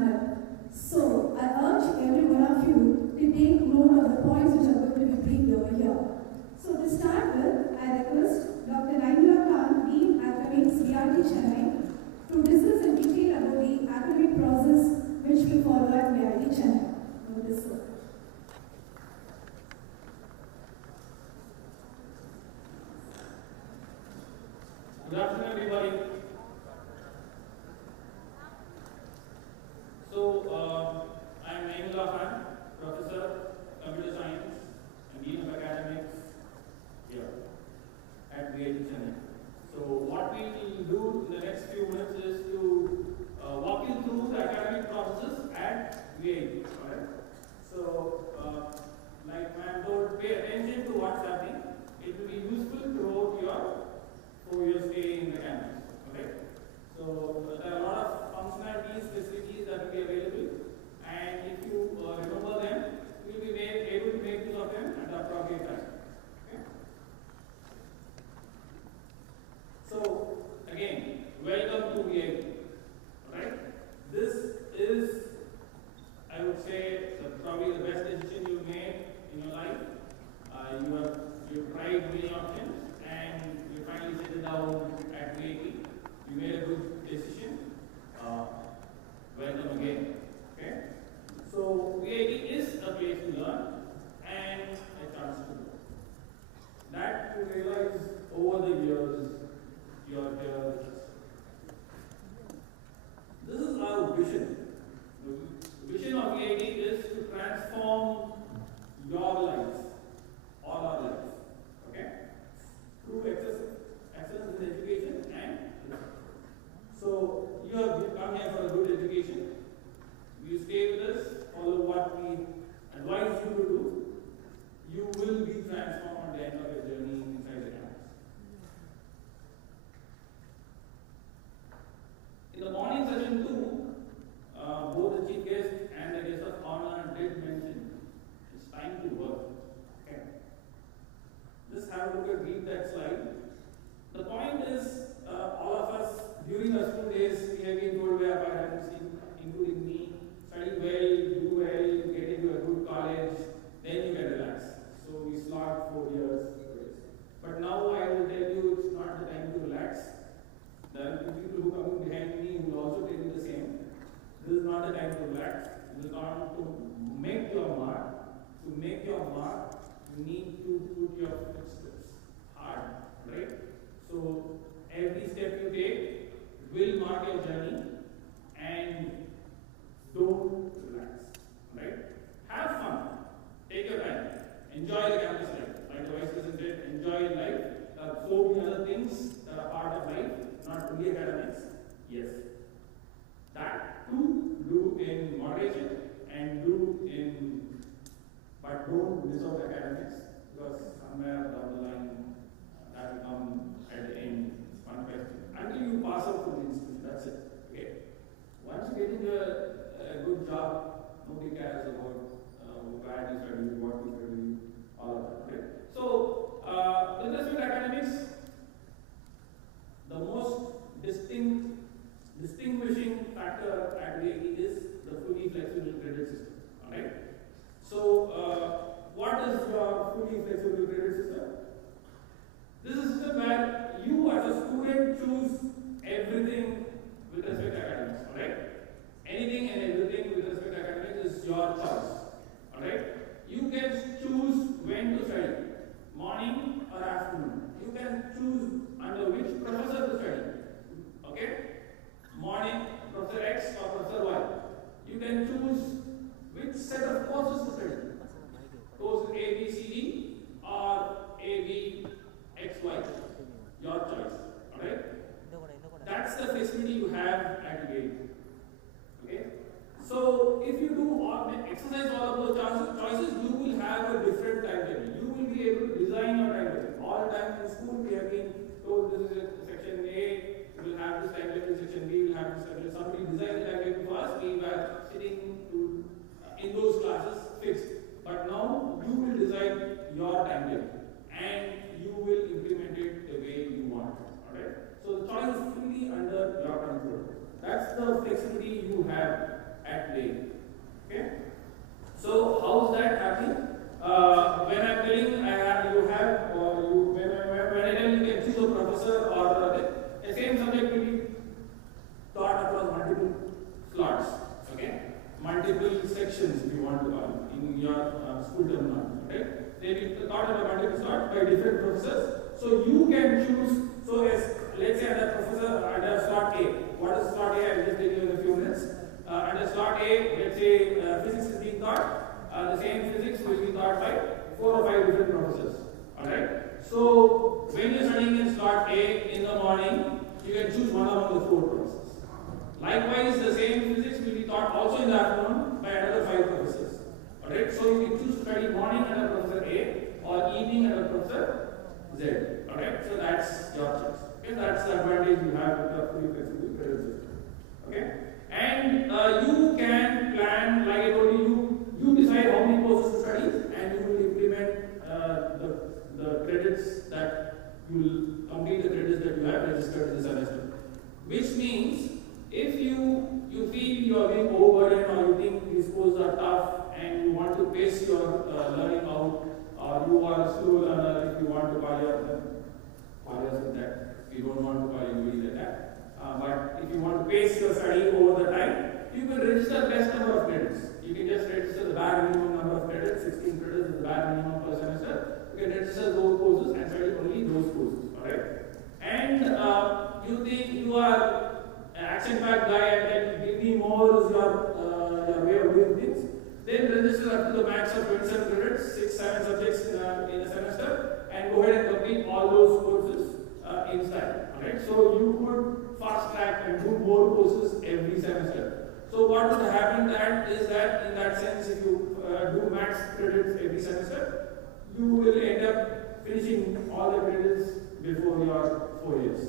manner. So, I urge every one of you to take note of the points which are going to be briefed over here. So, to start with, I request Dr. Naindra Khan, Dean Academics, VRT Chennai, to discuss in detail about the academic process which we follow at VRT Chennai. Good afternoon, everybody. So, I am Naindra Khan, Professor, Computer Science and Dean of Academics here at VIT Chennai. So, what we will do in the next few minutes is to walk you through the academic processes at VIT. Alright? So, like I am told, pay attention to what's happening. It will be useful throughout your 4-year stay in the campus. Okay? So there are a lot of functionalities, facilities that will be available, and if you remember them, you will be able to make use of them at the appropriate time. Okay? So again, welcome to VIT. Right? This is, I would say, probably the best decision you've made in your life. You've tried many options, and you finally settled down at VIT. You made a good decision. Welcome again. Okay? So VIT is a place to learn and a chance to grow. That you realize over the years, you are here with us. This is our vision. The vision of VIT is to transform your lives, all our lives. Okay? Through excellence in education and research. So you have come here for a good education. You stay with us, follow what we advise you to do. You will be transformed at the end of your journey inside the campus. In the morning session too, both the chief guest and the guest of honor did mention it's time to work. Okay. Just have a look at read that slide. The point is, all of us during our school days, we have been told by our parents, including me, study well, do well, get into a good college, then you can relax. So we slog 4 years. But now I will tell you it's not the time to relax. There are people who come behind me who will also tell you the same. This is not the time to relax. This is time to make your mark. To make your mark, you need to put your footsteps hard, right? So every step you take will mark your journey, and don't relax, right? Have fun, take your time, enjoy the campus life. Like the Vice President said, enjoy life. There are so many other things that are part of life, not only academics. Yes, that too do in moderation and but don't miss out academics, because somewhere down the line that will come at the end. One question. Until you pass out from the institution, that's it. Okay. Once you get into a good job, nobody cares about where you study, what you study, all of that. Okay. So, with respect to academics, the most distinguishing factor at VIT is the fully flexible credit system. Alright? So, what is your fully flexible credit system? This is a system where you as a student choose everything with respect to academics. Alright? Anything and everything with respect to academics is your choice. Alright? You can choose when to study, morning or afternoon. You can choose under which professor to study. Okay? Morning, Professor X or Professor Y. You can choose which set of courses to study. Course A, B, C, D or A, B, X, Y. Your choice. Alright? That's the facility you have at VIT. Okay? So, if you do exercise all of those choices, you will have a different timetable. You will be able to design your timetable. All the time in school, we have been told this is section A, we will have this timetable, section B will have this timetable. Somebody designed the timetable for us, we were sitting in those classes fixed. But now, you will design your timetable and you will implement it the way you want. Alright? So, the choice is fully under your control. That's the flexibility you have at professors. So you can choose. So let's say under professor under slot A. What is slot A? I will just tell you in a few minutes. Under slot A, let's say physics is being taught. The same physics will be taught by 4 or 5 different professors. Alright. So when you are studying in slot A in the morning, you can choose one among the 4 professors. Likewise, the same physics will be taught also in the afternoon by another 5 professors. Alright. So you can choose to study morning under Professor A or evening under Professor Z. Alright. So that's your choice. Okay. That's the advantage you have with the fully flexible credit system. Okay. And you can plan, like I told you, you decide how many courses to study and you will implement the credits that you will complete the credits that you have registered this semester. Which means if you feel you are being overburdened or you think these courses are tough and you want to pace your learning out, or you are a slow learner, if you want to call yourself with that, if you don't want to call anybody like that. But if you want to pace your study over the time, you can register best number of credits. You can just register the bare minimum number of credits, 16 credits is the bare minimum per semester. You can register those courses and study only those courses. Alright? And you think you are an action-packed guy and then give me more is your way of doing things, then register up to the max of 27 credits, 6-7 subjects in a semester, and go ahead and complete all those courses in style. Alright? So you could fast track and do more courses every semester. So what would happen that is that in that sense, if you do max credits every semester, you will end up finishing all the credits before your 4 years.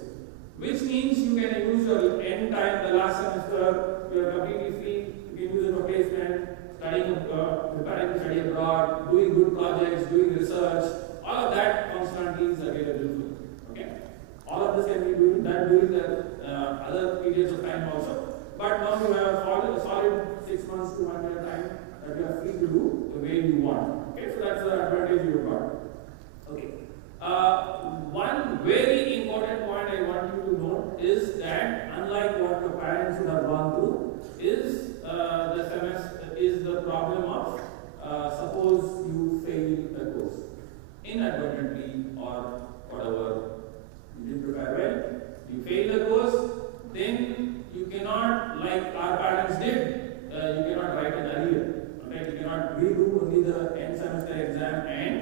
Which means you can use your end time, the last semester, you are completely free, you can use it for placement, studying, preparing to study abroad, doing good projects, doing research, all of that constantly is available for you. Okay? All of this can be done during the other periods of time also. But now you have a solid 6 months to 1 year time that you are free to do the way you want. Okay, so that's the advantage you have got. Okay. One very important point I want you to note is that unlike what your parents would have gone through, is the problem of suppose you fail a course inadvertently or whatever, you didn't prepare well, you fail the course, then you cannot, like our parents did, you cannot write an arrear. Okay? You cannot redo only the end semester exam and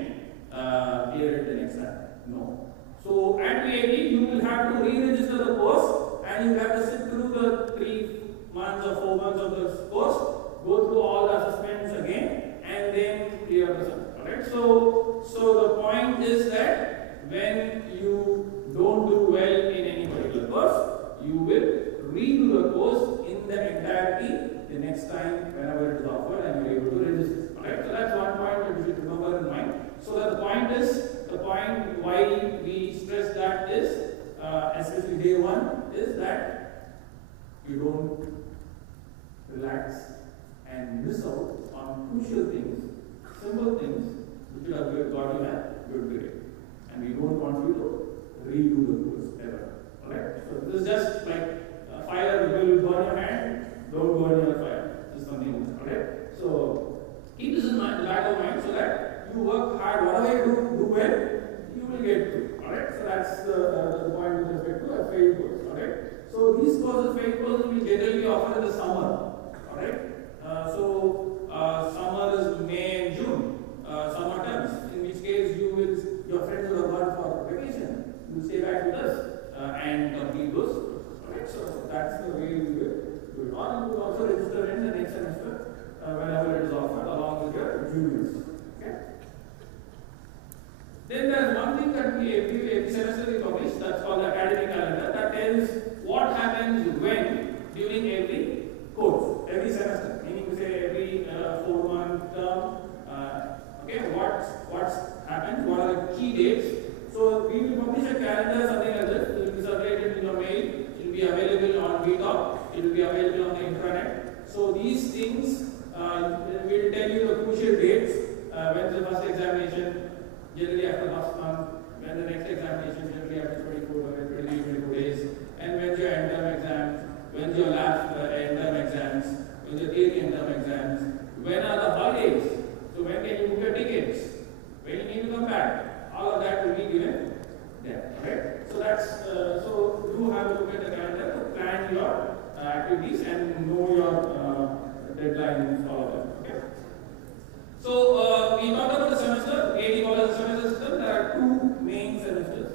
clear it the next time. No. So at VAD, you will have to re-register the course and you have to sit through the 3 months or 4 months of the course, go through all the assessments again, and then clear the semester. Alright? So the point is that when you don't do well in any particular course, you will redo the course in the entirety the next time whenever it is offered and you are able to register. Alright, so that's one point that you should remember in mind. So that the point why we stress that is, especially day 1, is that you don't relax and miss out on crucial things, simple things which you have got in a good grade. And we don't want you to redo the course ever. Alright, so this is just like fire will burn your hand, don't burn your fire. This is something like that. Alright, so keep this in mind, the back of mind, so that you work hard, whatever you do well, you will get through. Alright, so that's the point with respect to a failed course. Alright, so these courses, failed courses, we generally offer in the summer. Alright, summer is May and June, summer terms, in which case your friends will have gone for vacation, you will stay back with us and complete those courses. Alright, so that's the way we will do it. Or you will also register in the next semester whenever it is offered along with your juniors. Okay? Then there is one thing that we every semester we publish, that's called the academic calendar, that tells what happens when during every course, every semester, meaning to say every 4-month term. Okay, what happens, what are the key dates. So we will publish a calendar, something like this. It will be circulated in your mail, it will be available on VTalk, it will be available on the intranet. So these things will tell you the crucial dates, when the first examination, generally after last month, when the next examination, generally after 24 days, and when your end term exams, when your last end term exams, when your theory end term exams, when are the holidays, so when can you book your tickets, when you need to come back, all of that will be given and know your deadlines, all of them. Okay. So we talked about the semester. We call it the semester system. There are two main semesters.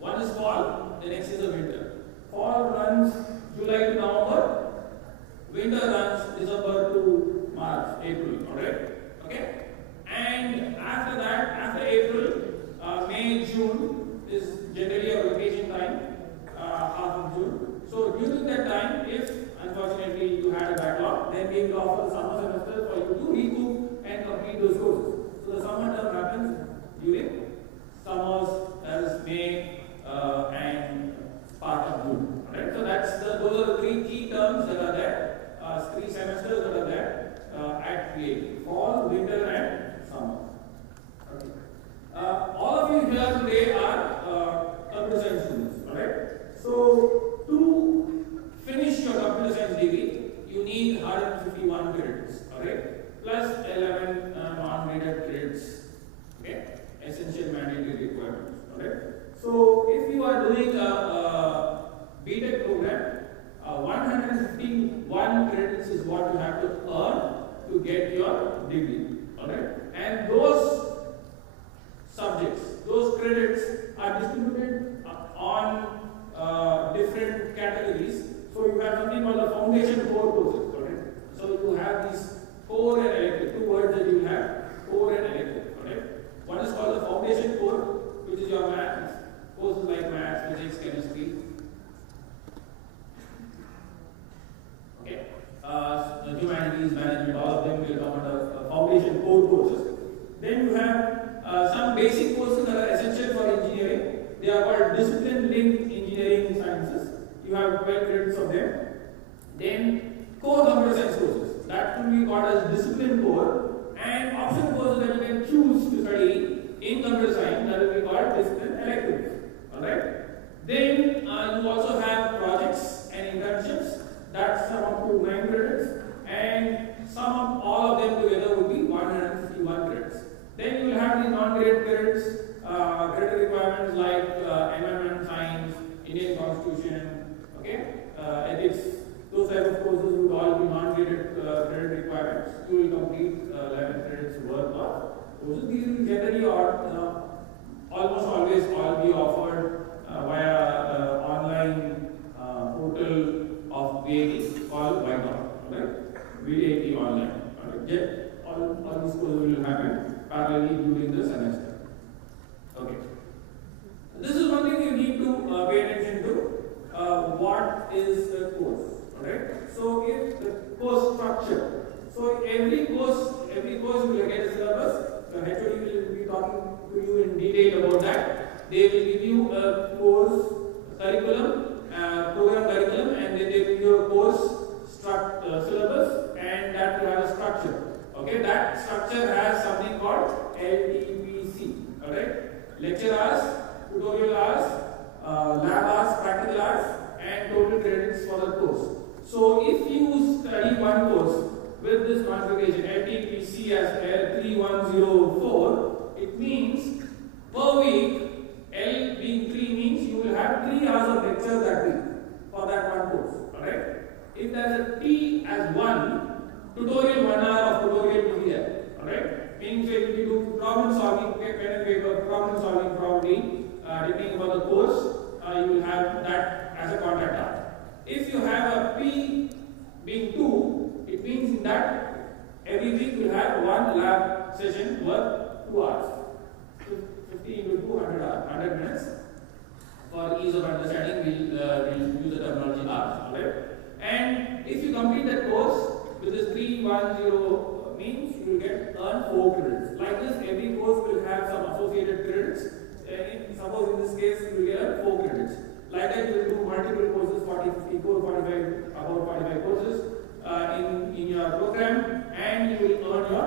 One is fall, the next is the winter. Fall runs July to November. Winter runs December to March, April. Alright? Okay? And after that, after April, May, June is generally a vacation time, half of June. So during that time, if unfortunately you had a backlog, then we will offer the summer semester for you to recoup and complete those courses. So the summer term happens during summers, that is May and part of June. Right? So those are the three key terms that are there. 3 semesters that are there at PA: fall, winter, and summer. Okay. All of you here today are computer science students. Alright? So to finish your computer science degree, you need 151 credits. Alright? Plus 11 non-graded credits. Okay? Essential mandatory requirements. Alright? So if you are doing a BTech program, 151 credits is what you have to earn to get your degree. Alright? And those subjects, those credits are distributed on different categories. So you have something called the foundation core courses. Alright? So you have these core and elective, two words that you have, core and elective. Alright? One is called the foundation core, which is your maths, courses like maths, physics, chemistry. Okay. The humanities, management, all of them will come under foundation core courses. Then you have some basic courses that are essential for engineering. They are called discipline-linked engineering sciences. You have 12 credits of them. Then core computer science courses. That will be called as discipline core, and optional courses that you can choose to study in computer science, that will be called discipline electives. Alright? Then you also have projects and internships. That sum up to 9 credits, and sum up all of them together would be 151 credits. Then you will have the non-graded credits, credit requirements like environment science, Indian Constitution, okay, ethics. Those type of courses would all be non-graded credit requirements. You will complete 11 credits worth of courses. These will generally or almost always all be offered via online portal of VAT called Whiteboard, right? VAT online. Right? All these courses will happen parallelly during the semester. Okay. This is one thing you need to pay attention to. What is the course? Alright? So if the course structure. So every course you will get a syllabus. The HOD will be talking to you in detail about that. They will give you a course curriculum. Program curriculum, and then they will give you a course syllabus, and that will have a structure. Okay, that structure has something called LTPC. Alright, lecture hours, tutorial hours, lab hours, practical hours, and total credits for the course. So if you study one course with this configuration LTPC as L3104, it means per week. L being 3 means you will have 3 hours of lecture that week for that one course. Alright? If there is a T as 1, tutorial 1 hour of tutorial will be there. Alright? Meaning you will do problem solving, pen and paper, problem solving probably, depending upon the course, you will have that as a contact hour. If you have a P being 2, it means in that every week you will have one lab session worth 2 hours. 50 into 200 hours, 100 minutes. For ease of understanding, we'll use the terminology hours. Alright? And if you complete that course with this 310 means you will earn 4 credits. Like this, every course will have some associated credits. Suppose in this case you will get 4 credits. Like that, you will do multiple courses, 40, 54, 45, about 45 courses in your program, and you will earn your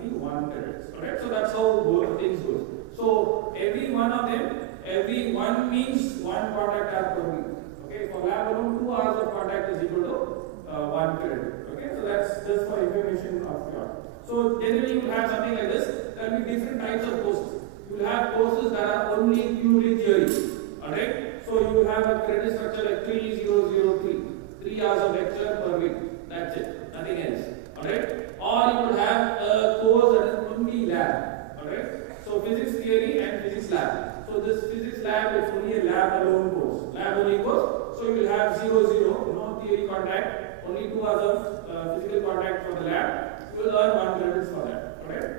151 credits. Alright? So that's how both things go. So every one of them, every one means 1 contact hour per week. Okay, for lab alone, 2 hours of contact is equal to 1 credit. Okay, so that's just for information of yours. So generally, you will have something like this. There will be different types of courses. You will have courses that are only purely theory. Alright, so you will have a credit structure like 3003. 3 hours of lecture per week. That's it, nothing else. Alright? Or you would have a course that is only lab. Alright? So physics theory and physics lab. So this physics lab is only a lab alone course. Lab only course. So you will have 0, no theory contact, only 2 hours of physical contact for the lab. You will earn 1 credits for that. Alright?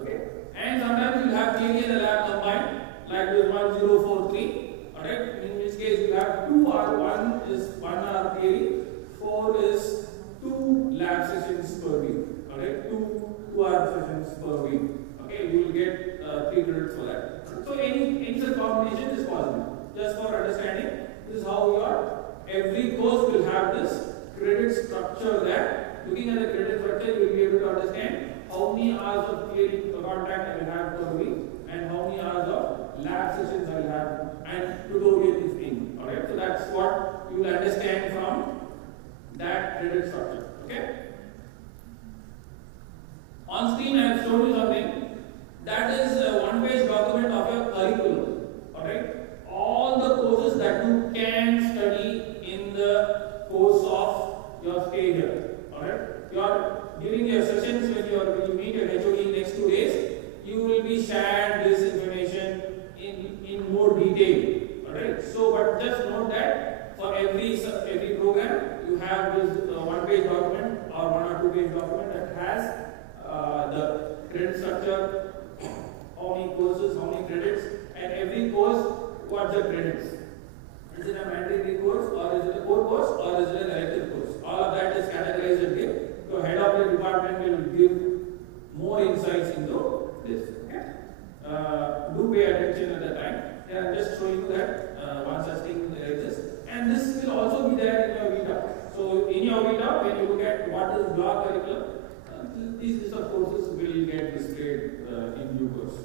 Okay? And sometimes you will have theory and the lab combined, like this 1043. Alright? In which case you have 2 hours, 1 is 1 hour theory, 4 is 2 lab sessions per week. Alright? 2 hour sessions per week. Okay? You will get 3 credits for that. So any such combination is possible. Just for understanding, this is how your every course will have this credit structure there. Looking at the credit structure, you will be able to understand how many hours of theory contact I will have per week and how many hours of lab sessions I will have and tutorial is being. Alright, so that's what you will understand from that credit structure. Okay. On screen, I have shown you something. That is a one-page document of your curriculum. Alright, all the courses that you can study in the course of your stay here. Alright, during your sessions when you meet your HOD next 2 days, you will be shared this information in more detail. Alright, so but just note that for every program you have this one-page document or 1 or 2 page document that has the credit structure, how many courses, how many credits, and every course what's the credits. Is it a mandatory course or is it a core course or is it an elective course? All of that is categorized and given. Your head of the department will give more insights into this. Okay? Do pay attention at the time. And I'm just showing you that one such thing exists. And this will also be there in your VITA. So in your VITA, when you look at what is block curriculum, these list of courses will get displayed in due course.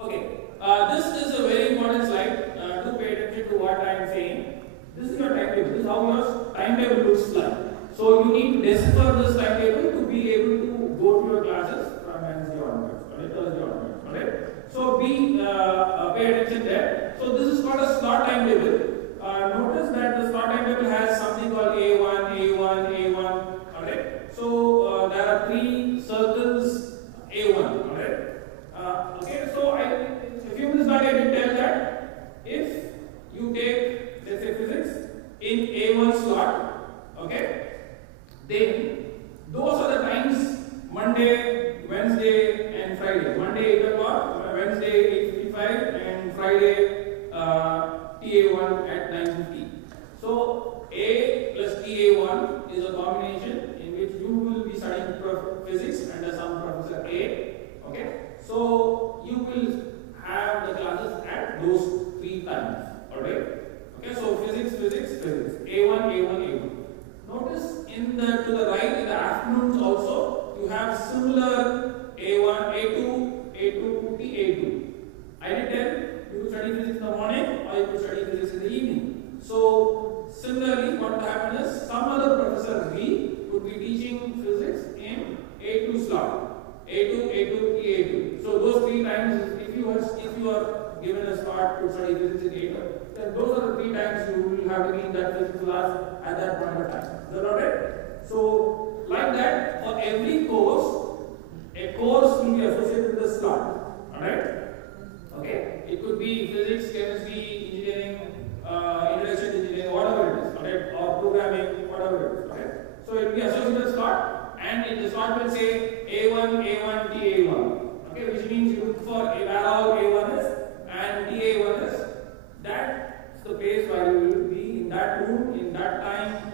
Okay, this is a very important slide. Do pay attention to what I am saying. This is your timetable. This is how your timetable looks like. So you need to decipher this timetable to be able to go to your classes from Wednesday onwards, Thursday onwards. Alright. So pay attention there. So this is called a slot timetable. Notice that the slot timetable has something called A1, A1, A1. Alright. So there are 3 circles A1. Alright. Okay, so a few minutes back I did tell that if you take, let's say, physics in A1 slot, okay, then those are the times Monday, Wednesday, and Friday. Monday 8 o'clock, Wednesday 8:55, and Friday TA1 at 9:50. So A plus TA1 is a combination in which you will be studying physics under some Professor A. Okay. So you will have the classes at those 3 times. Alright? Okay, so physics, A1, A1, A1. Notice to the right in the afternoons also you have similar A1, A2, A2, A2. I did tell you to study physics in the morning or you could study physics in the evening. So similarly, what will happen is some other Professor V would be teaching physics in A2 slot. A2, A2, A2. So those 3 times, if you are given a slot to study physics in A2, then those are the 3 times you will have to be in that physics class at that point of time. Is that alright? So like that, for every course, a course will be associated with a slot. Alright? Okay? It could be physics, chemistry, engineering, induction engineering, whatever it is. Alright? Or programming, whatever it is. Alright? So it will be associated with a slot, and in the slot will say A1, A1, TA1. Okay, which means you look for where all A1 is and TA1 is. That's the place where you will be in that room, in that time,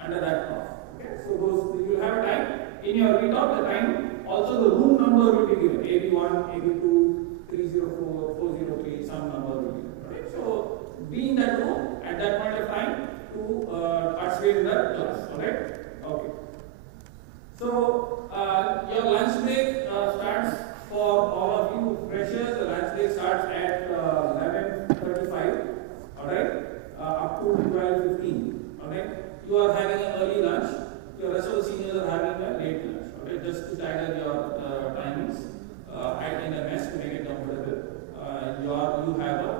under that prof. Okay, so you will have a time. In your VTOP, the time, also the room number will be given. AB1, AB2, 304, 403, some number will be given. Right? So be in that room at that point of time to participate in that class. Alright? Okay. So your lunch break starts for all of you freshers. The lunch break starts at 11:35. Alright, up to 12:15. Alright, you are having an early lunch. The rest of the seniors are having a late lunch. Alright, just to stagger your timings in a mess to make it comfortable. You have a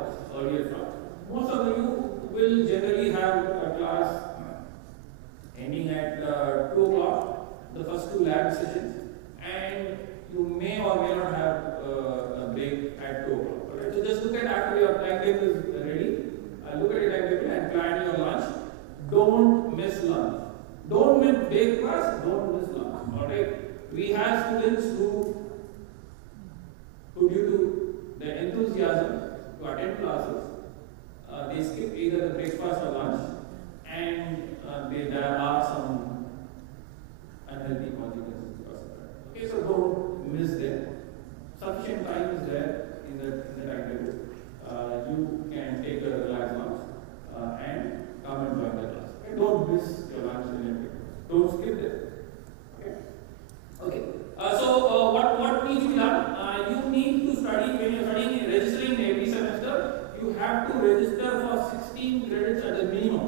a break at 2 o'clock. Alright, so just look at after your timetable is ready, look at your timetable and plan your lunch. Don't miss lunch. Don't miss breakfast, don't miss lunch. Alright, we have students who due to their enthusiasm to attend classes, they skip either the breakfast or lunch, and there are some unhealthy consequences because of that. Okay, so don't miss them. Sufficient time is there in the timetable. You can take a relaxed lunch and come and join the class. Okay? Don't miss your lunch in anything. Don't skip it. Okay. Okay. So what needs to be done? You need to study when you're studying, registering every semester. You have to register for 16 credits at the minimum.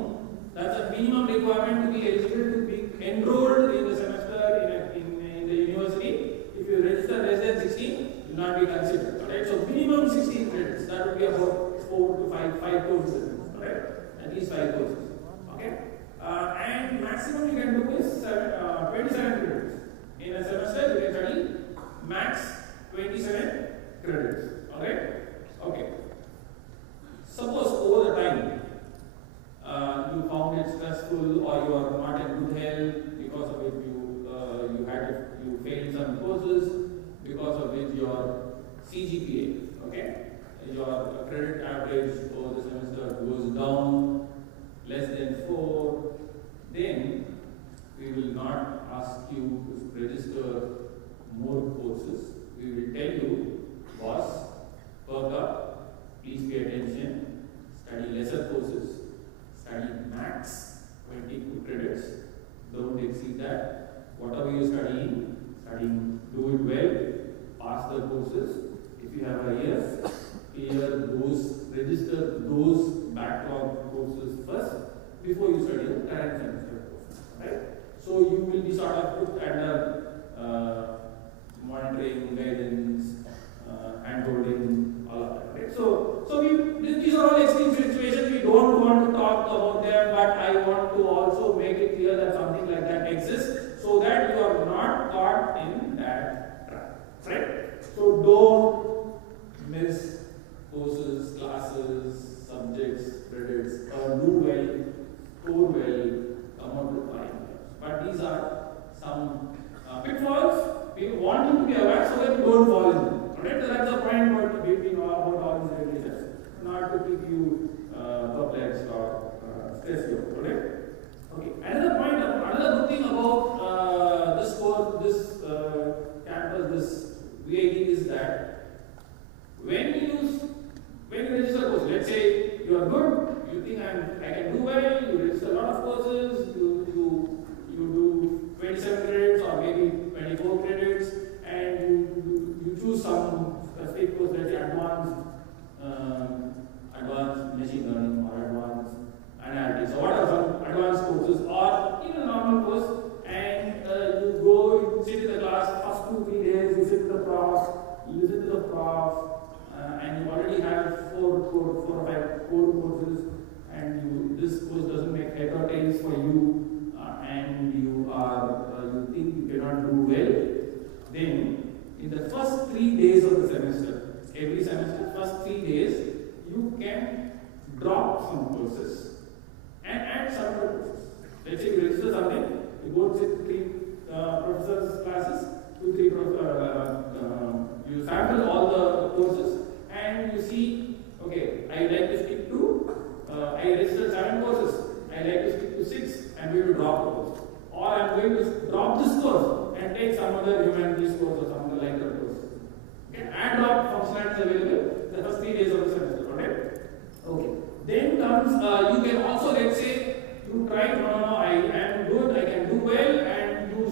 That's a minimum requirement to be eligible to be enrolled in the semester in the university. If you register less than 16, you will not be considered. Alright, so minimum 16 credits. That would be about 4 to 5 courses. Alright, at least 5 courses. Okay, and maximum you can do is 27 credits. In a semester, you can study max 27 credits. Alright, okay. Suppose over the time you found it stressful, or you are not in good health, because of which you failed some courses, because of which your CGPA, okay, your credit average over the semester goes down less than 4, then we will not ask you to register more courses. We will tell you, boss, perk up, please pay attention, study lesser courses, study max 22 credits, don't exceed that. Whatever you are studying, do it well, pass the courses. If you have a year, register those backlog courses first before you study the current semester courses. Right? So you will be sort of put under monitoring, guidance, hand-holding, all of that. Right? So these are all extreme situations. We don't want to talk about them, but I want to also make it clear that something like that exists, so that you are not caught in that trap. Right? So don't miss courses, classes, subjects, credits, or do well, score well, come out with fine. But these are some pitfalls we want you to be aware, so that you don't fall in them. Alright, so that's the point about all these regulations, not to keep you perplexed or stress you. Alright? Okay. Another good thing about this course, this campus, this VIT is that when you register a course, let's say you are good, you think I can do well, you register a lot of courses, you do 27 credits or maybe 24 credits, and you choose some specific course, let's say advanced machine learning or advanced analytics, or what are some advanced courses, or even a normal course, and you go, you sit in the class, first 2-3 days, you sit with the prof, you listen to the prof, and you already have 4 or 5 core courses, and this course doesn't make head or tails for you, and you think you cannot do well, then in the first 3 days of the semester, every semester, first 3 days, you can drop some courses and add some other courses. Let's say you register something, you go to 3 professors' classes, 2-3 you sample all the courses, and you see, okay, I like to stick to, I registered 7 courses, I like to stick to 6, I'm going to drop the course. Or I'm going to drop this course and take some other humanities course or some other lighter course. Okay, add drop functionality available the first 3 days of the semester, right? Okay. Then comes, you can also, let's say, you try, no, I am good, I can do well, and you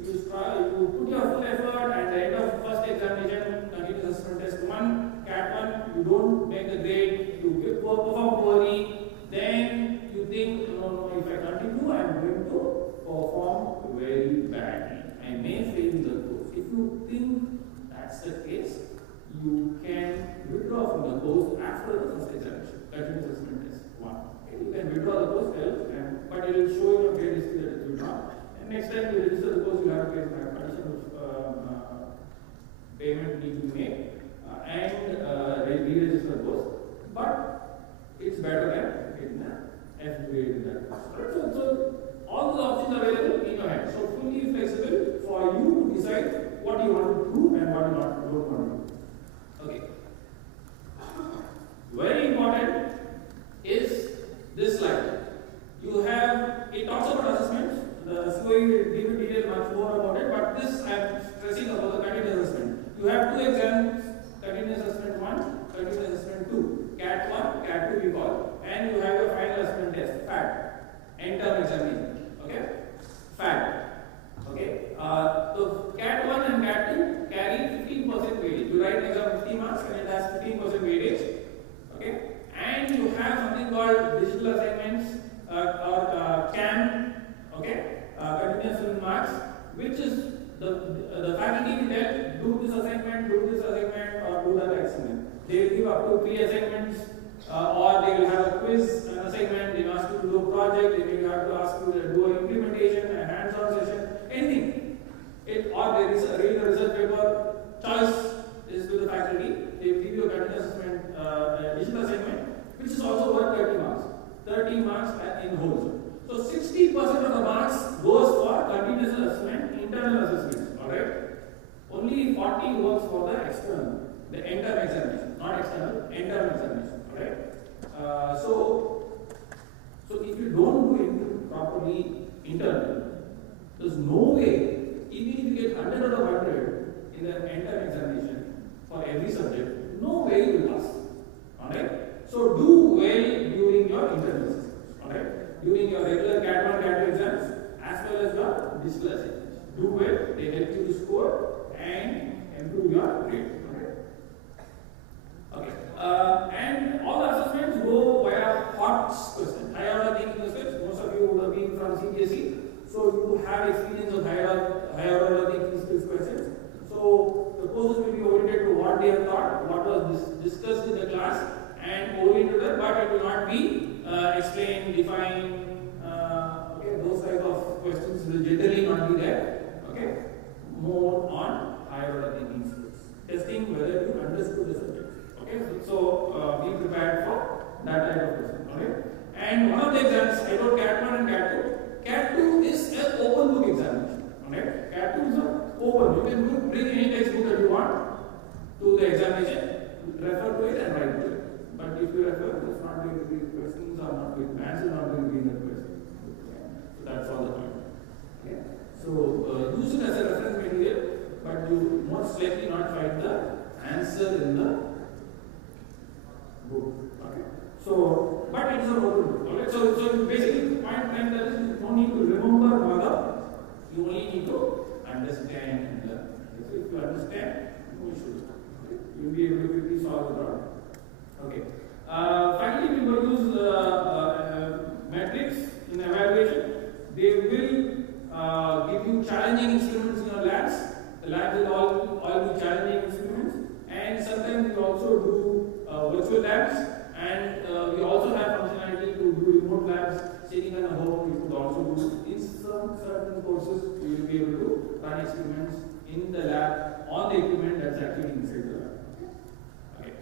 put your full effort, and at the end of first examination, continuous assessment test 1, CAT 1, you don't make the grade, you perform poorly, then you think, no, if I continue, I am going to perform very badly. I may fail the course. If you think that's the case, you can withdraw from the course after the first examination, continuous assessment test 1. Okay, you can withdraw the course, but it will show in your grade history that it's withdrawn. And next time you register the course, you have to pay an additional payment need to be made and re-register those. But it's better than getting an F grade in that course. Right? So all the options are available in your hand. So fully flexible for you to decide what you want to do and what you don't want to do. Okay. Very important is this slide. You have, it talks about assessments. The SOE will give you detail much more about it, but this I am stressing about the continuous assessment. You have two exams, continuous assessment 1, continuous assessment 2, CAT 1, CAT 2 we call, and you have your final assessment test, FAT, end term examination. Okay? FAT. Okay? So CAT 1 and CAT 2 carry 15% weightage. You write an exam 50 marks and it has 15% weightage. Okay? And you have something called digital assignments or CAM. Okay? Continuous marks, which is the faculty will tell do this assignment, or do that assignment. They will give up to 3 assignments, or they will have a quiz, an assignment. They will ask you to do a project. They will have to ask you to do an implementation, a hands-on session, anything. Or there is a research paper. Choice is to the faculty. They will give you a continuous assessment, digital assignment, which is also worth 30 marks. 30 marks in whole. So 60% of the marks goes for continuous assessment, internal assessments. Alright? Only 40 works for the external, the end term examination, not external, end term examination. Alright? So if you don't do it properly internal, there's no way, even if you get 100 out of 100 in the end term examination for every subject, no way you will pass. Alright? So do well during your internal assessments. Alright? During your regular CAT 1, CAT 2 exams, as well as your digital assignments. Do well, they help you to score and improve your grade. Okay. And all the assessments go via HOTS question, higher order thinking questions. Most of you would have been from CBSE, so you have experience of higher order thinking skills questions. So the courses will be oriented to what they have taught, what was discussed in the class, and oriented to that, but it will not be explain, define, okay, those type of questions will generally not be there. Okay, more on higher order thinking skills, testing whether you understood the subject. Okay, so be prepared for that type of question. Okay, and one of the exams I wrote CAT 1 and CAT 2. CAT 2 is an open book examination. Okay, CAT 2 is open. You can bring any textbook that you want to the examination, refer to it and write to it. But if you refer, it's not going to be questions are not going to be answers not going to be in the question. Okay. So that's all the point. Okay. So use it as a reference material, but you most likely not find the answer in the book. Okay. So, but it is a open book. Okay. So basically, point blank that is you don't need to remember mother. You only need to understand and learn. So if you understand, no issues. Okay. You will be able to quickly solve the problem. Okay. Finally, we will use metrics in evaluation. They will give you challenging instruments in your labs. The labs will all be challenging instruments, and sometimes we also do virtual labs, and we also have functionality to do remote labs sitting at home. We could also do in some certain courses. We will be able to run experiments in the lab on the equipment that's actually inside the lab.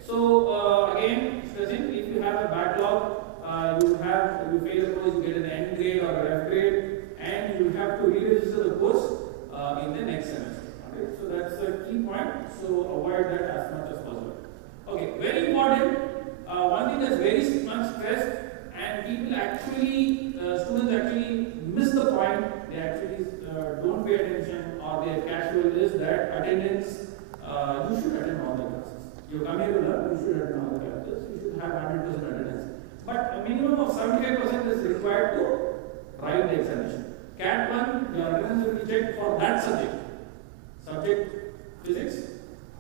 So again, stressing, if you have a backlog, you fail the course, you get an N grade or an F grade, and you have to re-register the course in the next semester. Okay? So that's a key point. So avoid that as much as possible. Okay, very important. One thing that's very much stressed, and people actually, students actually miss the point. They actually don't pay attention, or they are casual. Is that attendance? You should attend all the classes. You come here to learn, you should attend all the classes, you should have 100% attendance. But a minimum of 75% is required to write the examination. CAT 1, your attendance will be checked for that subject. Subject physics,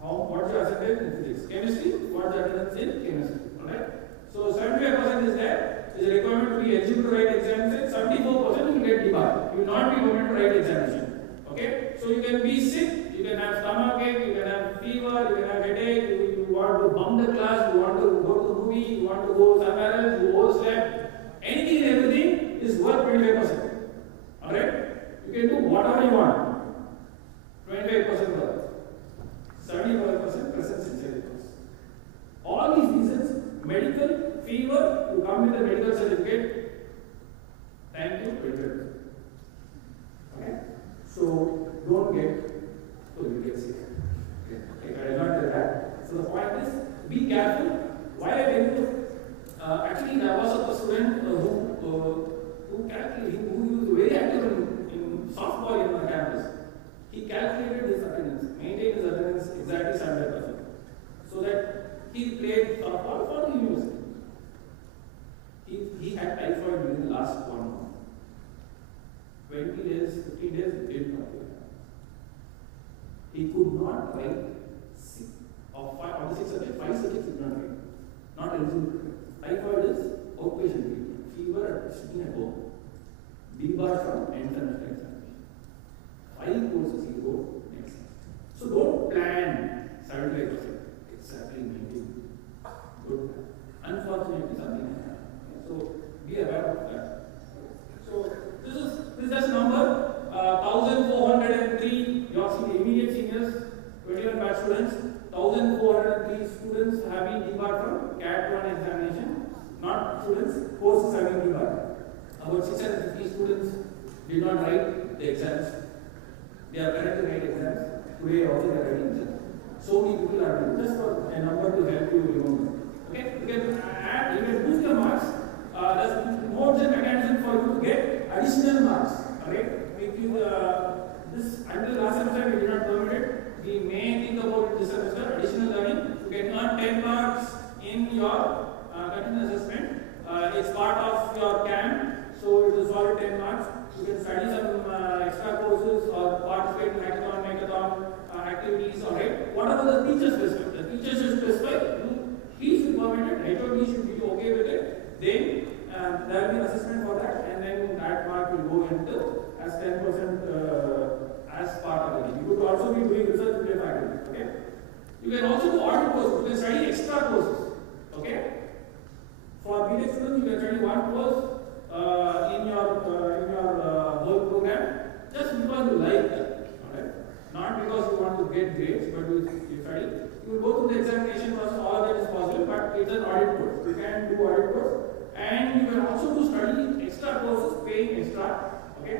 what's your attendance in physics? Chemistry, what's the attendance in chemistry? Alright? So 75% is there, is a requirement to be eligible to write examination. 74% will get debarred. You will not be permitted to write examination. Okay? So you can be sick, you can have stomachache, you can have fever, you can have headache, you want to bump the class, you want to go to the movie, you want to go somewhere else, you overslept. Anything and everything is worth 25%. Alright? You can do whatever you want. 25% worth. 75% presence inside the course. All these reasons, medical, fever, to come with a medical certificate, thank you, very. Okay? So, don't get, so you get sick. Okay, I did not tell that. So, the point is, be careful. Why I tell you? Actually, there was a student who was very active in softball in the campus. He calculated his attendance, maintained his attendance exactly 75%, so that he played softball for the university. He had typhoid during the last 1 month. 20 days, 15 days, did not play. He could not write of the 6 subjects, 5 subjects did not write. Not eligible. Typhoid is outpatient treatment. Fever sitting at home. Debarred from international examination. 5 courses he wrote next semester. So don't plan 75%. Exactly maintain. Good plan. Unfortunately, something has happened. So be aware of that. So this is just number 1403. You have seen the immediate seniors, 21 batch students. 1403 students have been debarred from CAT 1 examination. Not students, courses have been debarred. About 650 students did not write the exams. They are currently writing exams. Today also they are writing exams. So many people are doing just for a number to help you remember. Okay, you can add, you can boost your marks. There's more than mechanism for you to get additional marks. Alright, make you this until last semester we did not permit it. We may think about it this semester. Additional learning. You can earn 10 marks in your continuous assessment. It's part of your camp. So it is solid 10 marks. You can study some extra courses or participate in hackathon activities. Alright. Whatever the teacher specify. The teacher should specify. He should permit it. HOD should be okay with it. Then there will be an assessment for that, and then that mark will go into as 10% as part of it. You could also be doing research with your faculty. Okay. You can also do audit courses. You can study extra courses. Okay. For BTech students, you can study one course in your whole program just because you like that, alright? Not because you want to get grades, but you study. You will go through the examination process, all of that is possible, but it's an audit course. You can do audit course, and you can also do study extra courses, paying extra. Okay,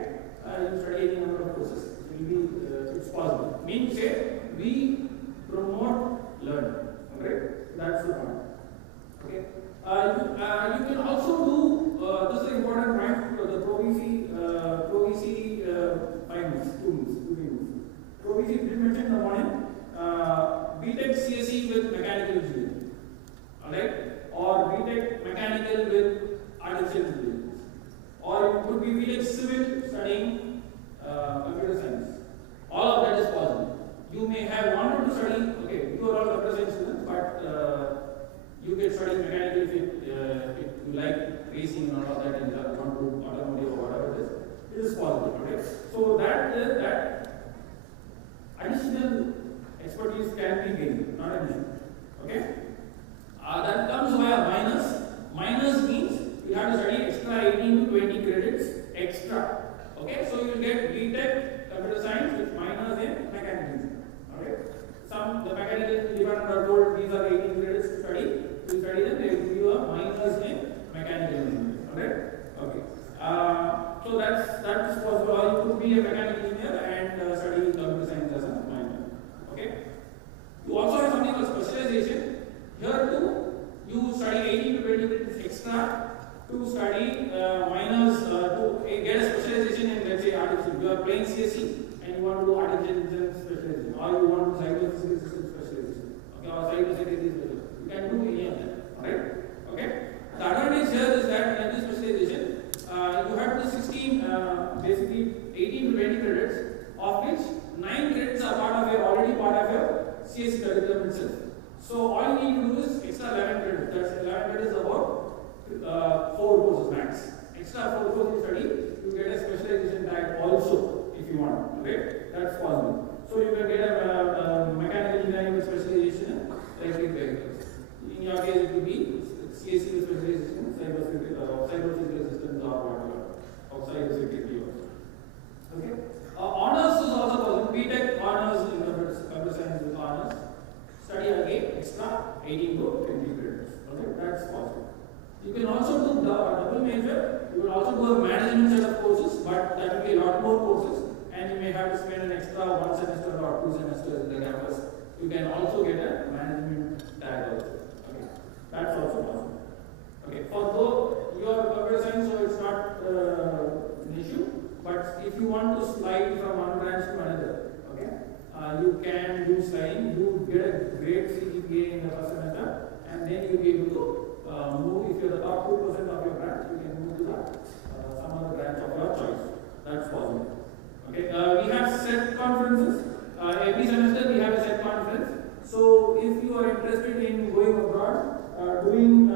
you study any number of courses. It will be it's possible. Means say we promote learning. Okay, that's the point. Okay. You can also do, this is an important point, the ProVC finals, 2 means. ProVC did mention in the morning, BTech CSE with mechanical engineering, alright, or BTech mechanical with artificial intelligence, or it could be BTech civil studying computer science. All of that is possible. You may have wanted to study, okay, you are all computer science students, but you can study mechanical if you like racing and all of that, and you want to do automotive or whatever it is. It is possible, okay? So that additional expertise can be gained, not an issue. Okay? That comes via minus. Minus means you have to study extra 18 to 20 credits extra. Okay? So you will get BTech computer science with minus in mechanical engineering. Okay? The mechanical department are told these are 18 credits to study. You study them, they will give you a minus in mechanical engineering. Alright? Okay. So that is possible. Or you could be a mechanical engineer and study computer science as a minor. Okay? You also have something called specialization. Here too, you study 18 to 20 credits extra to study minors to get a specialization in, let's say, artificial. You are playing CSE and you want to do artificial intelligence specialization, or you want to do cybersecurity system specialization, okay, or cybersecurity specialization. You can do any of them, right? Okay. The advantage here is that in this specialization, you have the 16, basically 18 to 20 credits, of which 9 credits are already part of your CSE curriculum itself. So all you need to do is extra 11 credits. That's 11 credits about 4 courses max. Extra 4 courses you study, you get a specialization tag also if you want. Okay, that's possible. So you can get a mechanical engineering with specialization in electric vehicles. In your case, it will be CSE with specialization in cybersecurity systems or whatever, or cybersecurity also. Okay. Honors is also possible. BTech honors in computer science with honors. extra 18 to 20 credits. Okay, that's possible. You can also do the double major. You will also do a management set of courses, but that will be a lot more courses, and you may have to spend an extra 1 semester or 2 semesters in the campus. You can also get a management tag also. Okay, that's also possible. Okay, although you are computer science, so it's not an issue. But if you want to slide from one branch to another, okay, you can do sliding. You get a great CGPA in the first semester, and then you'll be able to move. If you're the top 2% of your branch, you can move to the some other branch of your choice. That's possible. Okay, we have set conferences. Every semester we have a set conference. So if you are interested in going abroad, doing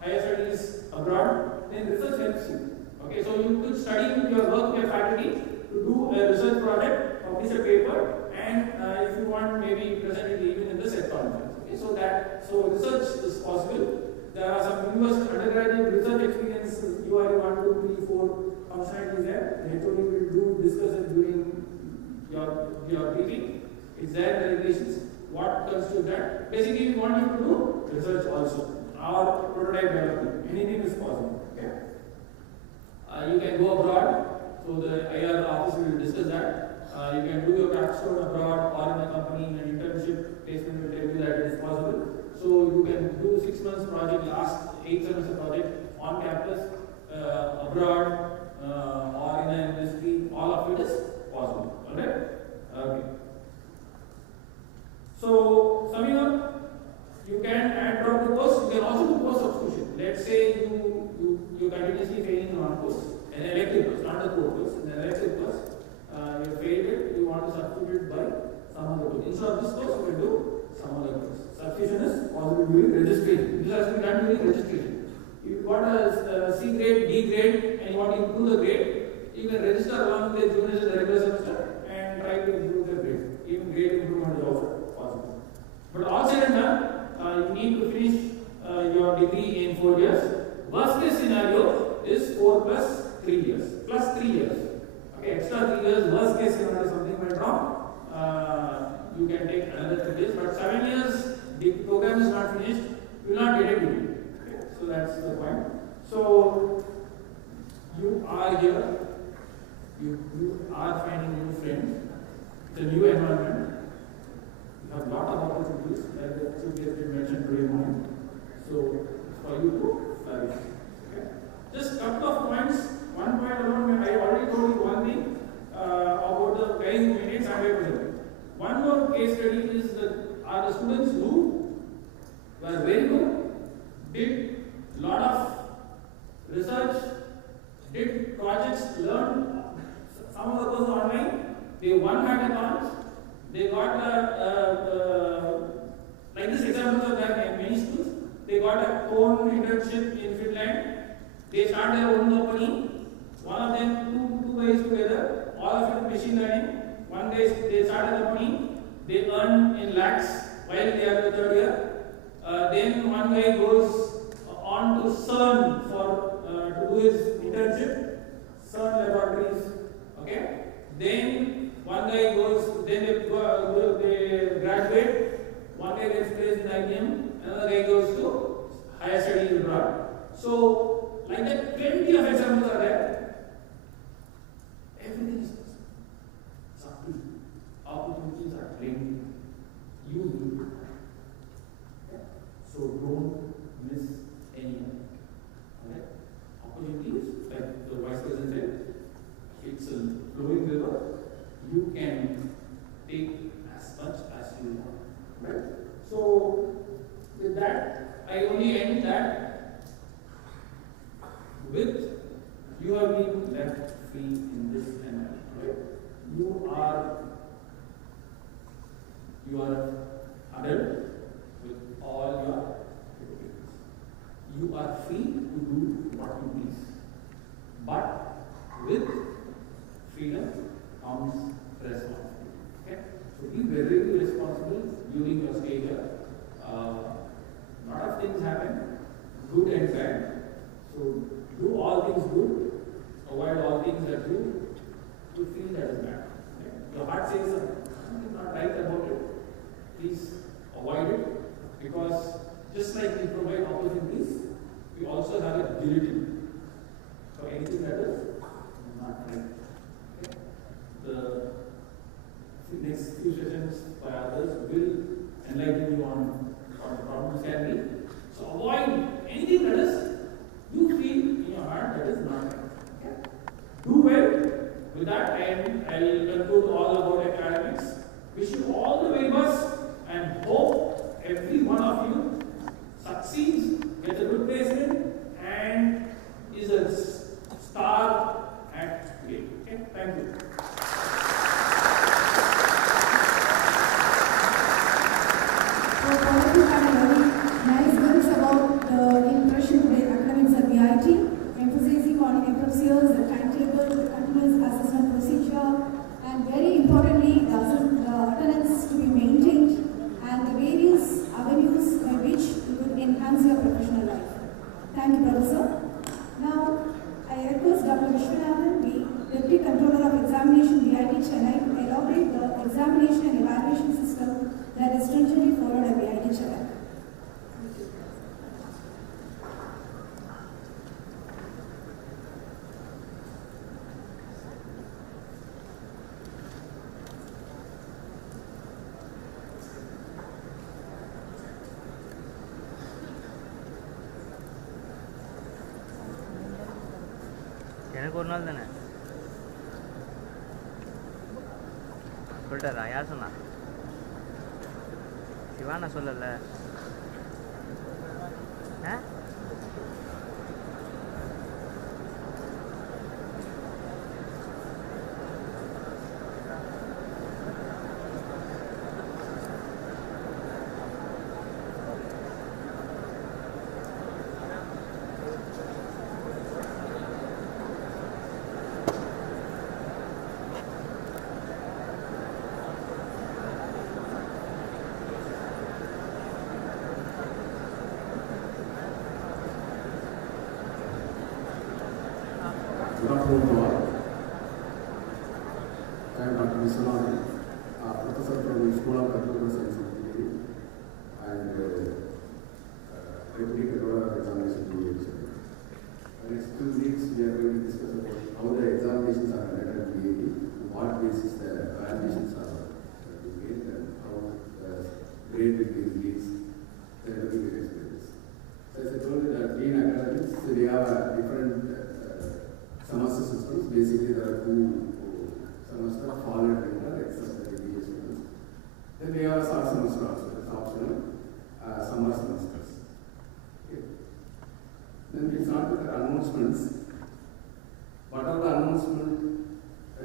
higher studies abroad, then research helps you. Okay, so you could study your work with your faculty to do a research project, publish a paper, and if you want, maybe present it even in the set conference. Okay, so research is possible. There are some university undergraduate research experiences, URI 1, 2, 3, 4 functionalities there. The HOD will discuss it during your briefing. It's there in the regulations. What constitutes that? Basically, we want you to do research also, or prototype development. Anything is possible. Okay. You can go abroad. So the IR office will discuss that. You can do your capstone abroad or in a company in an internship. Placement will tell you that it is possible. So you can do 6 months project, last 8 semester project on campus, abroad, or in an industry. All of it is possible. Alright? Okay. So summing up, you can add drop the course. You can also do course substitution. Let's say you're continuously failing in one course, an elective course, not a core course, an elective course. You failed it. You want to substitute it by some other course. Instead of this course, you can do some other course. Substitution is possible during registration. This has to be done during registration. If you got a C grade, D grade, and you want to improve the grade, you can register along with the juniors in the regular semester and try to improve the grade. Even grade improvement is also possible. But all said and done, you need to finish your degree in 4 years. Worst case scenario is 4 plus 3 years. Plus 3 years. Okay, extra 3 years. Worst case scenario, something went wrong. You can take another 3 years. But 7 years, the program is not finished. You will not get a degree. Okay, so that's the point. So you are here. You are finding new friends. It's a new environment. You have a lot of opportunities, like the chief guest did mention today morning. So for you to flourish. Okay. Just a couple of points. One point alone, I already told you one thing about the guys who made it Timetable. One more case study is are the students who were very good, did a lot of research, did projects, learned some of the courses online. They won hackathons. They got like this examples are there in many schools. They got their own internship in Finland. They started their own company. One of them, two guys together, all of it machine learning. One day they started a company. They earn in lakhs while they are in the 3rd year. Then one guy goes on to CERN to do his internship. CERN laboratories. Okay. Then one guy goes, then they graduate, one guy gets placed in IBM, another guy goes to higher studies abroad. So, like that, plenty of examples are there. Everything is possible. It's up to you. Opportunities are plenty. You need it. Okay? So, don't miss any of it. Alright? Opportunities, like the Vice President said, it's a flowing river. You can take as much as you want. Right? So, with that, I only end that with you have been left free in this environment. Right? You are adult with all your capabilities. You are free to do what you please. But with freedom comes responsibility. Okay? So be very responsible during your stay here. A lot of things happen, good and bad. So do all things good, avoid all things that you feel that is bad. Okay? Your heart says something not right about it. please avoid it, because just like we provide opportunities, we also have a bulletin. So anything that is not right. Okay. The next few sessions by others will enlighten you on what the problems can be. So avoid anything that is you feel in your heart that is not right. Okay. Do well. With that, I'll conclude all about academics. Wish you all the very best and hope every one of you succeeds, gets a good placement, and is a star at game. Okay, thank you. So, all of you had a very nice words about the impression today, academics at VIT, emphasizing on FFCs, the timetable, the continuous assessment procedure, and very importantly, the attendance to be maintained, and the various avenues by which you could enhance your professional life. Thank you, Professor. Now, I request Dr. Vishwanathan, the Deputy Controller of Examination, VIT Chennai, to elaborate the examination and evaluation system that is stringently followed at VIT Chennai. எனக்கு ஒரு நாள் தானே சொல்லிட்டாரா? யார் சொன்னா? சிவானா சொல்லல. Good afternoon to all. I am Dr. Vishwanathan, Professor from the School of Computer Science and Engineering, and Deputy Controller of Examination Deviation. In the next 2 weeks, we are going to discuss about how the examinations are conducted at VAD, what basis the evaluations are made, and how the grade will be released, and everything will experience. So as I told you that in academics, we have different semester systems. Basically, there are 2 semesters, fall and winter, except the BA students. Then we have a short semester also, it's optional, summer semesters. Okay. Then we start with the announcements. What are the announcements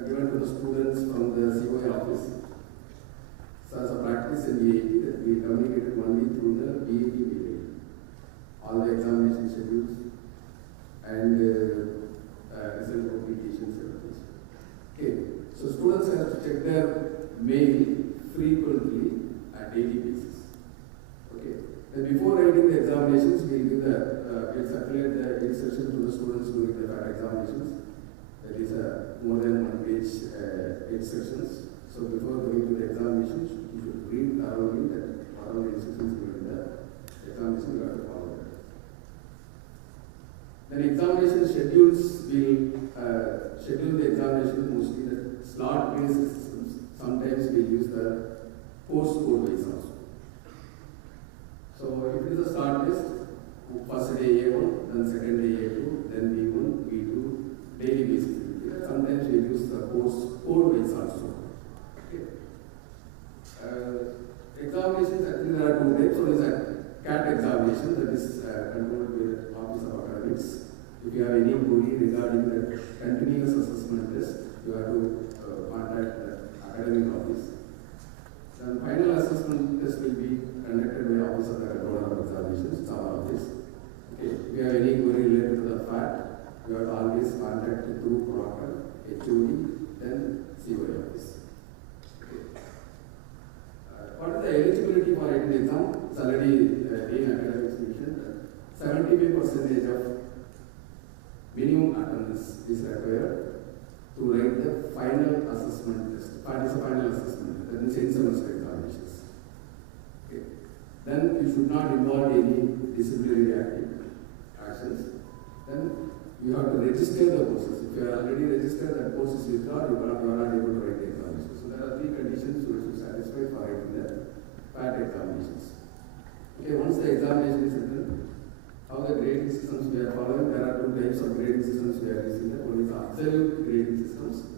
given to the students from the COA office? So as a practice in VAT, that we communicated only through the VAT mail. All the examination schedules and result publications, everything. Okay, so students have to check their mail frequently at daily basis. Okay, then before writing the examinations, we'll give we'll circulate the instructions to the students during the examinations. That is more than 1 page instructions. So before going to the examinations, you should read thoroughly that what are the instructions given in the examination, you have to follow that. Then examination schedules will schedule the examination mostly the slot-based systems. Sometimes we use the postcode wise also. So if it is a slot-based, first day A1, then second day A2, then B1, B2, daily basis. Sometimes we use the postcode wise also. Okay. Examinations, actually there are 2 types. One is a CAT examination, that is controlled by the Office of Academics. If you have any query regarding the continuous assessment test, you have to contact the academic office. Then final assessment test will be conducted by Office of the Controller of Examinations, it's our office. Okay. If you have any query related to the fact, you have to always contact through Proctor, HOD, then COA office. Okay. What is the eligibility for writing the exam? It's already in academics mentioned. 75% of minimum attendance is required to write the final assessment test. That is a final assessment, that is in semester examinations. you should not involve any disciplinary actions. Then you have to register the courses. If you are already registered, that course is withdrawn, you are not able to write the examination. So there are three conditions you should satisfy for writing the PAT examinations. Okay, once the examination is written, how the grading systems we are following, there are two types of grading systems we are using. One is absolute grading systems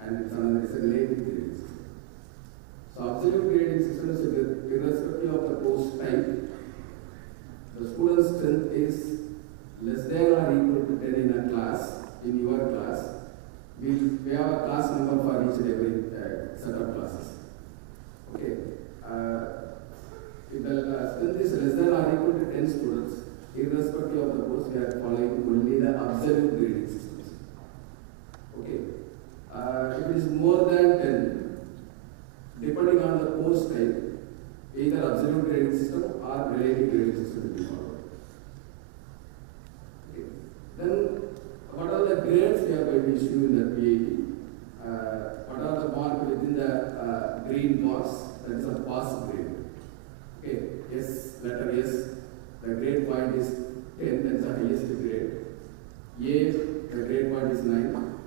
and another is a relative grading system. So absolute grading systems, irrespective of the course type, the student's strength is less than or equal to 10 in a class, in your class. We have a class number for each and every set of classes. Okay. If the strength is less than or equal to 10 students, irrespective of the course, we are following only the absolute grading systems. Okay. If it is more than 10, depending on the course type, either absolute grading system or relative grading system will be followed. Okay. Then, what are the grades we are going to issue in the PAT? What are the marks within the green box? That is a pass grade. Okay. S, letter S. The grade point is 10, that's the highest grade. A, the grade point is 9.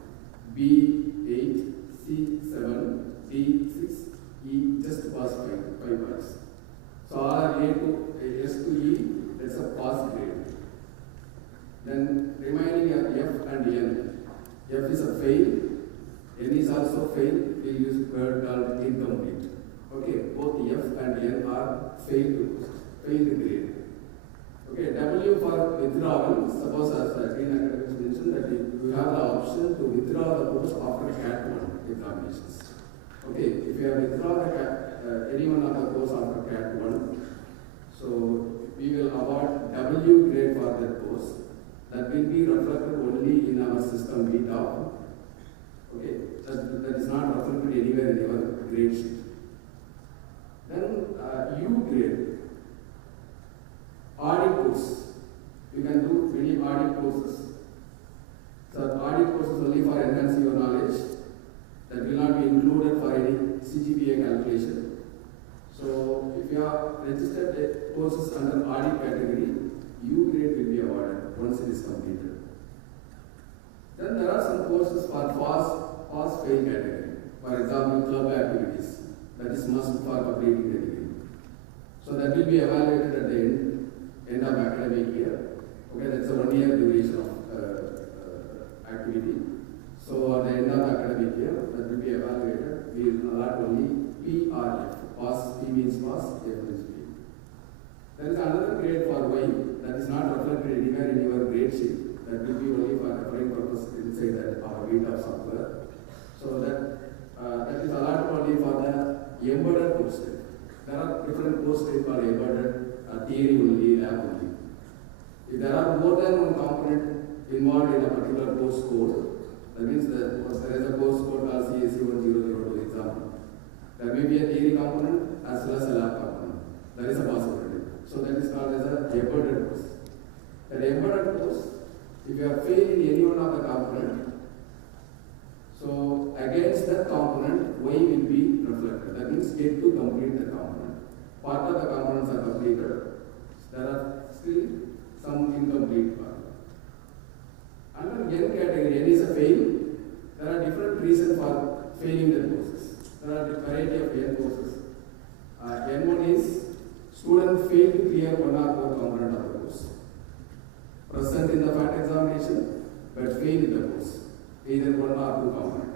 B, 8. C, 7. D, 6. E, just pass 5 marks. So all A to S to E, that's a pass grade. Then remaining are F and N. F is a fail. N is also fail. We use word called incomplete. Okay, both F and N are failed grade. Okay, W for withdrawal. Suppose as Green Academics mentioned that you have the option to withdraw the course after Cat 1 examinations. Okay, if you have withdrawn any one of the course after Cat 1, so we will award W grade for that course. That will be reflected only in our system beta. Okay, that is not reflected anywhere in your grade sheet. Then U grade. Audit course. You can do many audit courses. So audit courses only for enhancing your knowledge. That will not be included for any CGPA calculation. So if you have registered courses under audit category, U grade will be awarded once it is completed. Then there are some courses for pass-fail category. For example, club activities. That is must for completing the degree. So that will be evaluated at the end of academic year. Okay, that's a 1 year duration of activity. So at the end of academic year, that will be evaluated. We will allot only P or F. Pass, P means pass, F means P. There is another grade for Y that is not reflected anywhere in your grade sheet. That will be only for referring purpose inside that our beta software. So that is allotted only for the embedded course type. There are different course types for embedded, theory only, lab only. If there are more than one component involved in a particular course code, that means there is a course code called CAC 1002 example. There may be a theory component as well as a lab component. That is a possibility. So that is called as a embedded course. That embedded course, if you have failed in any one of the component, so against that component, Y will be reflected. That means yet to complete the component. Part of the components are completed. There are still some incomplete part. Under N category, N is a fail. There are different reasons for failing the courses. There are a variety of N courses. N1 is student failed to clear one or more component of the course. Present in the FAT examination, but failed in the course. Either one or two component.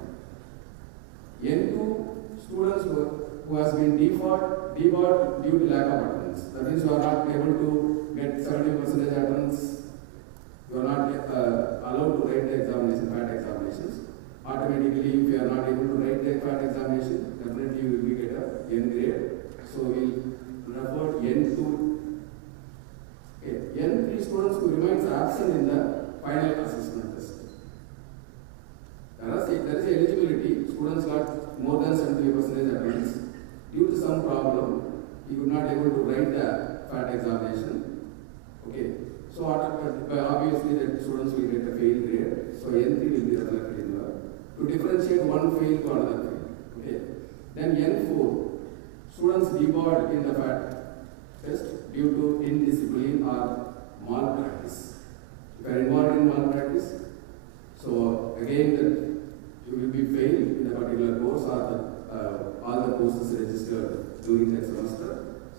N2, students who has been debarred due to lack of attendance. That means you are not able to get 70% attendance. You are not allowed to write the examination, FAT examinations. Automatically, if you are not able to write the FAT examination, definitely you will get a N grade. So we will refer N2. Okay. N3 students who remains absent in the final assessment test. There is eligibility. Students got more than 70% attendance. Due to some problem, he could not able to write the FAT examination. Okay. So obviously the students will get a fail grade. So N3 will be reflected in the to differentiate one fail to another fail. Okay. Then N4, students debarred in the FAT test due to indiscipline or malpractice. If you are involved in malpractice, so again that you will be failed in a particular course or all the courses registered during that semester.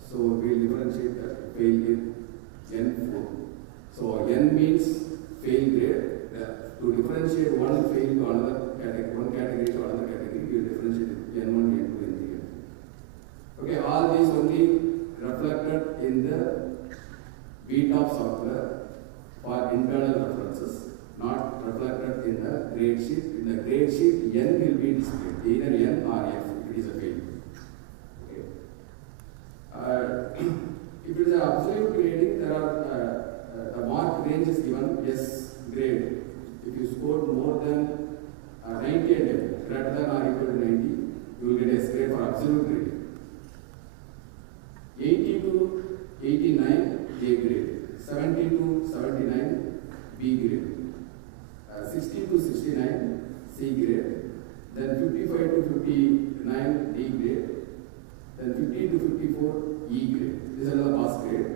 So we will differentiate that fail in N4. So N means fail grade. To differentiate one fail to another category, one category to another category, we will differentiate it N1, N2, N3. Okay, all these only reflected in the BTOP software for internal references, not reflected in the grade sheet. In the grade sheet, N will be displayed, either N or F if it is a fail. Okay. If it is an absolute grading, there are the mark range is given S grade. If you score more than 90 and above, greater than or equal to 90, you will get S grade for absolute grading. 80 to 89, A grade. 70 to 79, B grade. 60 to 69, C grade. Then 55 to 59, D grade. Then 50 to 54, E grade. This is another pass grade.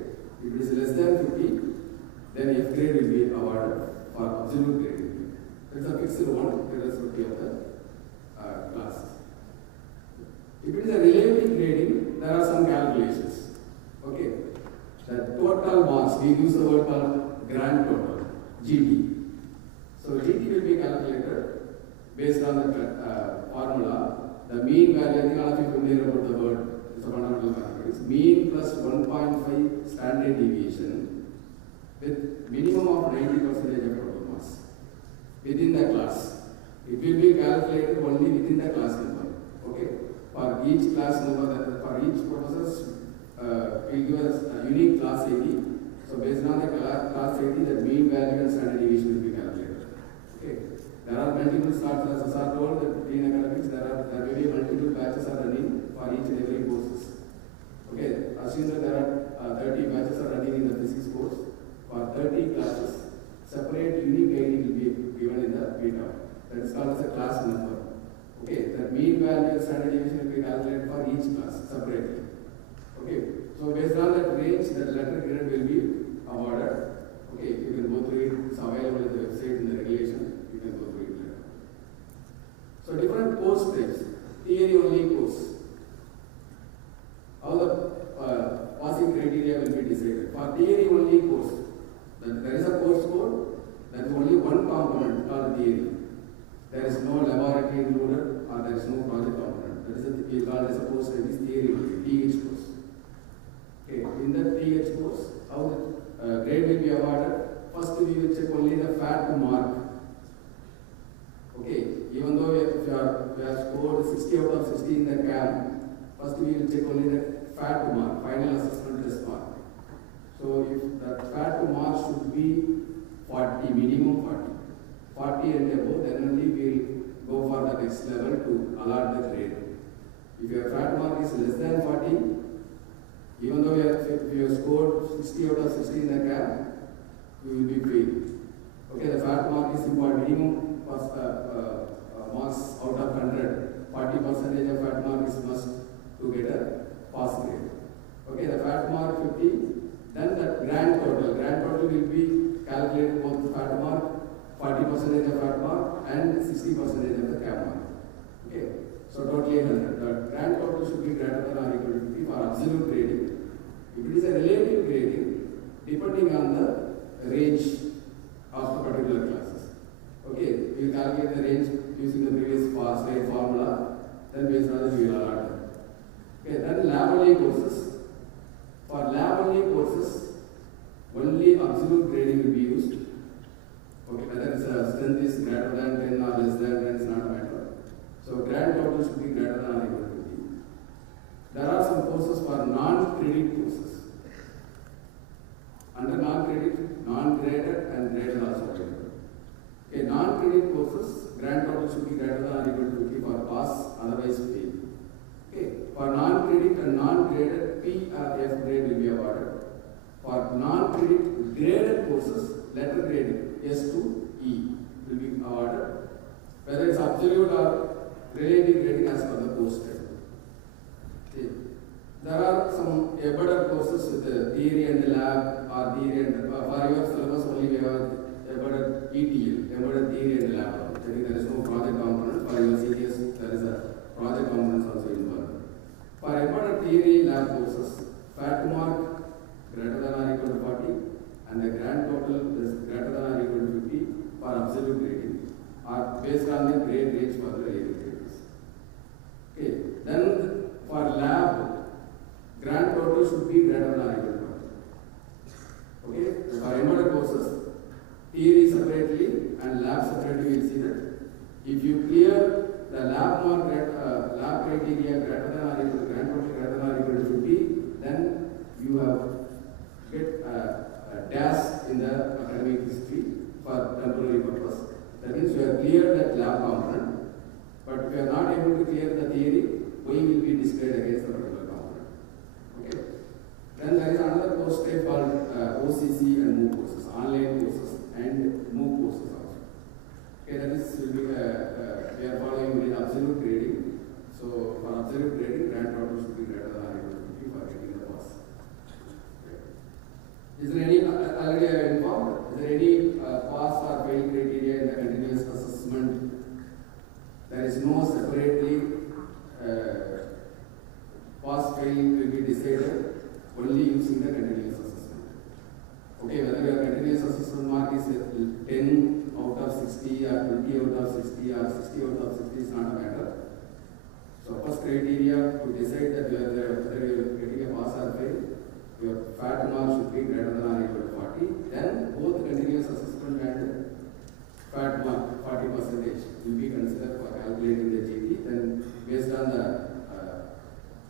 If it is less than 50, then F grade will be awarded for absolute grading. That is a fixed one irrespective of the class. If it is a relative grading, there are some calculations. Okay. The total marks, we use the word called grand total, GT. So GT will be calculated based on the formula. The mean value, I think all of you familiar about the word, it's a fundamental mathematics. Mean plus 1.5 standard deviation with minimum of 90% of total mass within the class. It will be calculated only within the class number. Okay. For each class number, for each professor, will give us a unique class ID. So based on the class ID, the mean value and standard deviation will be calculated. Okay. There are multiple starts, as I told that in academics, there may be multiple batches are running for each and every courses. Okay. Assume that there are 30 batches are running in the physics course. For 30 classes, separate unique ID will be given in the beta. That is called as a class number. Okay. The mean value and standard deviation will be calculated for each class separately. Okay, so based on that range, that letter grade will be awarded. Okay, you can go through it, it's available in the website in the regulation, you can go through it later. So different course types, theory only course. How the passing criteria will be decided. For theory only course, there is a course code, there is only one component called theory. There is no laboratory included or there is no project component. That is we call as a course that is theory only, TH course. Okay, in the TH course, how the grade will be awarded? First, we will check only the FAT mark. Okay, even though we have scored 60 out of 60 in the CAM, first we will check only the FAT mark, final assessment test mark. So if the FAT mark should be 40, minimum 40 and above, then only we will go for the next level to allot the grade. If your FAT mark is less than 40, even though we have scored 60 out of 60 in the CAM, we will be failed. Okay, the FAT mark is important. Minimum marks out of 100. 40% of FAT mark is must to get a pass grade. Okay, the FAT mark 50. Then the grand total. Grand total will be calculated both the FAT mark, 40% of FAT mark, and 60% of the CAM mark. Okay. So totally 100. The grand total should be greater than or equal to 50 for absolute grading. If it is a relative grading, depending on the range of the particular classes. Okay, we will calculate the range using the previous slide formula, then based on that we will allot them. Okay, then lab only courses. For lab only courses, only absolute grading will be used. Okay, whether its strength is greater than 10 or less than 10 is not a matter. So grand total should be greater than or equal to 50. There are some courses for non-credit courses. Under non-credit, non-graded and graded also available. Okay, non-credit courses, grand total should be greater than or equal to 50 for pass, otherwise fail. Okay, for non-credit and non-graded, P or F grade will be awarded. For non-credit graded courses, letter grading, S to E will be awarded. Whether it's absolute or relative grading as per the course type. Okay. there are some embedded courses with the theory and lab or theory and for your syllabus only we have embedded ETL, embedded theory and lab. I think there is no project component. For your CTS, there is a project component also involved. For embedded theory lab courses, fact mark greater than or equal to 40 and the grand total is greater than or equal to 50 for absolute grading are based on the grade range for the area grades. Okay, then for lab, grand total should be greater than or equal to 40. Okay, for embedded courses, theory separately and lab separately, we will see that if you clear the lab mark lab criteria greater than or equal to grand total greater than or equal to 50, then you have get a dash in the academic history for temporary purpose. That means you have cleared that lab component, but if you are not able to clear the theory, we will be displayed against the particular component. Okay. Then there is another course type called OCC and MOOC courses, online courses and MOOC courses also. Okay, that is will be we are following within absolute grading. So for absolute grading, grand total should be greater than or equal to 50 for getting the pass. Okay. Is there any already I have informed? Is there any pass or fail criteria in the continuous assessment? There is no separately pass fail will be decided only using the continuous assessment. Okay, whether your continuous assessment mark is 10 out of 60 or 20 out of 60 or 60 out of 60 is not a matter. So first criteria to decide that whether you are getting a pass or fail, your fat mark should be greater than or equal to 40. Then both continuous assessment and fat mark 40% will be considered for calculating the GP. Then based on the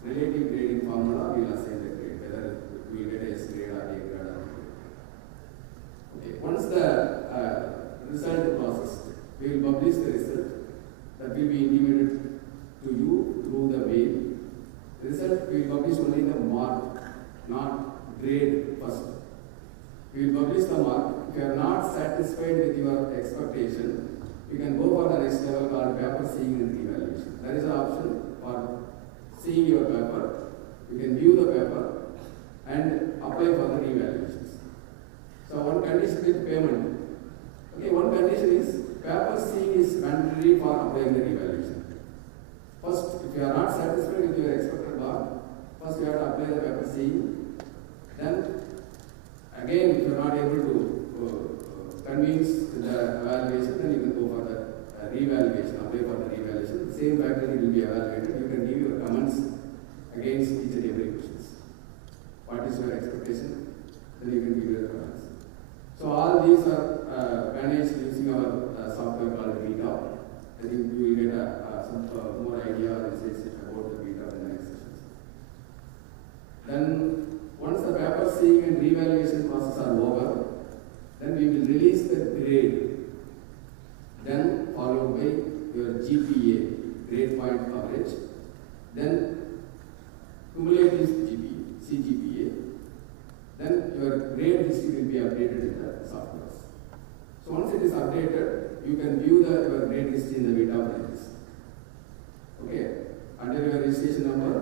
relative grading formula, we will assign the grade, whether we will get a S grade or A grade or B grade. Okay. Once the result process, we will publish the result that will be intimated to you through the mail. The result we will publish only the mark, not grade first. We will publish the mark. If you are not satisfied with your expectation, you can go for the next level called paper seeing and revaluation. There is an option for seeing your paper. You can view the paper and apply for the revaluations. So one condition with payment. Okay, one condition is paper seeing is mandatory for applying the revaluation. First, if you are not satisfied with your expected mark, first you have to apply the paper seeing. Then again, if you are not able to convince the evaluation, then you can go for the revaluation, apply for the revaluation. The same faculty will be evaluated. You can give your comments against each and every question. What is your expectation? Then you can give your comments. So all these are managed using our software called Beta. I think you will get some more idea or insights about the Beta in the next sessions. Then once the paper seeing and revaluation process are over, then we will release the grade. Then followed by your GPA, grade point average. Then cumulative GPA, CGPA. Then your grade history will be updated in the software. So once it is updated, you can view your grade history in the Beta pages. Okay, under your registration number,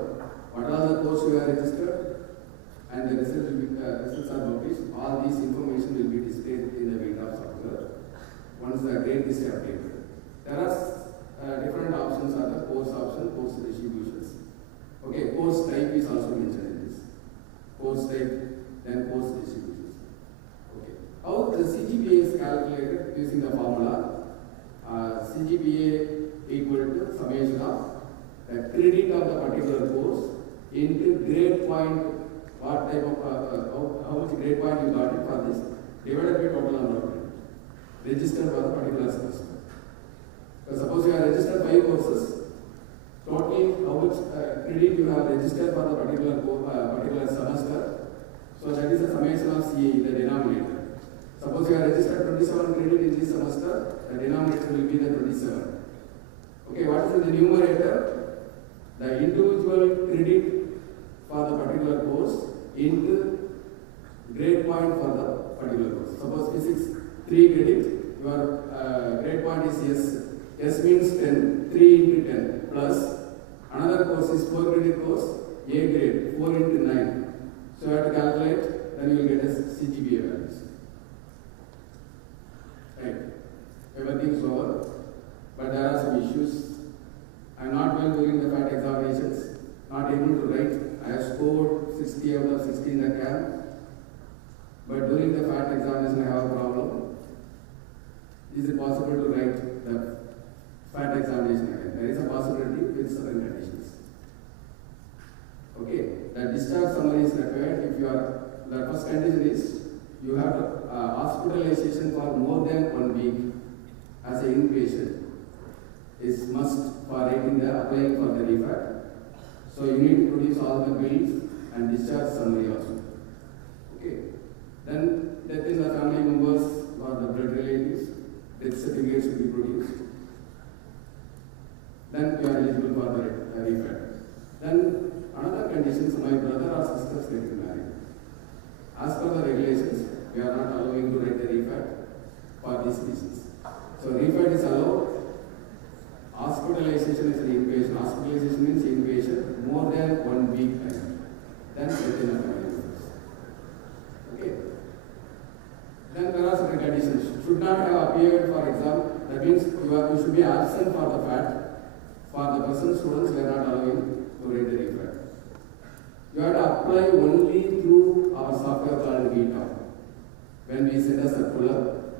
what are the courses you have registered, and the results are published. All these information will be displayed in the Beta software once the grade is updated. There are different options are the course option, course distributions. Okay, course type is also mentioned in this. Course type, then course distributions. Okay. How the CGPA is calculated using the formula CGPA equal to summation of the credit of the particular course into grade point, what type of how much grade point you got it for this, divided by total number of credits registered for the particular semester. So suppose you have registered 5 courses, totally how much credit you have registered for the particular semester. So that is the summation of CA, the denominator. Suppose you have registered 27 credit in this semester, the denominator will be the 27. Okay, what is in the numerator? The individual credit for the particular course into grade point for the particular course. Suppose physics 3 credit, your grade point is S. S means 10, 3 into 10 plus another course is 4 credit course, A grade, 4 into 9. So you have to calculate, then you will get a CGPA values. Right. Everything is over, but there are some issues. I am not well during the FAT examinations, not able to write. I have scored 60 out of 60 in the camp, but during the FAT examination I have a problem. Is it possible to write the FAT examination again? There is a possibility with certain conditions. Okay, the discharge summary is required if you are, the first condition is you have hospitalization for more than 1 week as an inpatient is must for writing the applying for the refat. So you need to produce all the bills and discharge summary also. Okay. Then death in the family members or the blood relatives, death certificates will be produced. Then you are eligible for the refat. Then another condition is my brother or sisters getting married. As per the regulations, we are not allowing to write the refat for these reasons. So refat is allowed. Hospitalization is an inpatient. Hospitalization means inpatient more than 1 week time. Then death in the family members. Okay. Then there are certain conditions. Should not have appeared for exam. That means you should be absent for the FAT. For the present students, we are not allowing to write the refat. You have to apply only through our software called Vita. When we send a circular,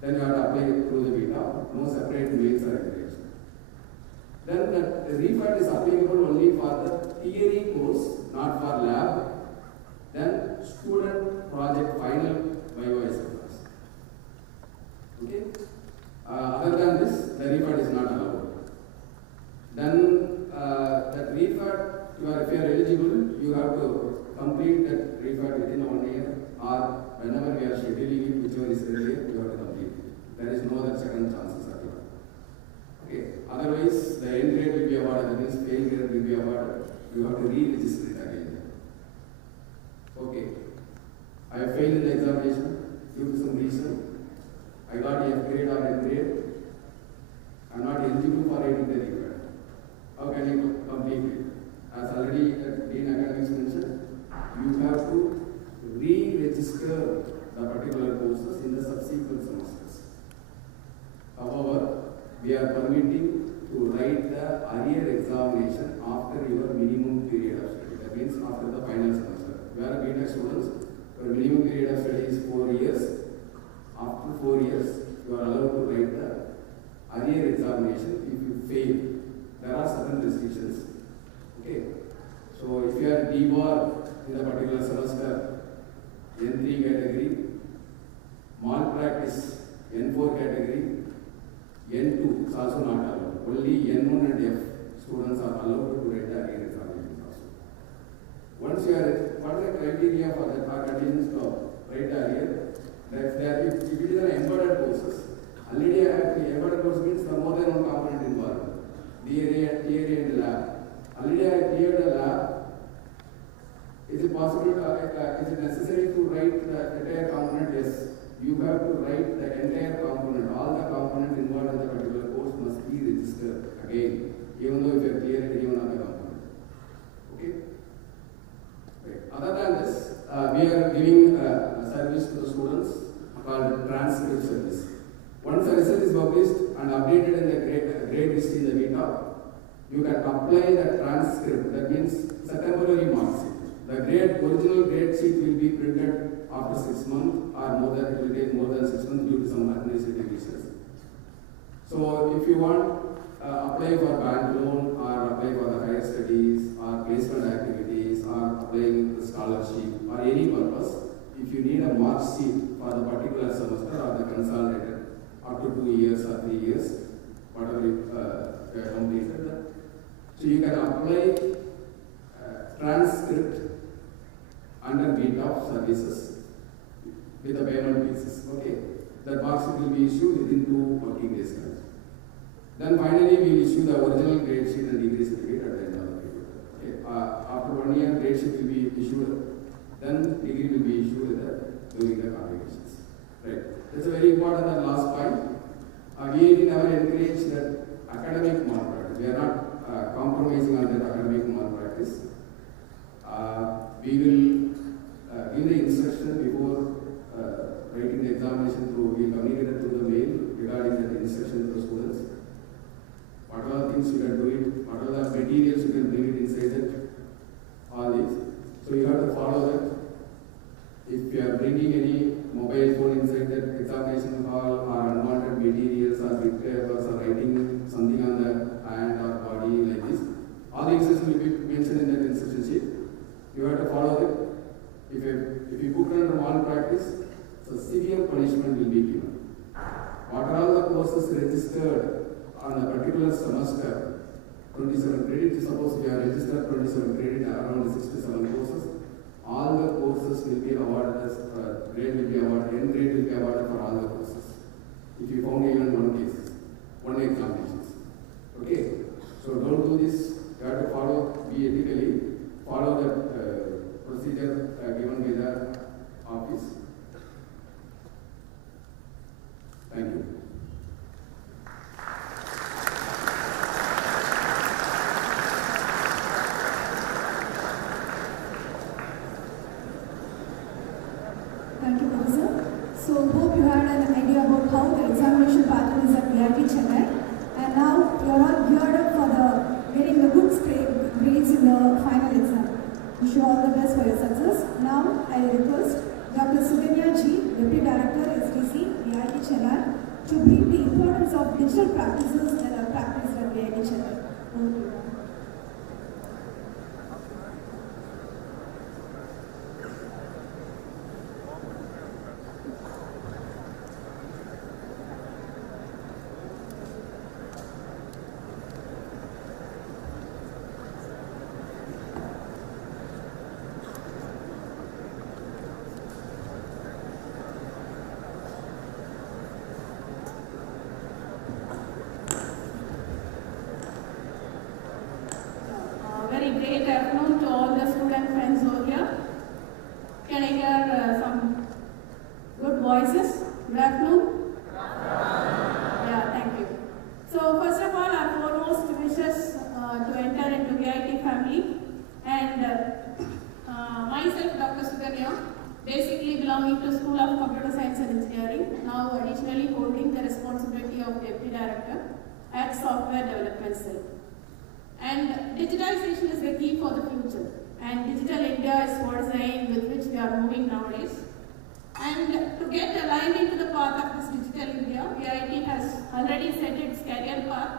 then you have to apply through the Vita. No separate mails are encouraged. Then the refat is applicable only for the theory course, not for lab. Then student project final vice class. Okay. Other than this, the refat is not allowed. Then that refat, if you are eligible, you have to complete that refat within 1 year, or whenever we are scheduling it, whichever is earlier, you have to complete it. There is no other second chances are given. Okay. Otherwise, the end grade will be awarded, that means fail grade will be awarded. You have to re-register it again. Okay. I have failed in the examination due to some reason. I got F grade or N grade. I am not eligible for writing the refat. How can you complete it? As already Dean Academics mentioned, you have to re-register the particular courses in the subsequent semesters. However, we are permitting to write the arrear examination after your minimum period of study. That means after the final semester. We are BTech students, your minimum period of study is 4 years. After 4 years, you are allowed to write the arrear examination if you fail. There are certain restrictions. Okay. So if you are D-bar in the particular semester, N3 category, malpractice, N4 category, N2 is also not allowed. Only N1 and F students are allowed to write the arrear examination also. Once you are, what are the criteria for the conditions to write the arrear? If it is an embedded courses, already embedded course means more than one component involved. Theory and lab. Already I cleared the lab. Is it possible is it necessary to write the entire component? Yes. You have to write the entire component. All the components involved in the particular course must be registered again, even though if you have cleared even other component. Okay? Right. Other than this, we are giving a service to the students called transcript service. Once a result is published and updated in the grade list in the Vita, you can apply the transcript. That means it's a temporary mark sheet. The original grade sheet will be printed after 6 months, or more than, it will take more than 6 months due to some administrative reasons. So if you want apply for bank loan, or apply for the higher studies, or placement activities, or applying the scholarship, or any purpose, if you need a mark sheet for the particular semester or the consolidated up to 2 years or 3 years, whatever you have completed, so you can apply transcript under Vita services with a payment basis. Okay, that mark sheet will be issued within 2 working days. Then finally, we will issue the original grade sheet and degree certificate at the end of the period. Okay. After 1 year, grade sheet will be issued, then degree will be issued during the convocations. Right. That's a very important and last point. We never encourage that academic malpractice. We are not compromising on that academic malpractice. We will give the instruction before writing the examination through, we communicate it through the mail regarding the instruction to the students. What are the things you can do it, what are the materials you can bring it inside it, all these. So you have to follow that. If you are bringing any mobile phone inside that examination hall or unwanted materials or big papers or writing something on the hand or body like this, all the instructions will be mentioned in that instruction sheet. You have to follow it. If you book under malpractice, so severe punishment will be given. What are all the courses registered on a particular semester? 27 credit. Suppose we are registered 27 credit around 67 courses. All the courses will be awarded as grade will be awarded, N grade will be awarded for all the courses. If you found even one case, one examinations. Okay? So don't do this. You have to follow, be ethically, follow the procedure given by the office. Thank you. Thank you, Professor. So, hope you had an idea about how the examination pattern is at VIT Chennai. And now you are all geared up for getting the good grades in the final exam. Wish you all the best for your success. Now, I request Dr. Suganya G, Deputy Director, SDC, VIT Chennai, to brief the importance of digital practices that are practiced at VIT Chennai. Thank you. Great afternoon to all the student friends over here. Can I hear some good voices? Good afternoon. Yeah, thank you. So first of all, our foremost wishes to enter into VIT family, and myself, Dr. Suganya, basically belonging to School of Computer Science and Engineering, now additionally holding the responsibility of Deputy Director at Software Development Cell. And digitization is the key for the future, and Digital India is what is the aim with which we are moving nowadays. And to get aligned into the path of this Digital India, VIT has already set its career path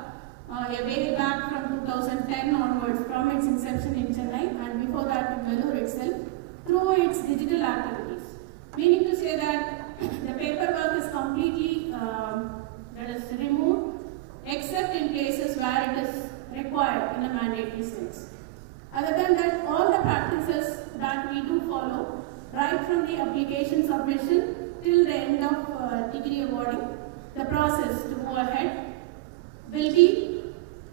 way back from 2010 onwards, from its inception in Chennai and before that in Vellore itself, through its digital activities. Meaning to say that the paperwork is completely removed, except in cases where it is required in a mandatory sense. Other than that, all the practices that we do follow, right from the application submission till the end of degree awarding, the process to go ahead will be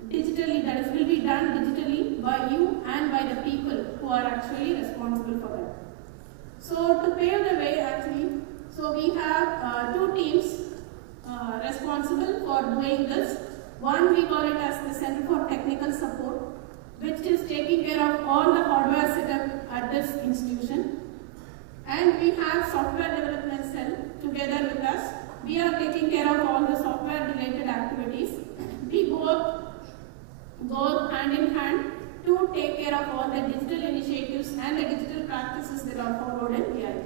digitally, that is, will be done digitally by you and by the people who are actually responsible for that. So to pave the way actually, so we have two teams responsible for doing this. One, we call it as the Center for Technical Support, which is taking care of all the hardware setup at this institution. And we have Software Development Cell together with us. We are taking care of all the software related activities. We both go hand in hand to take care of all the digital initiatives and the digital practices that are followed in VIT.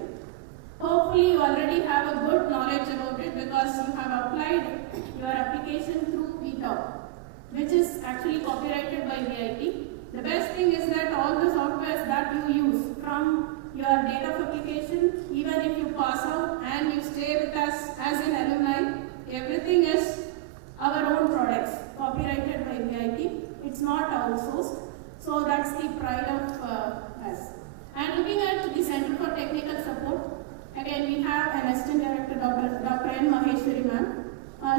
Hopefully you already have a good knowledge about it because you have applied your application through VTOP, which is actually copyrighted by VIT. The best thing is that all the softwares that you use, from your date of application, even if you pass out and you stay with us as an alumni, everything is our own products, copyrighted by VIT. It's not outsourced. So that's the pride of us. And looking at the Center for Technical Support, again we have an Assistant Director, Dr. N. Maheshwari ma'am.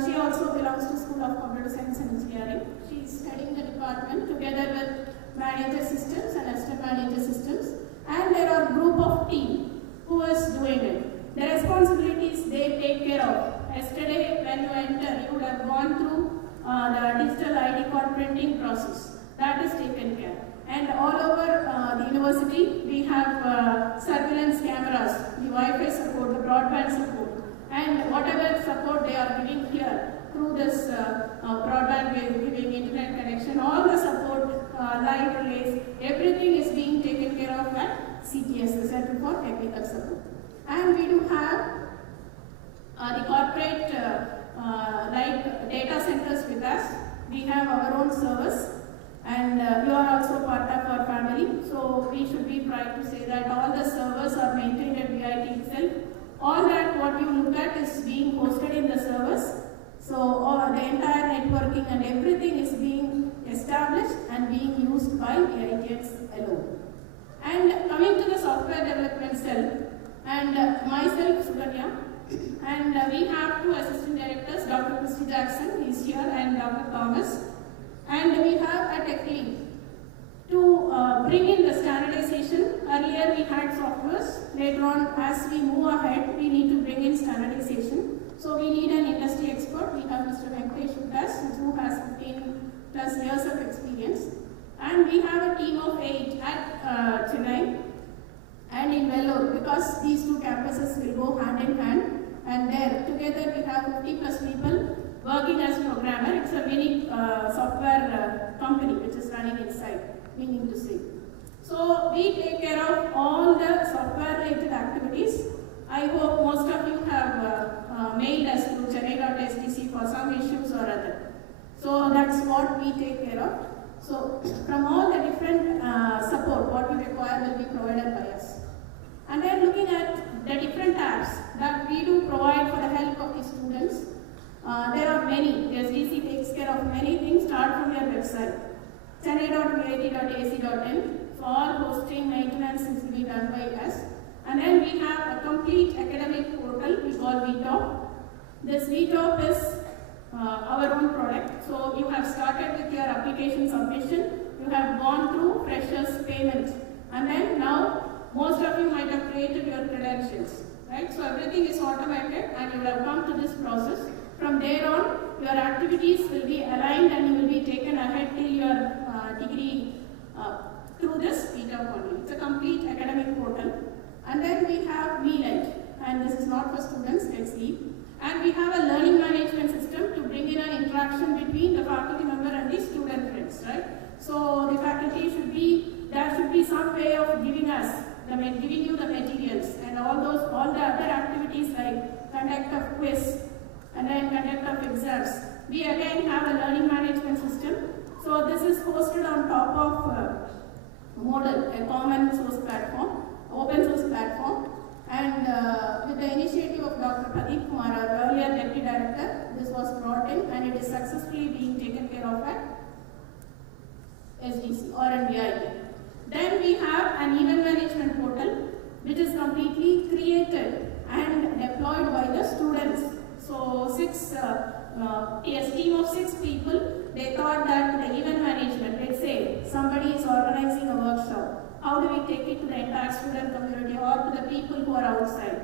She also belongs to School of Computer Science and Engineering. She is studying the department together with Manager Systems and Assistant Manager Systems. And there are a group of team who is doing it. The responsibilities they take care of. Yesterday when you enter, you would have gone through the digital ID card printing process. That is taken care. And all over the university, we have surveillance cameras, the Wi-Fi support, the broadband support, and whatever support they are giving here through this broadband giving internet connection, all the support, live relays, everything is being taken care of at CTS, the Center for Technical Support. And we do have the corporate like data centers with us. We have our own servers, and you are also part of our family. So we should be proud to say that all the servers are maintained at VIT itself. All that what you look at is being hosted in the servers. So the entire networking and everything is being established and being used by VITs alone. And coming to the software development cell, and myself, Suganya, and we have two assistant directors, Dr. Christy Jackson, he is here, and Dr. Thomas. And we have a tech lead to bring in the standardization. Earlier we had softwares. Later on, as we move ahead, we need to bring in standardization. So we need an industry expert. We have Mr. Venkatesh with us, who has 15 plus years of experience. And we have a team of 8 at Chennai and in Vellore, because these two campuses will go hand in hand. And there, together we have 50 plus people working as programmer. It's a mini software company which is running inside, meaning to say. So we take care of all the software related activities. I hope most of you have mailed us to chennai.stc for some issues or other. So that's what we take care of. So from all the different support, what we require will be provided by us. And then looking at the different apps that we do provide for the help of the students. There are many. The SDC takes care of many things. Start from your website, chennai.vit.ac.in. So all hosting, maintenance is to be done by us. And then we have a complete academic portal we call VTOP. This VTOP is our own product. So you have started with your application submission. You have gone through freshers payment. And then now most of you might have created your credentials. Right? So everything is automated and you will have come to this process. From there on, your activities will be aligned and you will be taken ahead till your degree through this VTOP only. It's a complete academic portal. And then we have VLET, and this is not for students, let's see. And we have a learning management system to bring in an interaction between the faculty member and the student friends, right? So the faculty should be, there should be some way of giving you the materials and all the other activities like conduct of quiz and then conduct of exams. We again have a learning management system. So this is hosted on top of Moodle, a common source platform, open source platform. And with the initiative of Dr. Pradeep Kumar, our earlier Deputy Director, this was brought in and it is successfully being taken care of at SDC or NVIT. Then we have an event management portal which is completely created and deployed by the students. So a team of 6 people, they thought that the event management, let's say somebody is organizing a workshop, how do we take it to the entire student community or to the people who are outside?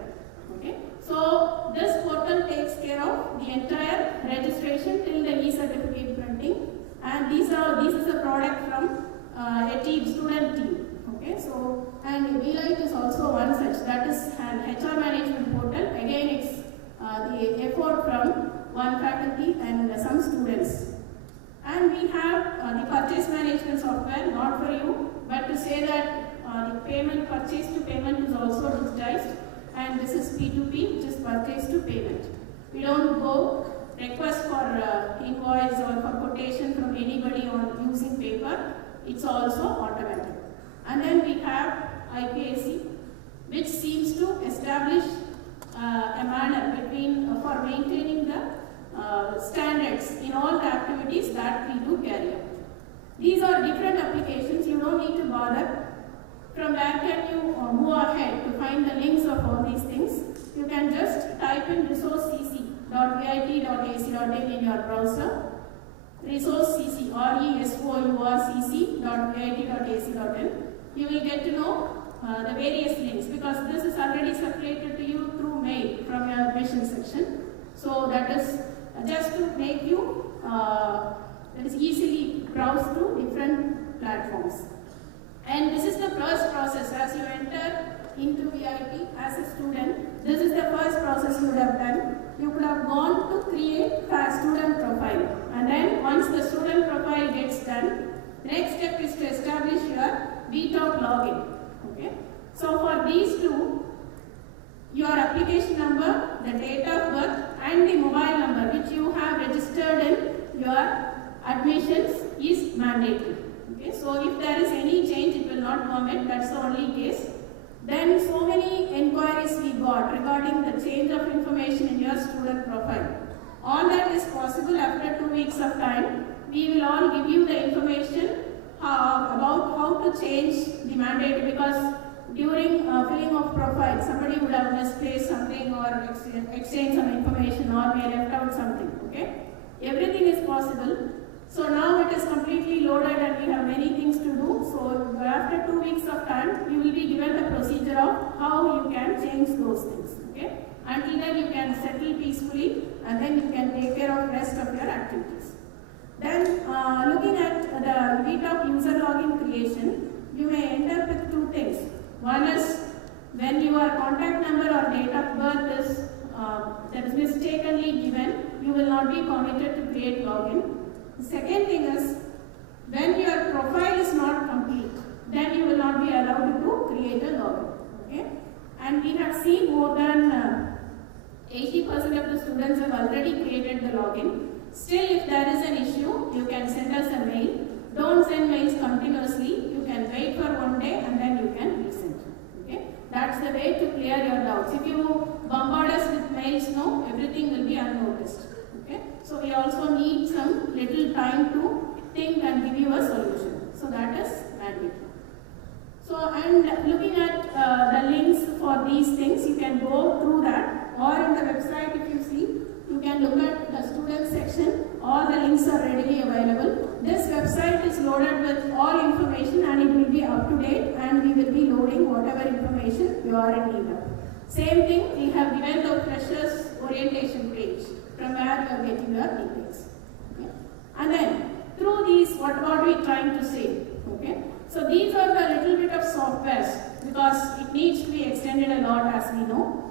Okay. So this portal takes care of the entire registration till the e-certificate printing, and this is a product from a student team. Okay. So and VLite is also one such, that is an HR management portal. Again, it's the effort from one faculty and some students. And we have the purchase management software, not for you, but to say that the payment, purchase to payment is also digitized, and this is P2P, which is purchase to payment. We don't go request for invoice or for quotation from anybody on using paper. It's also automatic. And then we have IPAC, which seems to establish a manner between for maintaining the standards in all the activities that we do carry out. These are different applications. You don't need to bother. From where can you move ahead to find the links of all these things? You can just type in resourcecc.vit.ac.in in your browser. Resourcecc, resourcecc.vit.ac.in. You will get to know the various links, because this is already separated to you through mail from your admission section. So that is just to make you that is easily browse through different platforms. And this is the first process as you enter into VIP as a student. This is the first process you would have done. You could have gone to create a student profile, and then once the student profile gets done, next step is to establish your VTalk login. Okay. So for these two, your application number, the date of birth, and the mobile number which you have registered in your admissions is mandatory. Okay. So if there is any change, it will not come in. That's the only case. Then so many inquiries we got regarding the change of information in your student profile. All that is possible after 2 weeks of time. We will all give you the information about how to change the mandate, because during filling of profile, somebody would have misplaced something or exchanged some information or may have left out something. Okay, everything is possible. So now it is completely loaded and we have many things to do. So after 2 weeks of time, you will be given the procedure of how you can change those things. Okay, until then you can settle peacefully and then you can take care of rest of your activities. Then looking at the VTalk user login creation, you may end up with two things. One is when your contact number or date of birth is mistakenly given, you will not be permitted to create login. The second thing is when your profile is not complete, then you will not be allowed to create a login. Okay? And we have seen more than 80% of the students have already created the login. Still, if there is an issue, you can send us a mail. Don't send mails continuously. You can wait for 1 day and then you can resend. Okay? That's the way to clear your doubts. If you bombard us with mails, no, everything will be unnoticed. Okay? So we also need some little time to think and give you a solution. So that is mandatory. So, and looking at the links for these things, you can go through that, or in the website if you see, you can look at the student section. All the links are readily available. This website is loaded with all information and it will be up to date, and we will be loading whatever information you are in need of. Same thing, we have given the freshers orientation page from where you are getting your details. Okay? And then through these, what are we trying to say? Okay? So these are the little bit of softwares, because it needs to be extended a lot as we know.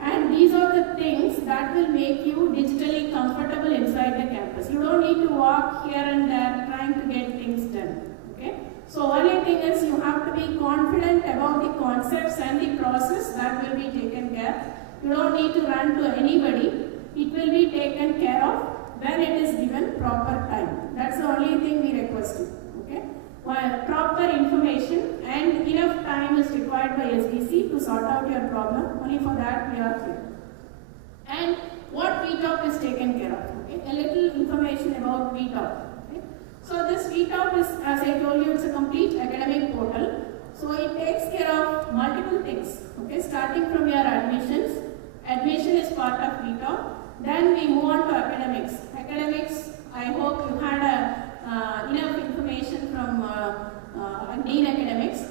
And these are the things that will make you digitally comfortable inside the campus. You don't need to walk here and there trying to get things done. Okay? So only thing is you have to be confident about the concepts and the process that will be taken care. You don't need to run to anybody. It will be taken care of when it is given proper time. That's the only thing we request you. Okay? While proper information and enough time is required by SDC to sort out your problem, only for that we are here. And what VTalk is taken care of. Okay? A little information about VTalk. Okay? So this VTalk is, as I told you, it's a complete academic portal. So it takes care of multiple things. Okay? Starting from your admissions. Admission is part of VTalk. Then we move on to academics. Academics, I hope you had enough information from Dean Academics.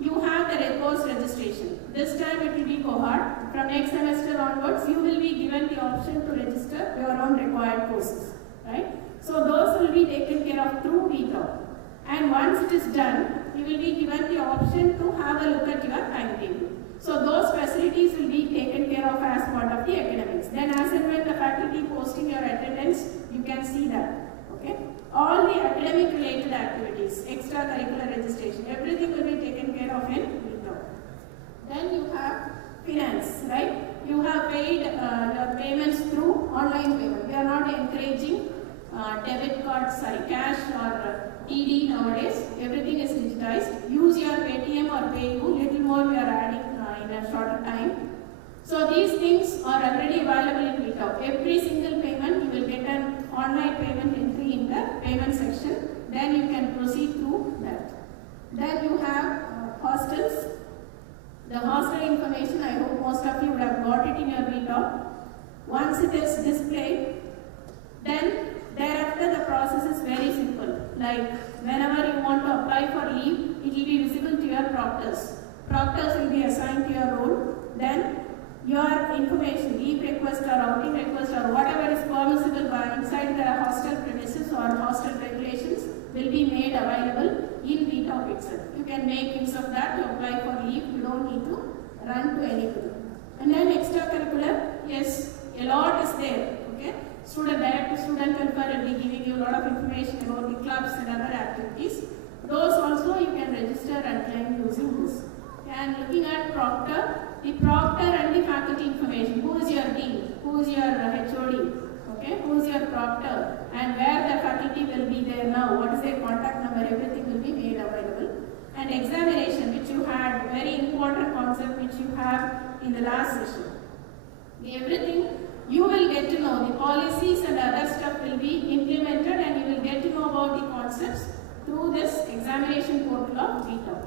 You have the course registration. This time it will be cohort. From next semester onwards, you will be given the option to register your own required courses. Right? So those will be taken care of through VTalk. And once it is done, you will be given the option to have a look at your timetable. So those facilities will be taken care of as part of the academics. Then as and when the faculty posting your attendance, you can see that. Okay? All the academic related activities, extracurricular registration, everything will be taken care of in VTalk. Then you have finance, right? You have paid your payments through online payment. We are not encouraging debit card, cash or TD nowadays. Everything is digitized. Use your Paytm or PayU. Little more we are adding in a shorter time. So these things are already available in VTalk. Every single payment you will get an online payment entry in the payment section. Then you can proceed through that. Then you have hostels. The hostel information, I hope most of you would have got it in your VTalk. Once it is displayed, then thereafter the process is very simple. Like whenever you want to apply for leave, it will be visible to your proctors. Proctors will be assigned to your role. Then your information, leave request or outing request or whatever is permissible by inside the hostel premises or hostel regulations will be made available. in VTOP itself. You can make use of that to apply for leave. You don't need to run to anybody. And then extracurricular, yes, a lot is there. Okay, direct student welfare will be giving you a lot of information about the clubs and other activities. Those also you can register and claim using this. And looking at proctor, the proctor and the faculty information. Who is your dean? Who is your HOD? Okay, who is your proctor? And where the faculty will be there now? What is their contact number? Everything will be made available. And examination, which you had, very important concept which you have in the last session. Everything you will get to know. The policies and other stuff will be implemented, and you will get to know about the concepts through this examination portal of VTOP.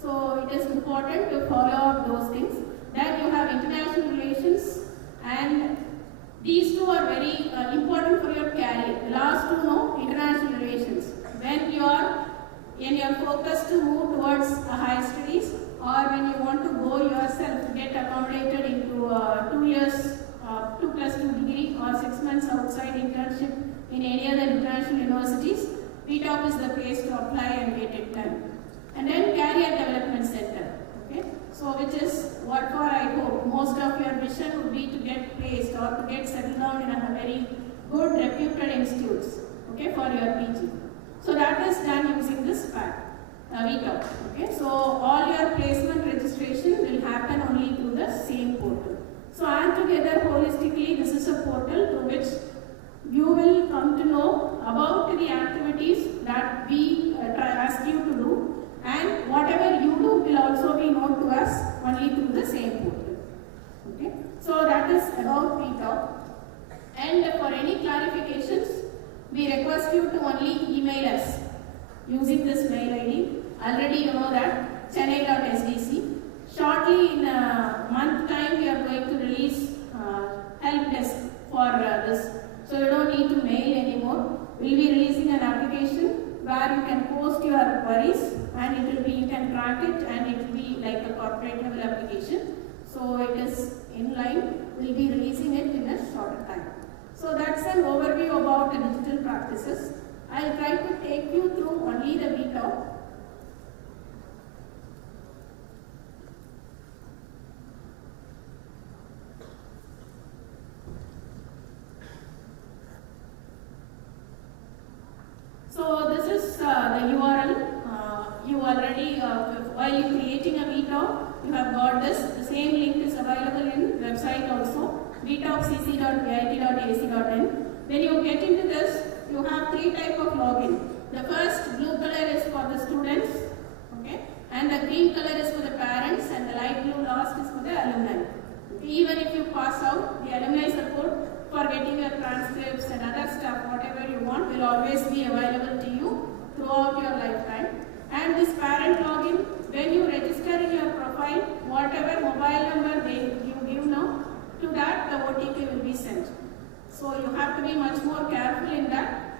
So it is important to follow up those things. Then you have international relations, and these two are very important for your career. The last two, no, international relations. When you are focused to move towards higher studies, or when you want to go yourself to get accommodated into 2 years, 2+2 degree, or 6 months outside internship in any other international universities, VTOP is the place to apply and get it done. And then Career Development Center, okay? So which is what for I hope most of your mission would be to get placed or to get settled down in a very good reputed institutes, okay, for your PG. So that is done using this VTOP, okay? So all your placement registration will happen only through the same portal. So altogether, holistically, this is a portal through which you will come to know about the activities that we ask you to do, and whatever you do will also be known to us only through the same portal. Okay? So that is about VTOP. And for any clarifications, we request you to only email us using this mail ID. Already you know that, chennai.sdc. Shortly in a month time, we are going to release help desk for this. So you don't need to mail anymore. We'll be releasing an application where you can post your queries, and it will be, you can track it, and it will be like a corporate level application. So it is in line. We'll be releasing it in a shorter time. So that's an overview about the digital practices. I'll try to take you through only the VTOP. So this is the URL. You already, while you creating a VTOP, you have got this. The same link is available in website also, vtopcc.bit.ac.in. When you get into this, you have 3 types of login. The first blue color is for the students, okay, and the green color is for the parents, and the light blue last is for the alumni. Even if you pass out, the alumni support for getting your transcripts and other stuff, whatever you want, will always be available to you throughout your lifetime. And this parent login, when you register in your profile, whatever mobile number you give now, to that the OTP will be sent. So you have to be much more careful in that.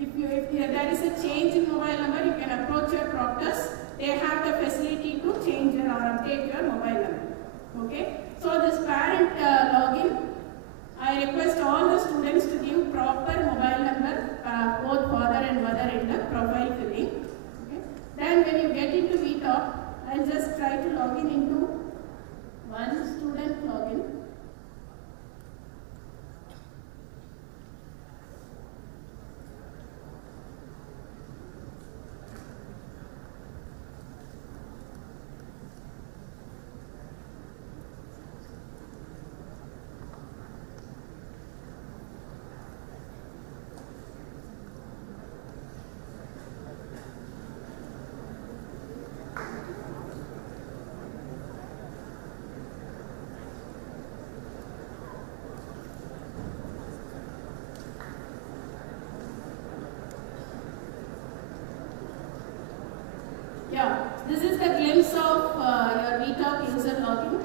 If there is a change in mobile number, you can approach your proctors. They have the facility to change or update your mobile number. Okay. So this parent login, I request all the students to give proper mobile number, both father and mother, in the profile filling. Okay. Then when you get into VTOP, I'll just try to log in into one student login. Yeah, this is the glimpse of your VTOP user login.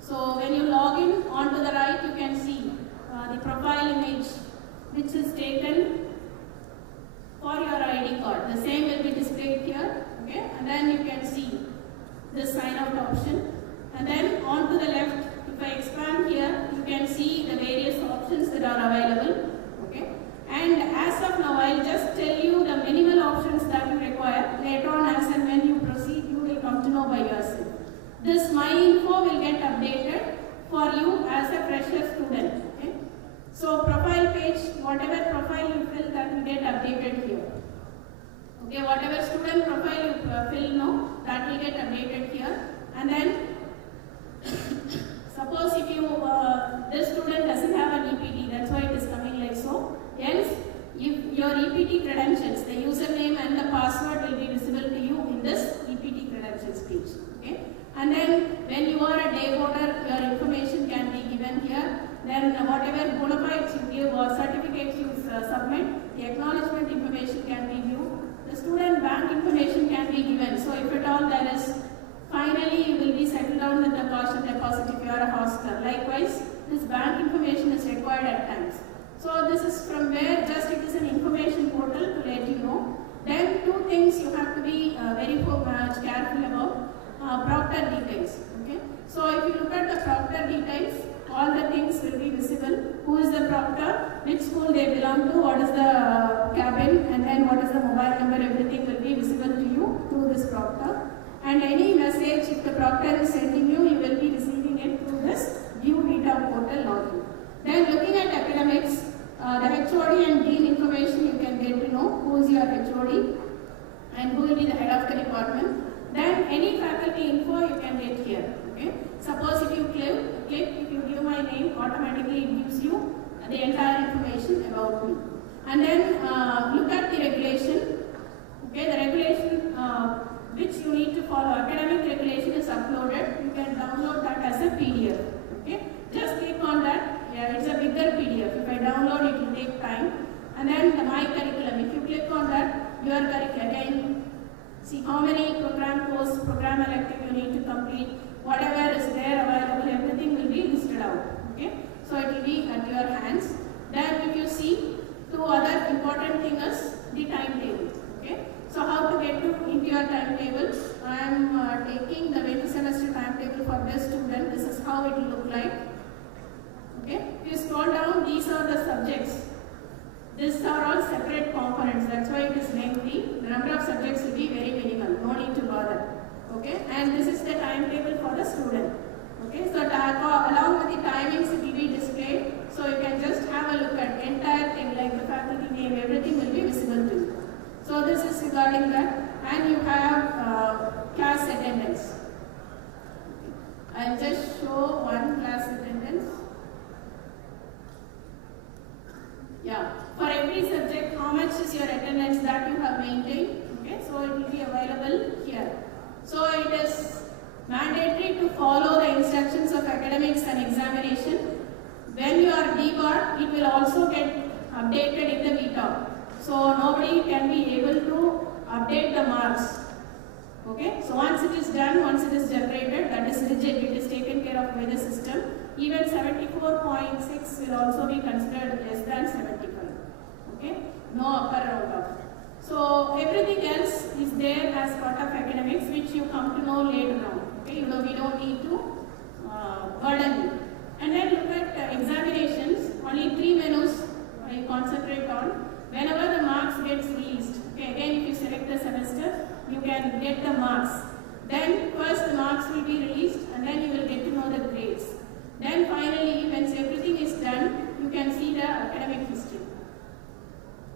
So when you log in, on to the right you can see the profile image which is taken for your ID card. The same will be displayed here, okay? And then you can see the sign out option. And then on to the left, if I expand here, you can see the various options that are available, okay? And as of now, I'll just tell you the minimal options that you require. info will get updated for you as a fresher student. Okay? So profile page, whatever profile you fill, that will get updated here. Okay, whatever student profile you fill now, that will get updated here. And then suppose if you this student doesn't have an EPT, that's why it is coming like so. Else, if your EPT credentials, the username and the password will be visible to you in this EPT credentials page. Okay, and then when you are a day boarder, your information can be given here. Then whatever bona fides you give or certificates you submit, the acknowledgement information can be viewed. The student bank information can be given. So if at all there is, finally you will be settled down with the caution deposit if you are a hostler. Likewise, this bank information is required at times. So this is from where just it is an information portal to let you know. Then two things you have to be very much careful about, proctor details. Okay. So if you look at the proctor details, all the things will be visible. Who is the proctor, which school they belong to, what is the cabin, and then what is the mobile number, everything will be visible to you through this proctor. And any message, if the proctor is sending you, you will be receiving it through this View Data Portal login. Then looking at academics, the HOD and Dean information you can get to know who is your HOD and who will be the head of the department. Then any faculty info you can get here. Okay. Suppose if you click, if you give my name, automatically it gives you the entire information about me. And then look at the regulation. Okay, the regulation which you need to follow, academic regulation is uploaded. You can download that as a PDF. Okay, just click on that. Yeah, it's a bigger PDF. If I download it, will take time. And then my curriculum. If you click on that, your curriculum again. See how many program course, program elective you need to complete. Whatever is there available, everything will be listed out. Okay, so it will be at your hands. Then if you see, two other important things is the timetable. Okay, so how to get into your timetable? I am taking the winter semester timetable for this student. This is how it will look like. Okay, if you scroll down, these are the subjects. These are all separate components. That's why it is lengthy. The number of subjects will be very minimal. No need to bother. Okay, and this is the timetable for the student. Okay, so along with the timings it will be displayed. So you can just have a look at entire thing like the faculty name, everything will be visible to you. So this is regarding that, and you have class attendance. I'll just show one class attendance. Yeah, for every subject, how much is your attendance that you have maintained? Okay, so it will be available here. So it is mandatory to follow the instructions of academics and examination. When you are debarred, it will also get updated in the VTOP. So nobody can be able to update the marks. Okay, so once it is done, once it is generated, that is rigid, it is taken care of by the system. Even 74.6 will also be considered less than 75. Okay, no upper round off. So everything else is there as part of academics, which you come to know later on. Okay, you know, we don't need to burden you. And then look at examinations. Only 3 menus I concentrate on. Whenever the marks gets released, okay, again if you select the semester, you can get the marks. Then first the marks will be released, and then you will get to know the grades. Then finally, once everything is done, you can see the academic history.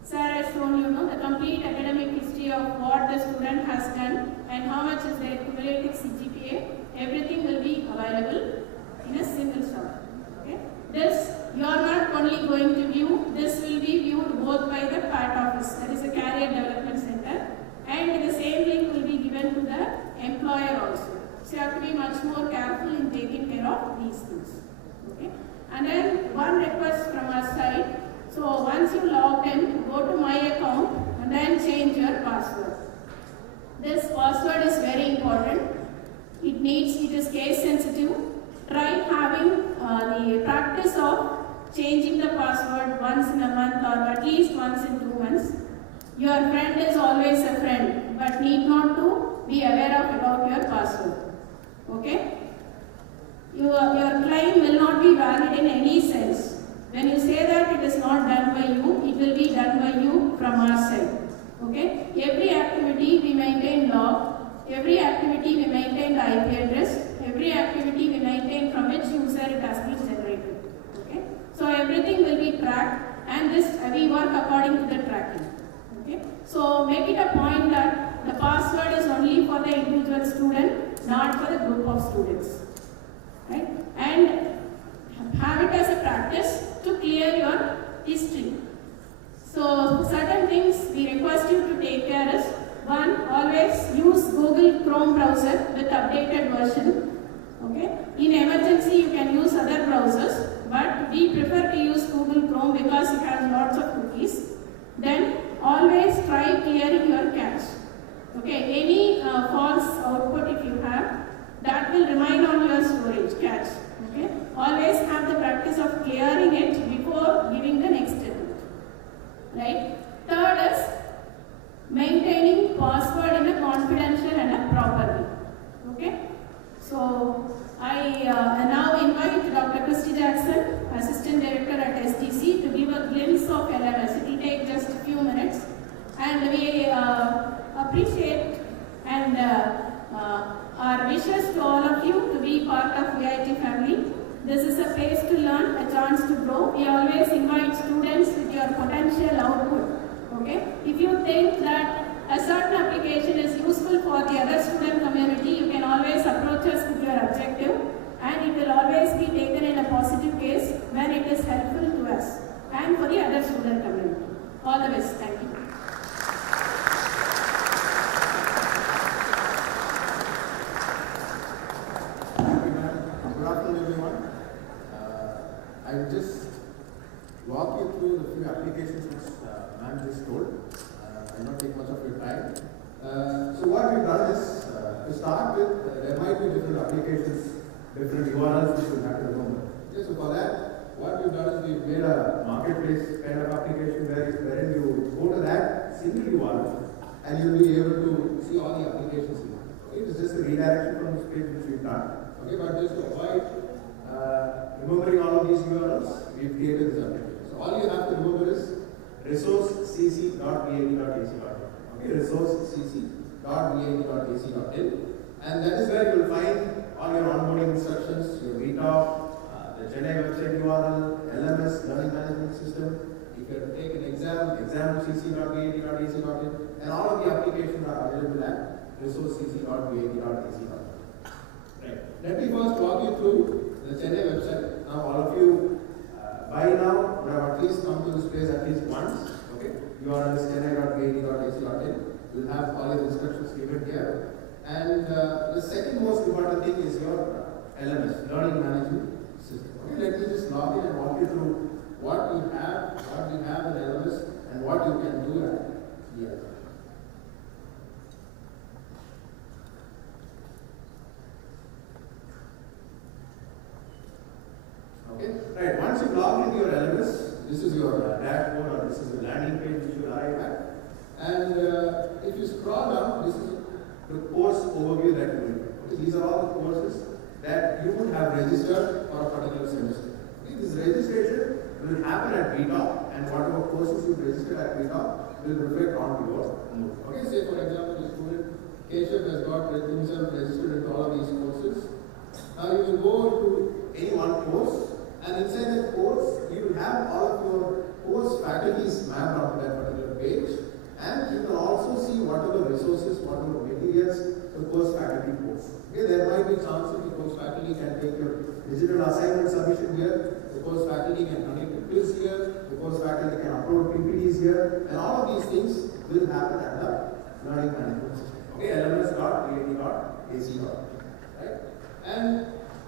Sir has shown you the complete academic history of what the student has done and how much is their cumulative CGPA. Everything will be available in a single shot. Okay? This you are not only going to view, this will be viewed both by the PAT office, that is a Career Development Center, and the same link will be given to the employer also. So you have to be much more careful in taking care of these things. Okay? And then one request from our side. So once you log in, go to my account and then change your password. This password is very important. It is case sensitive. Try having the practice of changing the password once in a month or at least once in 2 months. Your friend is always a friend, but need not to be aware of about your password. Okay? Your claim will not be valid in any sense. When you say that it is not done by you, it will be done by you from our side. Okay? Every activity we maintain log, every activity we maintain the IP address, every activity we maintain from which user it has been generated. Okay, so everything will be tracked, and this we work according to the tracking. Okay, so make it a point that the password is only for the individual student, not for the group of students. Right, and have it as a practice to clear your history. So certain things we request you to take care is: one, always use Google Chrome browser with updated version. Okay, in emergency you can use other browsers, but we prefer to use Google Chrome because it has lots of cookies. Then always try clearing your cache. Okay, any false output if you have, that will remain on your storage cache. Okay, always have the practice of clearing it before giving the next attempt. Right. Third is maintaining password in a confidential and a proper way. Okay. So I now invite Dr. Christy Jackson, Assistant Director at STC, to give a glimpse of LMS. It will take just a few minutes, and we appreciate and our wishes to all of you to be part of VIT family. This is a place to learn, a chance to grow. We always invite students with your potential output. Okay? If you think that a certain application is useful for the other student community, you can always approach us with your objective, and it will always be taken in a positive case when it is helpful to us and for the other student community. All the best. Thank you. Good afternoon, everyone. I'll just walk you through the few applications which ma'am just told. I'll not take much of your time. So what we've done is, to start with, there might be different applications, different URLs which you have to remember. Okay, so for that, what we've done is we've made a marketplace kind of application wherein you go to that single URL and you'll be able to see all the applications here. Okay, it's just a redirection from this page which we've done. Okay, but just to avoid remembering all of these URLs, we've created this application. So all you have to remember is resourcecc.vat.ac.in. Okay, resourcecc.vat.ac.in, and that is where you will find all your onboarding instructions, your meetup, the Chennai website URL, LMS, learning management system. If you have to take an exam, exam.cc.vat.ac.in, and all of the applications are available at resourcecc.vat.ac.in. Right. Let me first walk you through the Chennai website. Now, all of you by now would have at least come to this place at least once. Okay, you are on this chennai.vat.ac.in. You'll have all your instructions given here. And the second most important thing is your LMS, Learning Management System. Okay, let me just log in and walk you through what we have in LMS, and what you can do at here. Okay, right. Once you log into your LMS, this is your dashboard, or this is the landing page which you arrive at. And if you scroll down, this is the course overview that you will get. Okay, these are all the courses that you would have registered for a particular semester. Okay, this registration will happen at VTOP, and whatever courses you registered at VTOP will reflect onto your node. Okay, say for example, the student Keshav has got himself registered into all of these courses. Now you will go to any one course, and inside that course, you will have all of your course faculties mapped onto that particular page, and you can also see whatever resources, whatever materials the course faculty posts. Okay, there might be chances the course faculty can take your digital assignment submission here, the course faculty can connect the quiz here, the course faculty can upload PPTs here, and all of these things will happen at the learning management system. Okay, lms.vat.ac.in. Right? And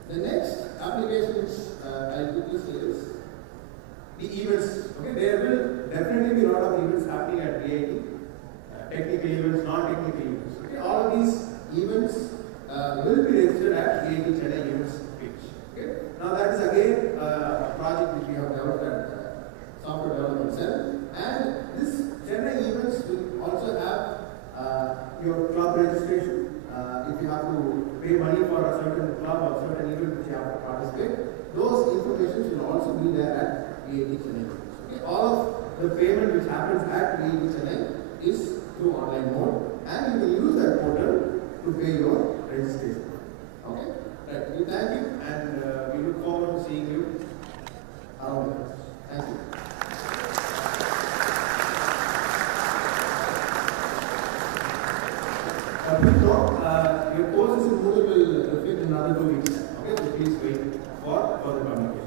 the next application which I'll quickly say is the events. Okay, there will definitely be a lot of events happening at VIT, technical events, non-technical events. Okay, all of these events will be registered at VIT Chennai events page. Okay, now that is again a project which we have developed at Software Development Cell, and this Chennai events will also have your club registration. If you have to pay money for a certain club or certain event which you have to participate, those information will also be there at VIT Chennai. Okay, all of the payment which happens at VIT Chennai is through online mode, and you will use that portal to pay your registration. Okay, Right. We thank you and we look forward to seeing you around. Thank you. Please note, your courses in Moodle will reflect in another 2 weeks. Okay, so please wait for further communication.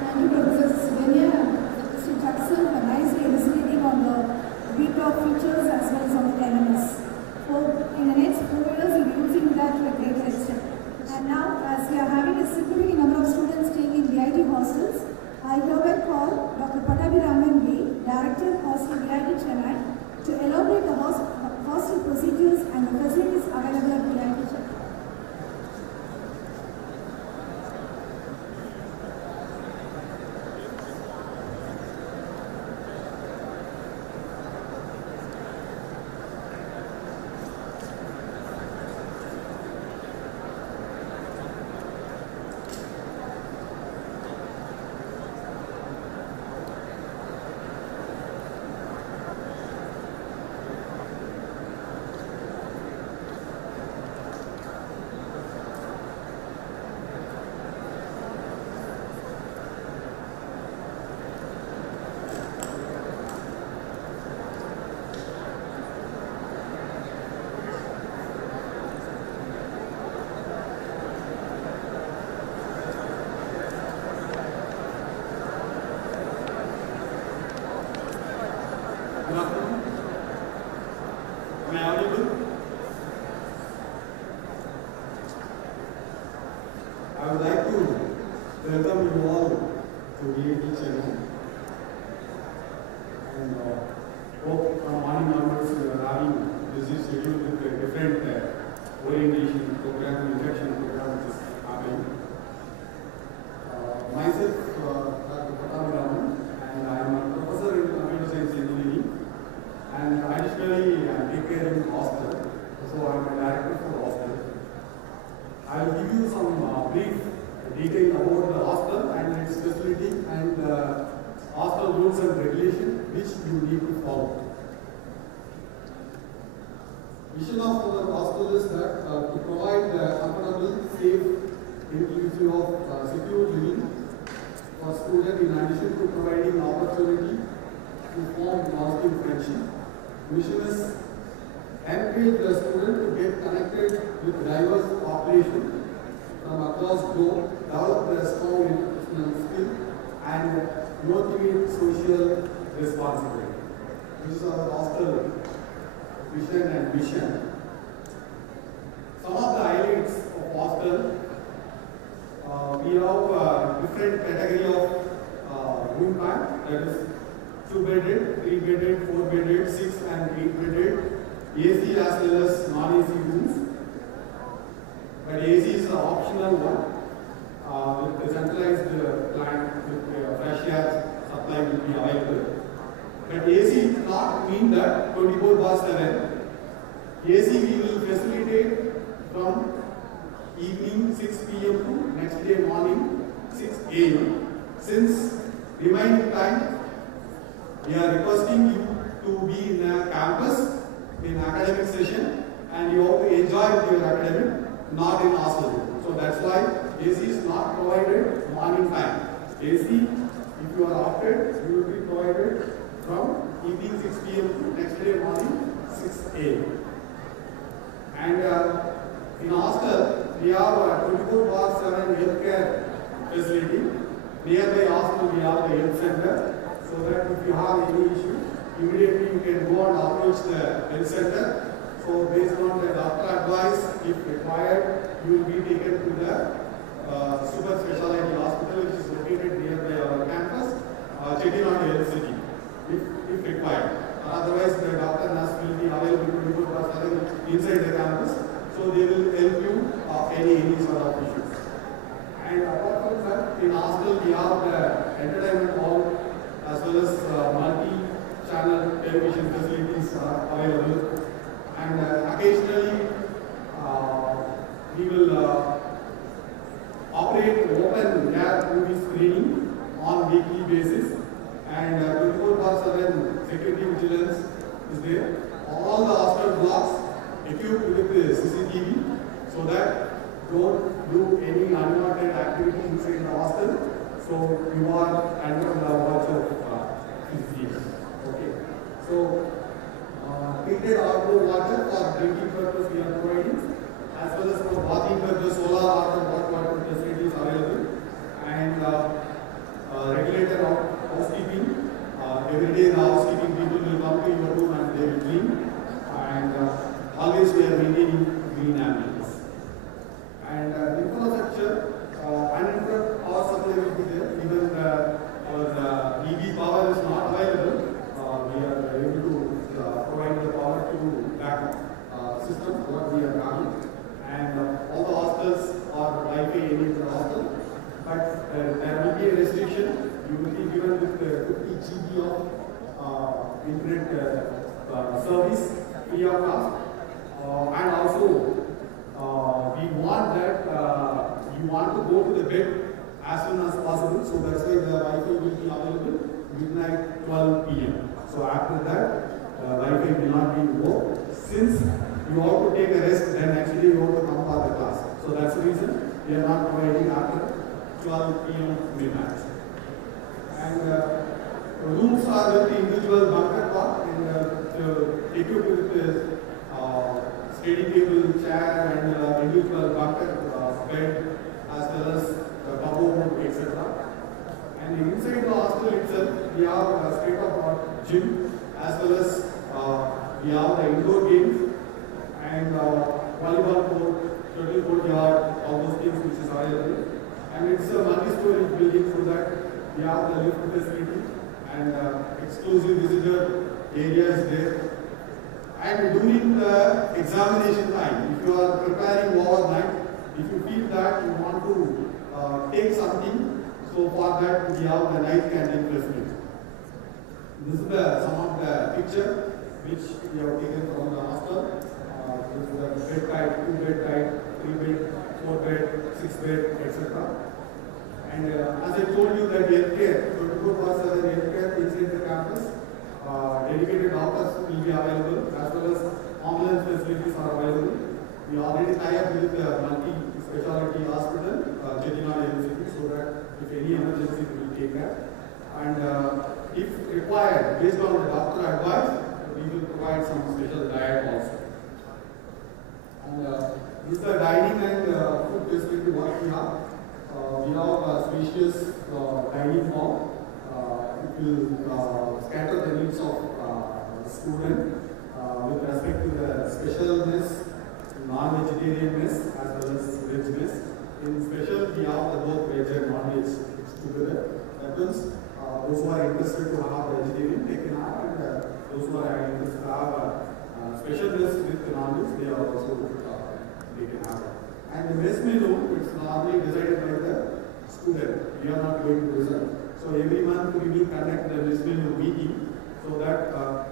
Thank you, Professor Sylvania and Mr. Jackson, for nicely elucidating on the week of features as well as on the elements. So, in the next 4 years, we'll be using that to a greater extent. And now, as we are having a significant number of students staying in VIT hostels, I hereby call Dr. Pattabhiraman B., Director, Hostel VIT Chennai, to elaborate the hostel procedures and the facilities available at VIT Chennai. Good afternoon. Am I audible? I would like to welcome you all to VIT Chennai and hope from morning onwards you are having busy schedule with a different orientation program, induction program which is happening. Myself, Dr. Pattabhiraman, and I am a professor in computer science engineering. And additionally, I take care in hostel, so I am a director for hostel. I will give you some brief detail about the hostel and its facility and hostel rules and regulations which you need to follow. Mission of our hostel is that to provide comfortable, safe, inclusive of secure living for students in addition to providing opportunity to form positive friendship. Mission is encourage the student to get connected with diverse population from across globe, develop their strong interpersonal skill and motivate social responsibility. This is our hostel vision and mission. Some of the highlights of hostel, we have different category of room type, that is 2-bedded, 3-bedded, 4-bedded, 6 and 8-bedded, AC as well as non-AC rooms. But AC is an optional one. With the centralized plant with fresh air supply will be available. But AC does not mean that 24/7. AC we will facilitate from evening 6 p.m. to next day morning 6 a.m. Since remaining time, we are requesting you to be in a campus in academic session and you have to enjoy your academic, not in hostel. So that's why AC is not provided morning time. AC, if you are opted, you will be provided from evening 6 p.m. to next day morning 6 a.m. And in hostel, we have a 24/7 healthcare facility. Nearby hostel, we have the health center. So that if you have any issue, immediately you can go and approach the health center. So based on the doctor advice, if required, you will be taken to the super specialty hospital which is located nearby our campus, Chettinad Health City, if required. Otherwise, the doctor nurse will be available 24/7 inside the campus. So they will help you any sort of issues. And apart from that, in hostel we have the entertainment hall as well as multi-channel television facilities are available. And occasionally we will operate open air movie screening on weekly basis. water and security vigilance is there. All the hostel blocks equipped with the CCTV so that don't do any unwanted activity inside the hostel. So you are under the watch of CCTV. Okay. So treated outdoor water for drinking purpose we are providing, as well as for bathing purpose, solar water, hot water facilities available, and regulated housekeeping. Every day the housekeeping people will come to your room and they will clean, and always we are maintaining green ambience. And infrastructure, uninterrupted power supply will be there. Even our EV power is not available, we are able to provide the power to backup system what we are having. And all the hostels are Wi-Fi in the hostel, but there will be a restriction. You will be given with 50 GB of internet service free of cost. And also, we want that you want to go to the bed as soon as possible. So that's why the Wi-Fi will be available midnight 12 p.m. So after that, Wi-Fi will not be invoked. Since you have to take a rest, then actually you have to come for the class. So that's the reason we are not providing after 12 p.m. midnight. And rooms are with the individual bunker cot and equipped with study table, chair, and individual bunker bed, as well as cupboard, etc. And inside the hostel itself, we have a state-of-the-art gym, as well as we have the indoor games and volleyball court, shuttle courtyard, all those things which is available. And it's a multi-story building so that we have the lift facility and exclusive visitor areas there. And during the examination time, if you are preparing overnight, if you feel that you want to take something, so for that we have the night canteen facility. This is some of the picture which we have taken from the hostel. This is the bed type, 2-bed type, 3-bed, 4-bed, 6-bed, etc. And as I told you that healthcare, 24/7 healthcare inside the campus, dedicated doctors will be available, as well as ambulance facilities are available. We already tie up with the multi-speciality hospital, Chettinad University, so that if any emergency we will take that. And if required, based on the doctor advice, we will provide some special diet also. And this is the dining and food facility what we have. We have a spacious dining hall. It will scatter the needs of the student with respect to the special mess, non-vegetarian mess, as well as veg mess. In special, we have the both veg and non-veg together. That means those who are interested to have vegetarian, they can have, and those who are interested to have a special mess with non-veg, they are also they can have. And the mess menu, it's normally decided by the student. We are not going to decide. So every month we will conduct the mess menu meeting, so that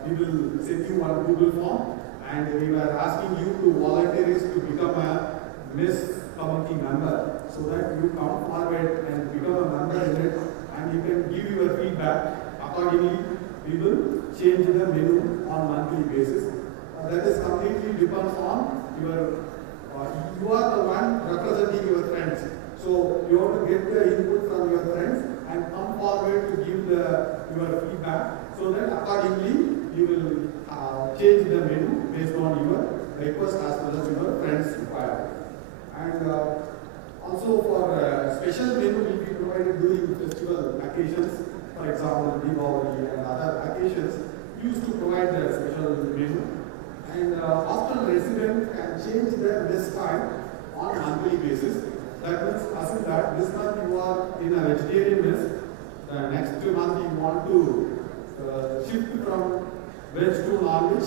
we will send you one Google form, and we were asking you to volunteer to become a mess committee member, so that you come forward and become a member in it, and you can give your feedback. Accordingly, we will change the menu on monthly basis. That is completely depends on your. You are the one representing your friends. So you have to get the input from your friends and come forward to give your feedback, so that accordingly you will change the menu based on your request as well as your friends' requirement. And also for special menu will be provided during festival occasions, for example Diwali and other occasions, used to provide the special menu. And hostel resident can change their mess time on a monthly basis. That means, assume that this month you are in a vegetarian mess, the next month you want to shift from veg to non-veg,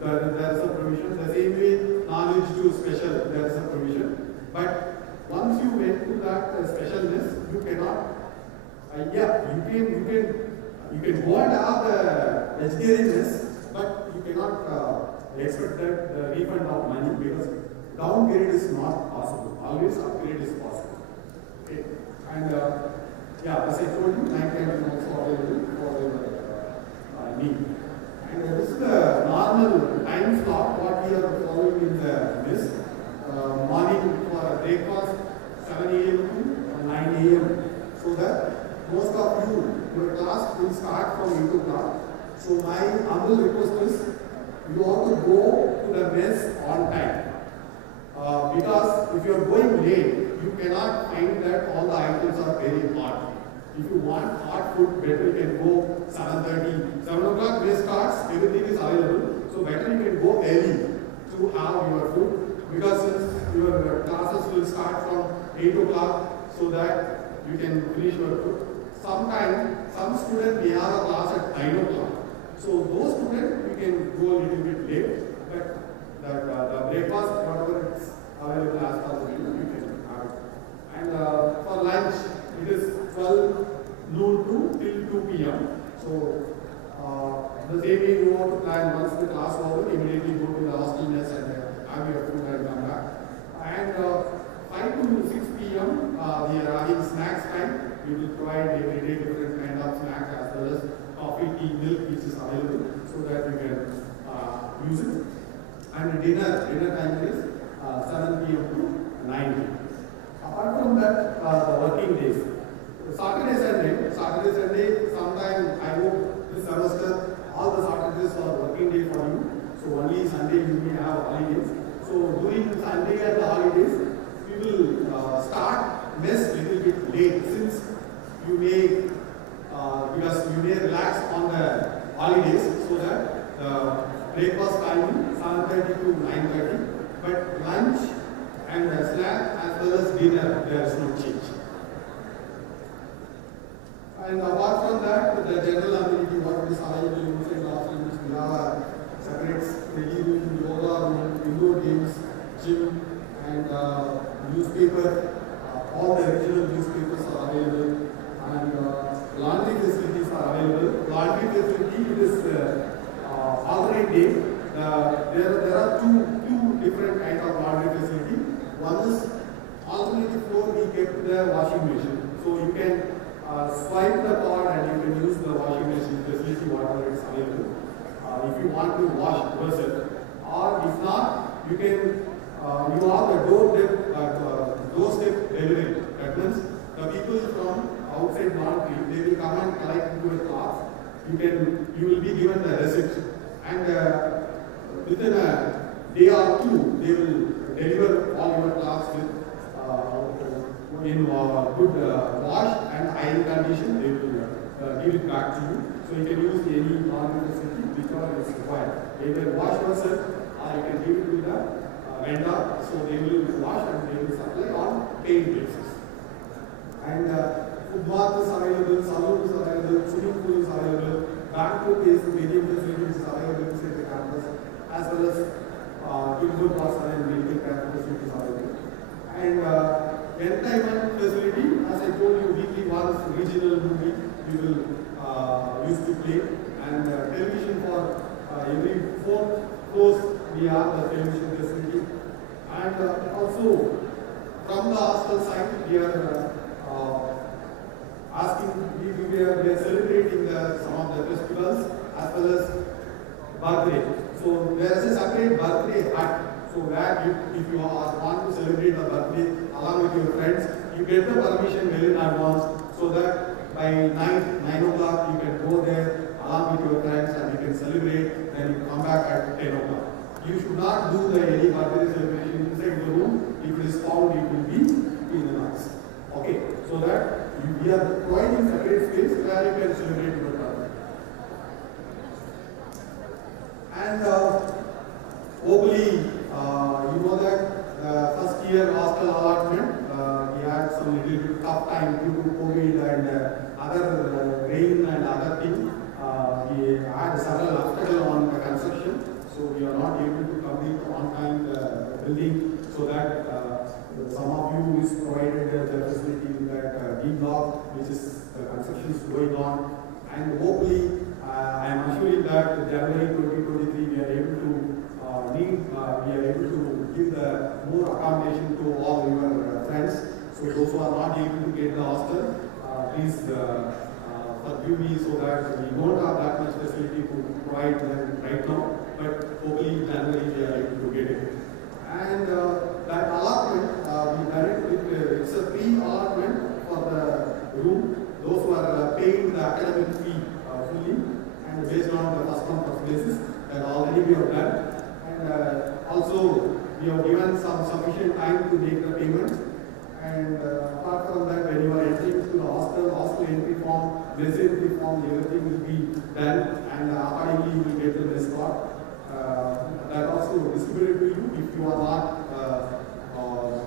there is a provision. The same way, non-veg to special, there is a provision. But once you went to that special mess, you cannot. You can go and have the vegetarian mess, but you cannot expect that the refund of money, because downgrade is not possible. Always upgrade is possible. Okay. And as I told you, night time is also available for meal. And this is the normal time slot what we are following in this morning for breakfast 7 a.m. to 9 a.m. so that most of you, your class will start from 8 o'clock. So my humble request is you have to go to the mess on time. Because if you are going late, you cannot find that all the items are very hot. If you want hot food, better you can go 7:30. 7 o'clock mess starts, everything is available. So better you can go early to have your food. Because since your classes will start from 8 o'clock, so that you can finish your food. Sometimes, some students may have a class at 9 o'clock. So those students, you can go a little bit late, but the breakfast, whatever is available as per the menu, you can have it. And for lunch, it is 12 noon to till 2 p.m. So the same way you want to plan once the class is over, immediately go to the hostel mess and have your food and come back. And 5 to 6 p.m. We are having snacks time. We will provide every day different kind of snacks as well as coffee, tea, milk which is available so that you can use it. And dinner time is 7 p.m. to 9 p.m. Apart from that, the working days. Saturday, Sunday, sometime I hope this semester all the Saturdays are working day for you. So only Sunday you may have holidays. So during Sunday and the holidays, we will start mess little bit late since you may because you may relax on the holidays so that the breakfast time 7:30 to 9:30, but lunch and snack as well as dinner there is no change. And apart from that, the general amenity what is available inside the hostel, we have a separate study room, yoga room, indoor games, gym, and newspaper. All the original newspapers are available, and laundry facilities are available. Laundry facility is alternate day. There are two different kinds of laundry facility. One is alternative floor. We kept the washing machine, so you can swipe the card and you can use the washing machine facility whatever is available. If you want to wash yourself, or if not, you can. You have the doorstep delivery. That means the people from outside laundry, they will come and collect your clothes. You will be given the receipt, and within a day or two, they will deliver all your clothes in good wash and iron condition. They will give it back to you. So you can use any laundry facility whichever is required. Either wash yourself or you can give it to the vendor. So they will wash and they will supply on paid basis. And food bath is available, saloon is available, swimming pool is available, banquet is medium facilities is available inside the campus, as well as good hospital and medical care facilities available. And entertainment facility, as I told you, weekly once regional movie we will use to play, and television for every 4 floors we have the television facility, and also from the hostel side we are we are celebrating some of the festivals as well as birthday. So there is a separate birthday hut. So where if you want to celebrate the birthday along with your friends, you get the permission well in advance so that by 9 o'clock you can go there along with your friends and you can celebrate, then you come back at 10 o'clock. You should not do any birthday celebration inside the room. If it is found, it will be in the noise. Okay, so that we are providing separate space where you can celebrate your birthday. And hopefully, you know that first year hostel allotment, we had some little bit tough time due to COVID and other rain and other things. We had several obstacles on the construction, so we are not able to complete on time the building, so that some of you is provided the facility in that D block, which is the construction is going on, and hopefully I am assuring that January 2023 we are able to give the more accommodation to all your friends. So those who are not able to get the hostel, please forgive me so that we don't have that much facility to provide them right now, but hopefully January they are able to get it. And that allotment, we direct it, it's a pre-allotment for the room. Those who are paying the academic fee fully, and based on the first come first basis, that already we have done. And also we have given some sufficient time to make the payment. And apart from that, when you are entering to the hostel entry form, mess entry form, everything will be done, and accordingly you will get the mess card. That also distributed to you. If you are not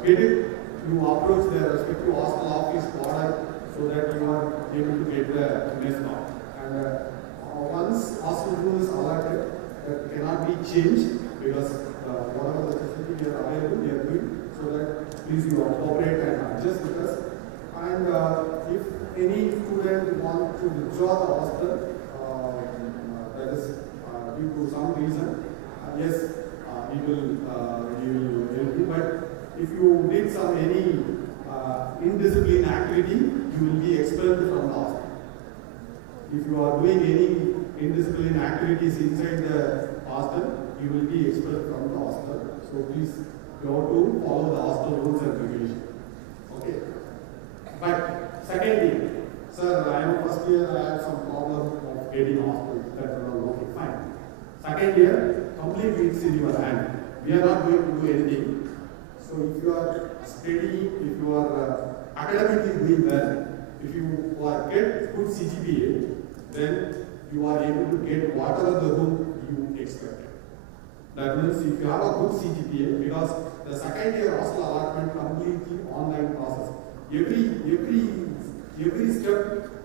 get it, you approach the respective hostel office order so that you are able to get the mess card. And once hostel room is allotted, that cannot be changed because whatever the facility are available, they are doing, so that please you cooperate and adjust with us. And if any student want to withdraw the hostel, that is due to some reason, yes, we will help you. But if you did any indisciplined activity, you will be expelled from the hostel. If you are doing any indisciplined activities inside the hostel, you will be expelled from the hostel. So please, you have to follow the hostel rules and regulations. Okay. But secondly, sir, I am first year, I have some problem of getting hostel. That's okay, fine. Second year, completely it's in your hand. We are not going to do anything. So if you are studying, if you are academically doing well, if you get good CGPA, then you are able to get whatever the room you expected. That means if you have a good CGPA, because the second year hostel allotment completely online process. Every step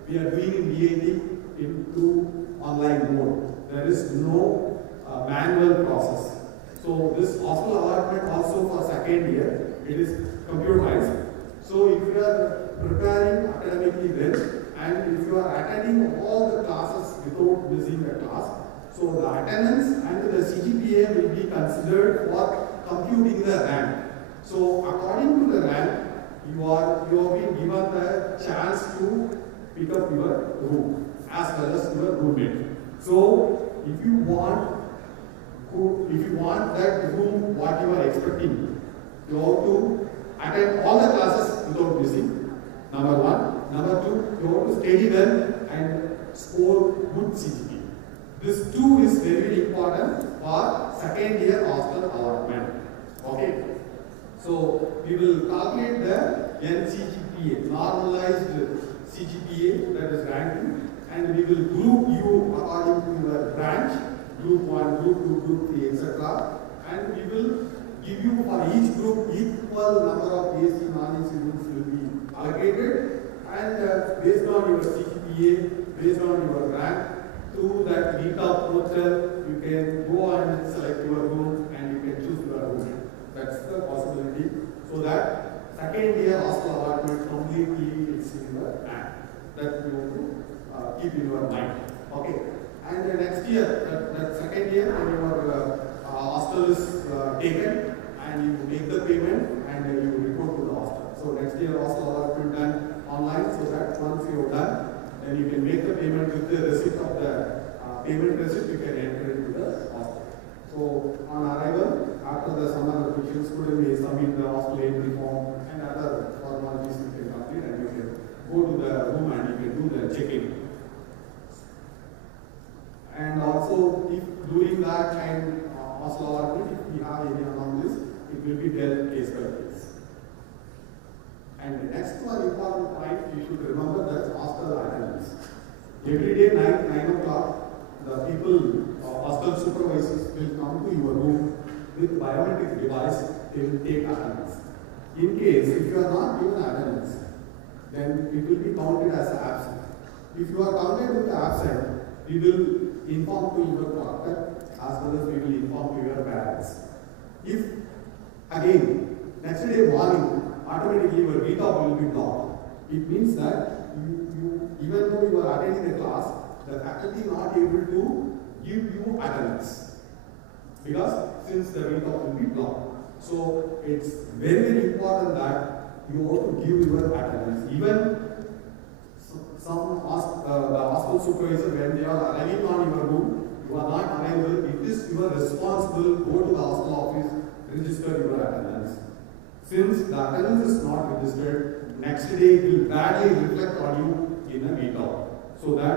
we are doing in DAT into online mode. There is no manual process. So this hostel allotment also for second year, it is computerized. So if you are preparing academically well, and if you are attending all the classes without missing a class, so the attendance and the CGPA will be considered for computing the rank. So according to the rank, you have been given the chance to pick up your room as well as your roommate. So if you want that room what you are expecting, you have to attend all the classes without missing. Number one. Number two, you have to study well and score good CGPA. This too is very important for second year hostel allotment. Okay. So we will calculate the NCGPA, normalized CGPA, that is ranking, and we will group you according to your branch, group 1, group 2, group 3, etc. And we will give you for each group equal number of AC, non-AC rooms will be allocated, and based on your CGPA, based on your rank, through that meetup portal, you can go and select your room and you can choose your room. That's the possibility. So that second year hostel allotment completely is in your hand. That you have to keep in your mind. Okay. And the next year, that second year, when your hostel is taken and you make the payment and you report to the hostel. So next year hostel allotment done online, so that once you have done, then you can make the payment with the receipt of the payment receipt, you can enter into the hostel. So on arrival, after the summer vacation, student may submit the hostel entry form and other formalities you can complete, and you can go to the room and you can do the check-in. And also, if during that time hostel allotment, if we have any anomalies, it will be dealt case by case. And the next one important point, you should remember that hostel attendance. Every day 9 o'clock, the people, hostel supervisors will come to your room with biometric device, they will take attendance. In case, if you are not given attendance, then it will be counted as absent. If you are counted with absent, we will inform to your proctor as well as we will inform to your parents. If, again, next day morning, automatically your VTOP will be blocked. It means that even though you are attending the class, the faculty not able to give you attendance because since the VTOP will be blocked. So it's very, very important that you have to give your attendance. Even the hostel supervisor, when they are arriving on your room, you are not principal responsible, go to the hostel office, register your attendance. Since the attendance is not registered, next day it will badly reflect on you in a meet-out. So that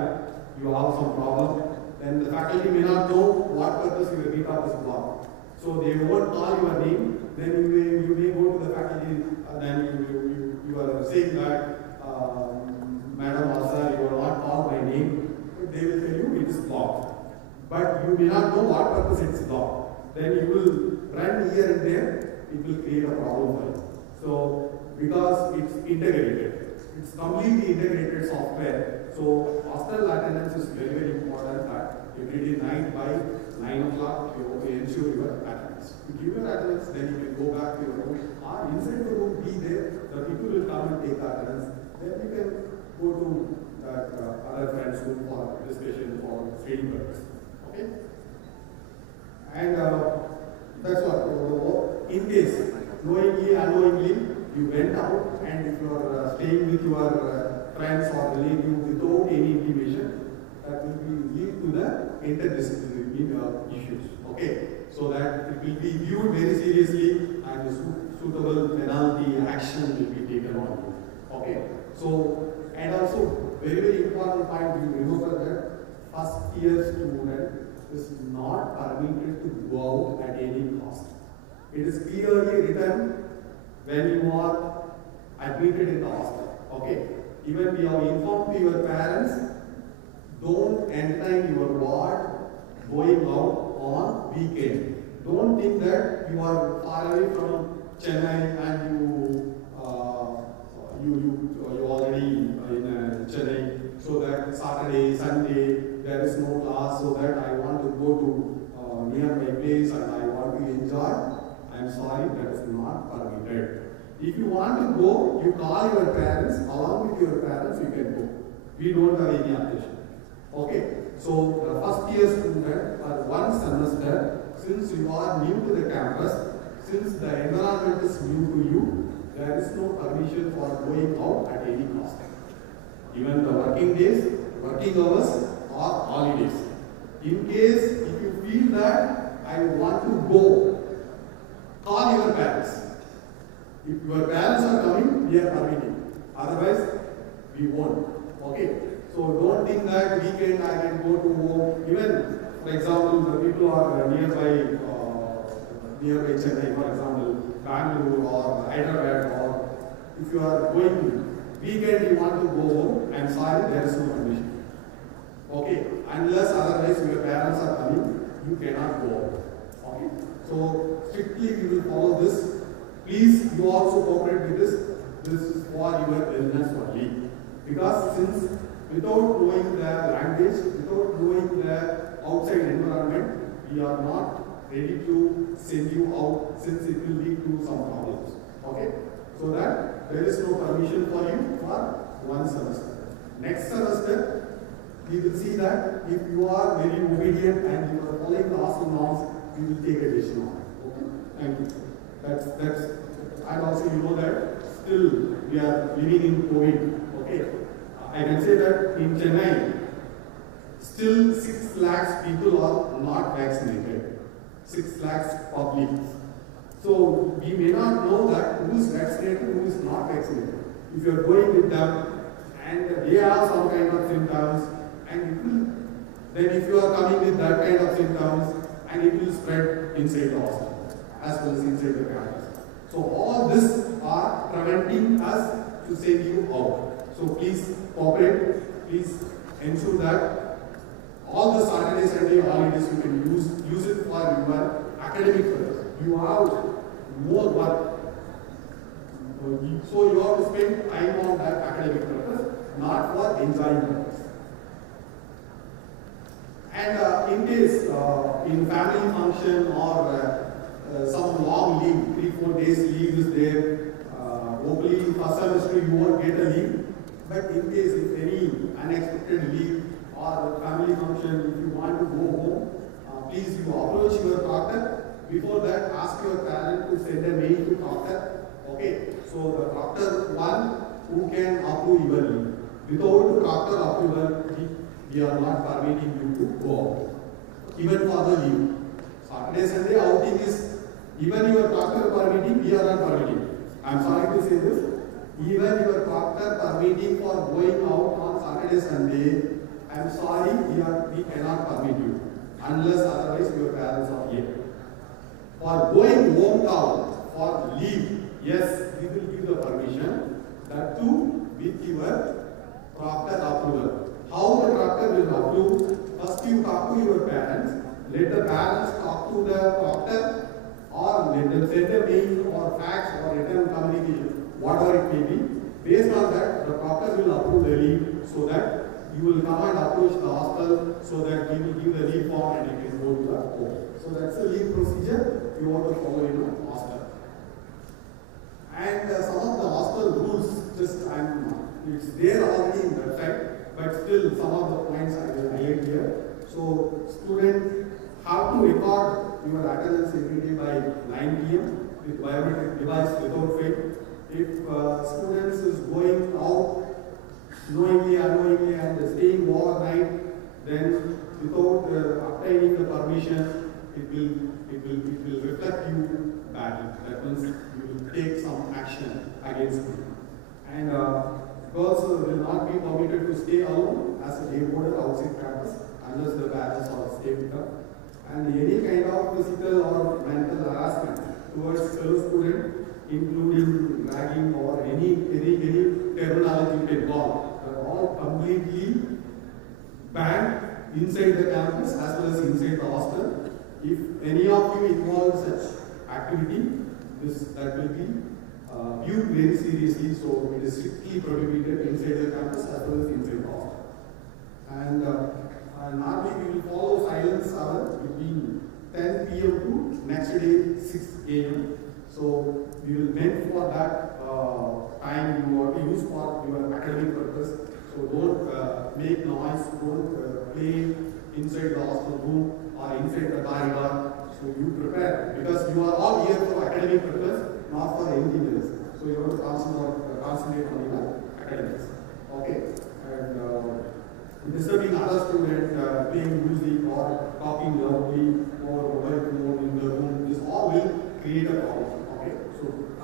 you have some problem, then the faculty may not know what purpose your meet-out is blocked. So they won't call your name, then you may go to the faculty, then you are saying that, Madam or sir, you are not called by name, they will tell you it is blocked. But you may not know what purpose it is blocked. Then you will run here and there, it will create a problem for you. So, because it's integrated, it's completely integrated software. So, hostel attendance is very, very important that every day night by 9 o'clock, you ensure your attendance. You give your attendance, then you can go back to your room. Or inside the room, be there, the people will come and take the attendance. Then you can go to that other friend's room for discussion for reading purpose. Okay? And that's what. In case, knowingly, unknowingly, you went out and if you are staying with your friends or relatives without any intimation, that will be lead to the interdisciplinary issues. Okay? So that it will be viewed very seriously and suitable penalty action will be taken on you. Okay? So, and also, very, very important point, you remember that first year student is not permitted to go out at any cost. It is clearly written when you are admitted in the hostel. Okay? Even we have informed to your parents, don't enter your ward going out on weekend. Don't think that you are far away from Chennai and you already in Chennai, so that Saturday, Sunday, there is no class, so that I want to go to near my place and I want to enjoy. I am sorry, that is not permitted. If you want to go, you call your parents, along with your parents you can go. We don't have any objection. Okay, so the first year student for one semester, since you are new to the campus, since the environment is new to you, there is no permission for going out at any cost. Even the working days, working hours or holidays. In case if you feel that I want to go, call your parents. If your parents are coming, we are permitting. Otherwise, we won't. Okay? So don't think that weekend I can go to home. Even, for example, the people are nearby Chennai, for example, Bangalore or Hyderabad, or if you are going weekend you want to go home, I am sorry, there is no permission. Okay? Unless otherwise your parents are coming, you cannot go out. Okay? So strictly we will follow this. Please, you also cooperate with this. This is for your wellness only. Because since without knowing the language, without knowing the outside environment, we are not ready to send you out since it will lead to some problems. Okay? So that there is no permission for you for one semester. Next semester, we will see that if you are very obedient and you are following the hostel norms, we will take a decision on it. Okay? Thank you. And also you know that still we are living in COVID. Okay? I can say that in Chennai, still 6 lakhs people are not vaccinated. 6 lakhs public. So we may not know that who is vaccinated, who is not vaccinated. If you are going with them and they have some kind of symptoms, and it will, then if you are coming with that kind of symptoms, and it will spread inside the hospital as well as inside the campus. So all this are preventing us to send you out. So please cooperate, please ensure that all the Saturday, Sunday holidays you can use it for your academic purpose. You have more work. So you have to spend time on that academic purpose, not for enjoying purpose. And in case in family function or some long leave, 3-4 days leave is there, hopefully first semester you won't get a leave. But in case if any unexpected leave or family function, if you want to go home, please you approach your proctor. Before that, ask your parent to send a mail to proctor. Okay, so the proctor one who can approve your leave. Without the proctor approval, we are not permitting you to go out, even for the leave. Saturday, Sunday outing is, even your proctor permitting, we are not permitting. I am sorry to say this. Even your proctor permitting for going out on Saturday, Sunday, I am sorry, we cannot permit you. Unless otherwise your parents are here. For going hometown, for leave, yes, we will give the permission. That too with your proctor approval. How the proctor will approve? First you talk to your parents, let the parents talk to the proctor, or let them send a mail or fax or written communication, whatever it may be. Based on that, the proctor will approve the leave so that you will come and approach the hostel so that we will give the leave form and you can go to the home. So that's the leave procedure you want to follow in a hostel. And some of the hostel rules, it's there already in the website, but still some of the points I will highlight here. So students have to record your attendance every day by 9 p.m. with biometric device without fail. If students is going out knowingly, unknowingly and staying overnight, then without obtaining the permission, it will reflect you badly. That means you will take some action against them. And girls will not be permitted to stay alone as a day boarder outside campus unless the parents are stay with them. And any kind of physical or mental harassment towards fellow student, including ragging or any terminology you can call, are all completely banned inside the campus as well as inside the hostel. If any of you involve such activity, that will be viewed very seriously. So it is strictly prohibited inside the campus as well as inside the hostel. And normally we will follow silence hour between 10 p.m. to next day 6 a.m. So we will meant for that time you want to use for your academic purpose. So don't make noise, don't play inside the hostel room or inside the corridor. So you prepare because you are all here for academic purpose, not for anything else. So you have to concentrate on your academics. Okay. And disturbing other students, playing music or talking loudly or mobile phone in the room, this all will create a problem. Okay. So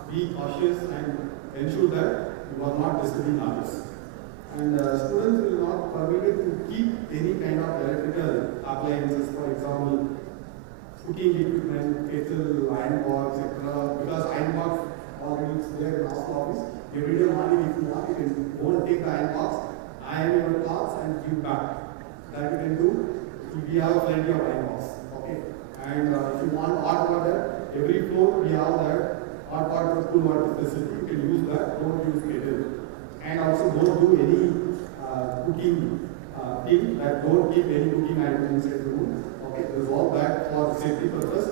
be cautious and ensure that you are not disturbing others. And students will not permitted to keep any kind of electrical appliances, for example, cooking equipment, kettle, iron box, etc. Because iron box already is there in hostel office. Every day morning, if you want, you can go and take the iron box, iron your clothes, and give back. That you can do. We have plenty of iron box. Okay. And if you want hot water, every floor we have that hot water, cool water facility. You can use that. Don't use kettle. And also don't do any cooking thing, that don't keep any cooking item inside the room. Okay, there's all that for safety purpose.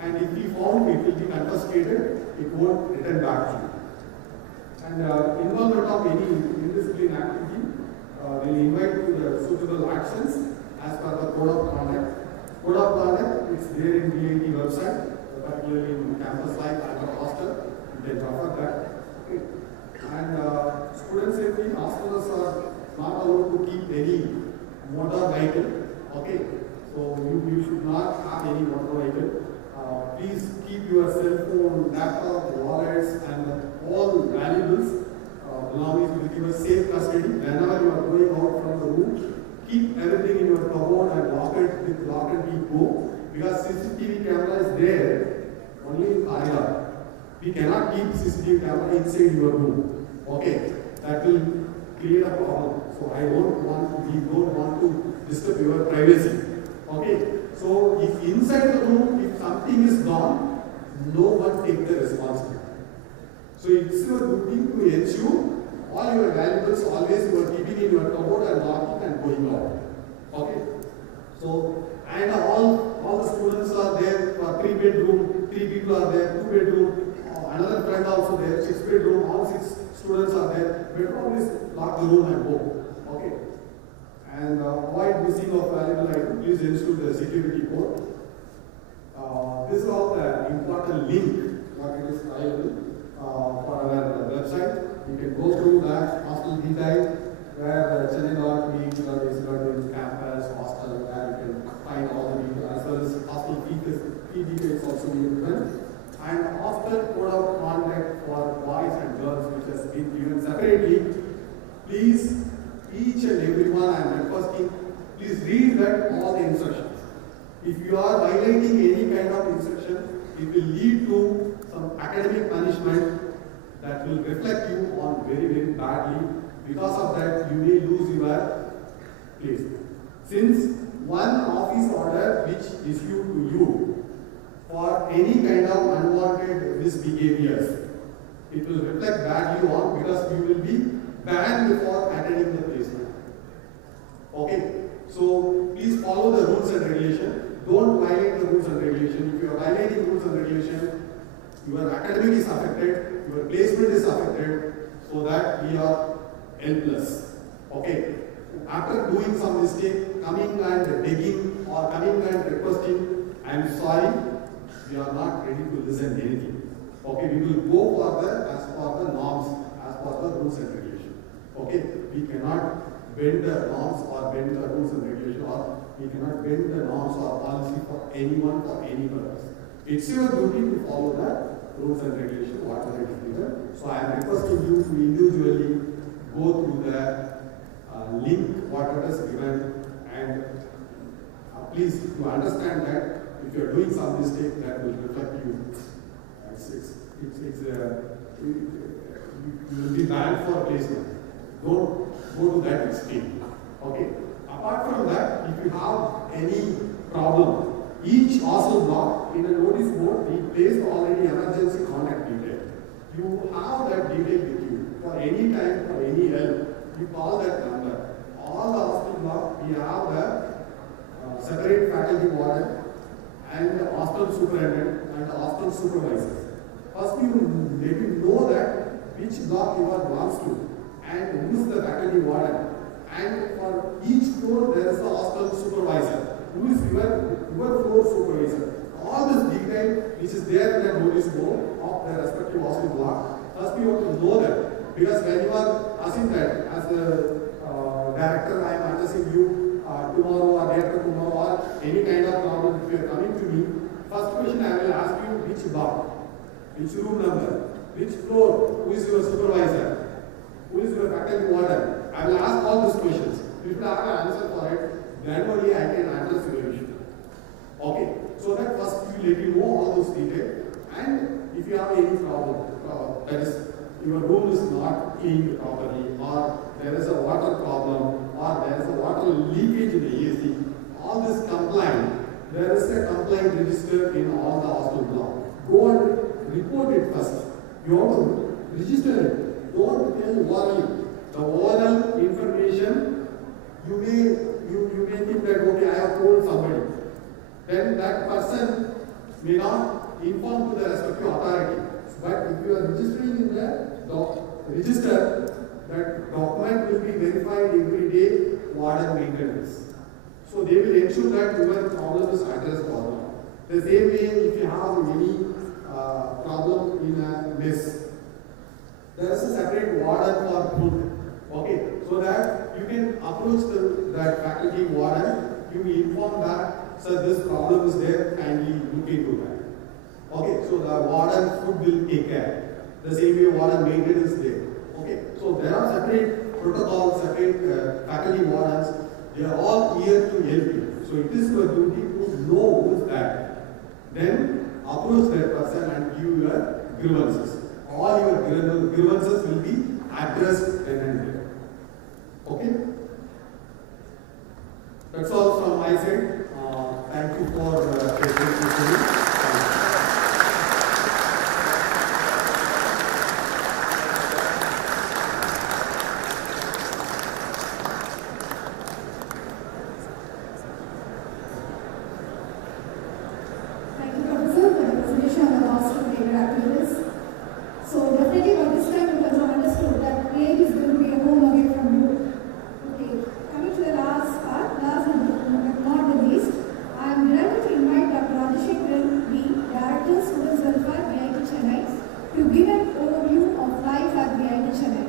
And if we found it will be confiscated, it won't return back to you. And involvement of any indiscipline activity will invite to the suitable actions as per the code of conduct. Code of conduct is there in DIT website, particularly in campus life and the hostel. You can refer that. Okay. And student safety, hostelers are not allowed to keep any motor vehicle. Okay, so you should not have any motor vehicle. Please keep your cell phone, laptop, wallets, and all valuables belongings with your safe custody. Whenever you are going out from the room, keep everything in your cupboard and lock it with lock and key go. Because CCTV camera is there only in corridor. We cannot keep CCTV camera inside your room. Okay, that will create a problem. So we don't want to disturb your privacy. Okay, so if inside the room, if something is gone, no one take the responsibility. So it's your duty to ensure all your valuables always you are keeping in your cupboard and locking and going out. Okay, so and all the students are there for 3 bedroom, 3 people are there, 2 bedroom. Another friend also there, 6 bedroom, all 6 students are there. Better always lock the room and go. Okay. And avoid missing of valuable items. Please ensure the security code. This is all the important link what it is available for our website. You can go through that hostel detail where Chennai.me.ac.in campus hostel where you can find all the details as well as hostel features. If you are violating any kind of instruction, it will lead to some academic punishment that will reflect you on very, very badly. Because of that, you may lose your place. Since one office order which is issued to you for any kind of unwanted misbehaviors, it will reflect badly on, because you will be banned for attending the placement. Okay, so please follow the rules and regulations. Don't violate the rules and regulations. If you are violating rules and regulations, your academic is affected, your placement is affected, so that we are helpless. Okay. After doing some mistake, coming and begging or coming and requesting, I am sorry, we are not ready to listen to anything. Okay, we will go for as per the norms, as per the rules and regulations. Okay, we cannot bend the norms or bend the rules and regulations, or we cannot bend the norms or policy for anyone for any purpose. It's your duty to follow the rules and regulations, whatever it is given. So I am requesting you to individually go through the link, whatever is given, and please to understand that if you are doing some mistake, that will reflect you. You will be banned for placement. Don't go to that extreme. Okay. Apart from that, if you have any problem, each hostel block in a notice board, we placed already emergency contact detail. You have that detail with you for any time, for any help. You call that number. All the hostel block, we have a separate faculty warden and the hostel superintendent and the hostel supervisors. First, you let you know that which block you are belongs to and who is the faculty warden. And for each floor, there is a hostel supervisor. Who is your floor supervisor? All this detail which is there in the notice board of the respective hostel block. First, you have to know that, because when you are asking that as a director, I am addressing you tomorrow or day after tomorrow, or any kind of problem, if you are coming to me, first question I will ask you which block, which room number, which floor, who is your supervisor, who is your faculty warden. I will ask all these questions. If you have an answer for it, then only I can address your issue. Okay, so that first we let you know all those details, and if you have any problem, that is your room is not cleaned properly, or there is a water problem, or there is a water leakage in the AC, all this complaint, there is a complaint register in all the hostel block. Go and report it first. You have to register it. Don't tell orally. The oral information, you may think that, okay, I have told somebody. Then that person may not inform to the respective authority. But if you are registering in the register, that document will be verified every day, warden maintenance. So they will ensure that your problem is addressed for them. The same way, if you have any problem in a mess, there is a separate warden for food. Okay, so that you can approach that faculty warden, you inform that, sir, this problem is there, kindly look into that. Okay, so the warden food will take care. The same way warden maintenance is there. Okay, so there are separate protocols, separate faculty wardens. They are all here to help you. So it is your duty to know who is that. Then approach that person and give your grievances. All your grievances will be addressed then and there. Okay? That's all from my side. Thank you for listening. Thank you, Professor, for the presentation on the hostel behavior activities. So definitely by this time you have understood that PAT is going to be a home away from you. Okay, coming to the last part, last and not the least, I am delighted to invite Dr. Rajeshekharan B, Director, Students Welfare, VIT Chennai, to give an overview of life at VIT Chennai.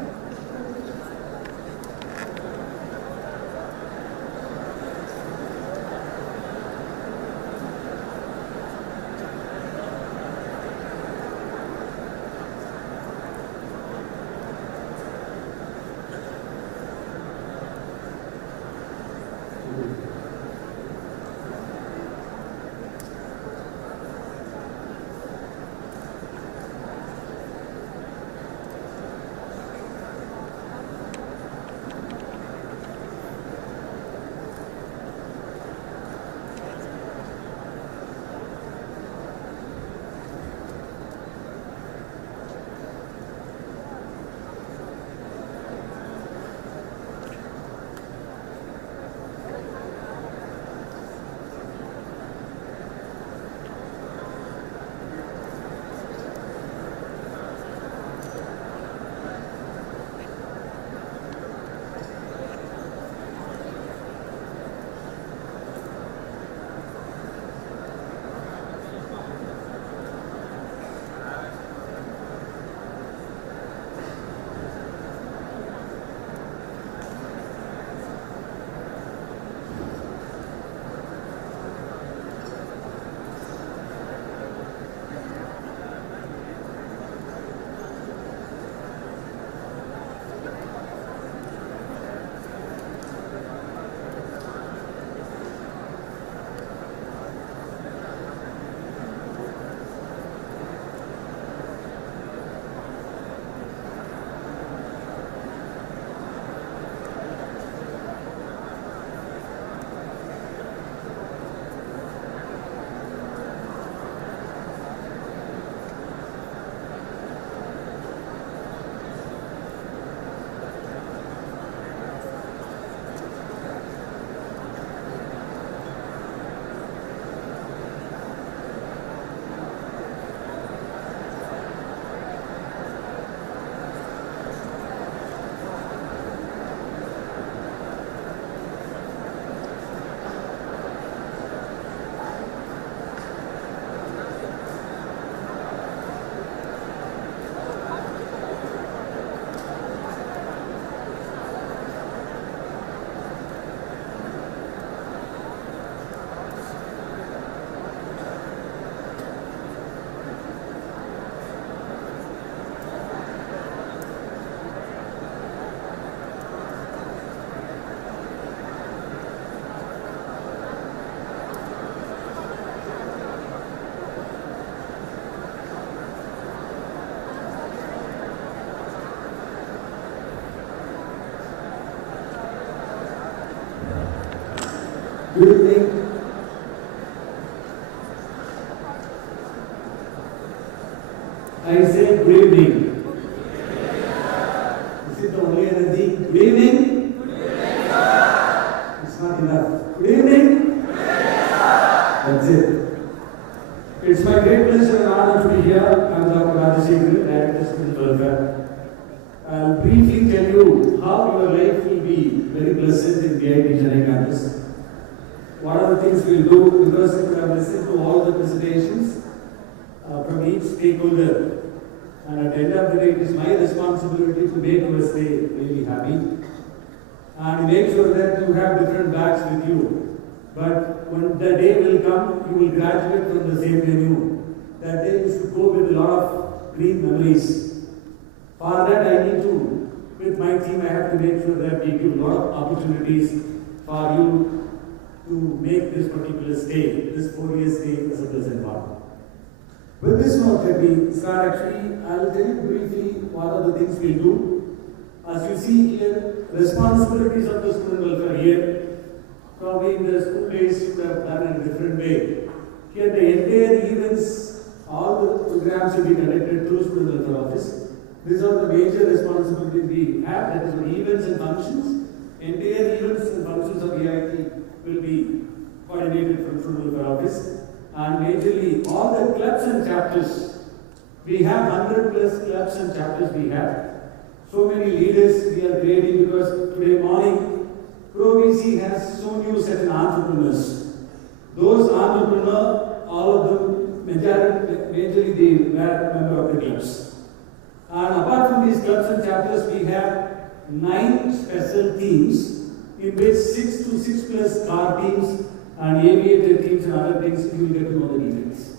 Good evening. I say good evening. Is it the only energy? Good evening. It's not enough. Good evening. That's it. It's my great pleasure and honor to be here. I'm Dr. Rajasekhar, Director of Student Welfare. I'll briefly tell you how your life will be very pleasant in VIT Chennai campus. What are the things we'll do? Because you have listened to all the presentations from each stakeholder. And at the end of the day, it is my responsibility to make your stay really happy. And make sure that you have different bags with you. But when the day will come, you will graduate from the same venue. That day you should go with a lot of green memories. For that I need to, with my team, I have to make sure that we give a lot of opportunities for you to make this particular stay, this 4-year stay as a pleasant one. With this note, let me start. Actually, I will tell you briefly what are the things we do. As you see here, responsibilities of the student welfare here. Probably in the school days you would have done in a different way. Here the entire events, all the programs will be conducted through student welfare office. These are the major responsibilities we have, that is the events and functions. Entire events and functions of VIT will be coordinated from student welfare office. And majorly all the clubs and chapters, we have 100 plus clubs and chapters we have. So many leaders we are creating because today morning ProVC has shown you certain entrepreneurs. Those entrepreneurs, all of them, majorly they were member of the clubs. And apart from these clubs and chapters, we have 9 special teams in which 6 to 6 plus car teams and aviator teams and other things, you will get to know the details.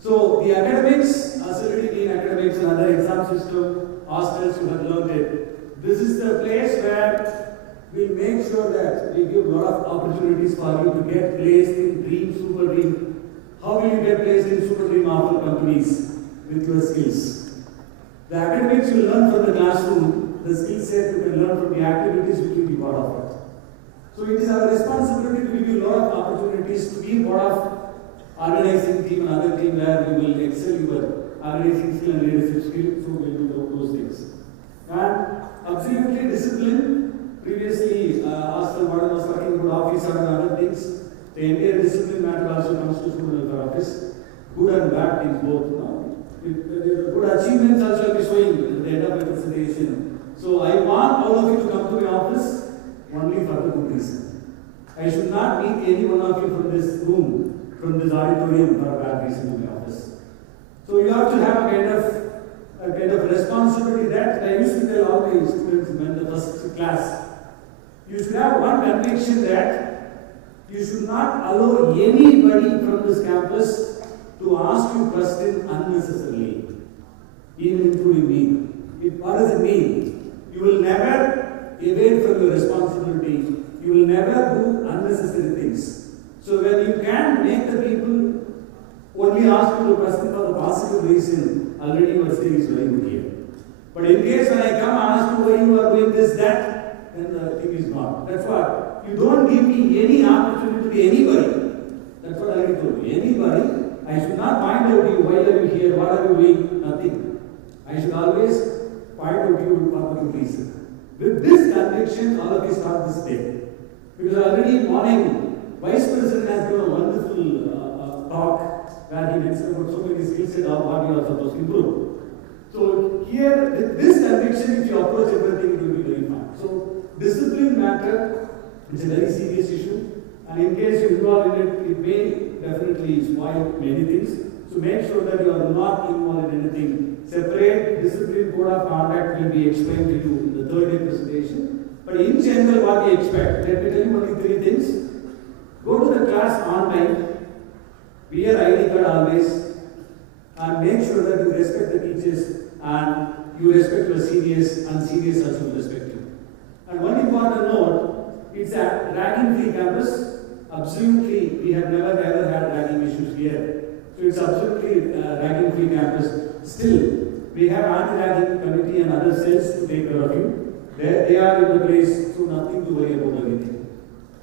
So the academics, has already been academics and other exam system, hostels, you have learned it. This is the place where we make sure that we give a lot of opportunities for you to get placed in Dream, Super Dream. How will you get placed in Super Dream after companies with your skills? The academics you learn from the classroom, the skill set you can learn from the activities which will be part of it. So it is our responsibility to give you a lot of opportunities to be part of organizing team and other team where you will excel your organizing skill and leadership skill, so we will do those things. And absolutely discipline. Previously, Astal Madam was talking about office and other things. The entire discipline matter also comes to student welfare office. Good and bad things both. Good achievements also will be showing at the end of the presentation. So I want all of you to come to my office only for the good reason. I should not meet any one of you from this room, from this auditorium for a bad reason to my office. So you have to have a kind of responsibility that I used to tell all my students in the first class. You should have one conviction that you should not allow anybody from this campus to ask you questions unnecessarily, even including me. What does it mean? You will never evade from your responsibility. You will never do unnecessary things. So when you can make the people only ask you the question for the positive reason, already your stay is very good here. But in case when I come and ask you why you are doing this, that, then the thing is not. That's why you don't give me any opportunity to be anybody. That's what I told you. Anybody, I should not find out you, why are you here, what are you doing, nothing. I should always find out you for the good reason. With this conviction, all of you start this day. Because already morning, Vice President has given a wonderful talk where he mentioned about so many skills and what you are supposed to improve. So here, with this conviction, if you approach everything, it will be very fine. So discipline matter is a very serious issue, and in case you involve in it, it may definitely spoil many things. So make sure that you are not involved in anything. Separate discipline code of conduct will be explained to you in the third day presentation. But in general, what we expect, let me tell you only 3 things. Go to the class on time, wear ID card always, and make sure that you respect the teachers and you respect your seniors, and seniors also will respect you. And one important note, it's a ragging-free campus. Absolutely, we have never ever had ragging issues here. So it's absolutely ragging-free campus. Still, we have anti-ragging committee and other cells to take care of you. They are in the place, so nothing to worry about anything.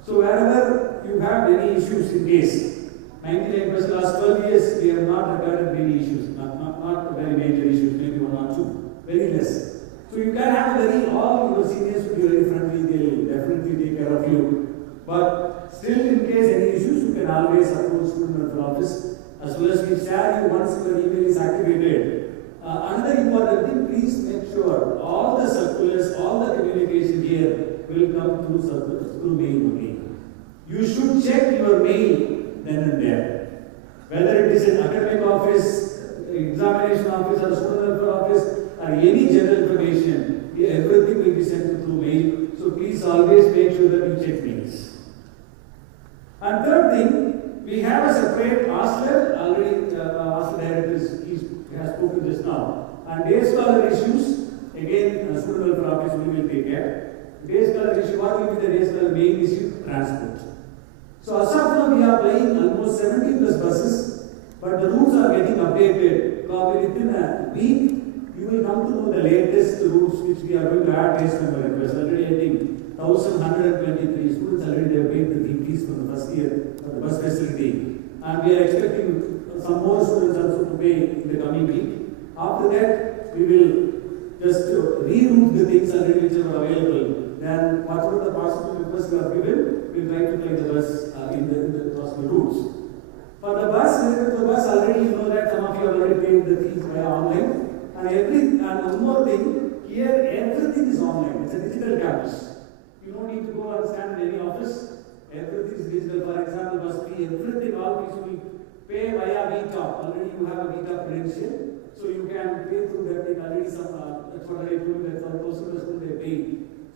So wherever you have any issues in case. 99% last 12 years, we have not recorded many issues, not very major issues, maybe one or two, very less. So you can have all your seniors will be very friendly, they will definitely take care of you. But still, in case any issues, you can always approach student welfare office. As well as we share you once your email is activated. Another important thing, please make sure all the circulars, all the communication here will come through mail only. You should check your mail then and there. Whether it is an academic office, examination office, or student welfare office, or any general information, everything will be sent through mail. So please always make sure that you check mails. And third thing, we have a separate hostler. Already, hostel director has spoken just now. And day scholar issues, again, student welfare office will take care. Day scholar issue, what will be the day scholar main issue? Transport. So as of now, we are playing almost 70 plus buses, but the routes are getting updated. Probably within a week, you will come to know the latest routes which we are going to add based on the request. Already, I think 1,123 students already have paid the fees for the first year for the bus facility, and we are expecting some more students also to pay in the coming week. After that, we will just reroute the things already which are available. Then, whatever the possible requests we have given, we will try to play the bus in the possible routes. For the bus, already you know that some of you have already paid the fees via online. And one more thing, here everything is online. It's a digital campus. You don't need to go and stand in any office. Everything is digital. For example, bus fee, everything, all fees will pay via VTOP. Already you have a VTOP credential. So you can pay through that. Already that's what I told you, that for those they pay.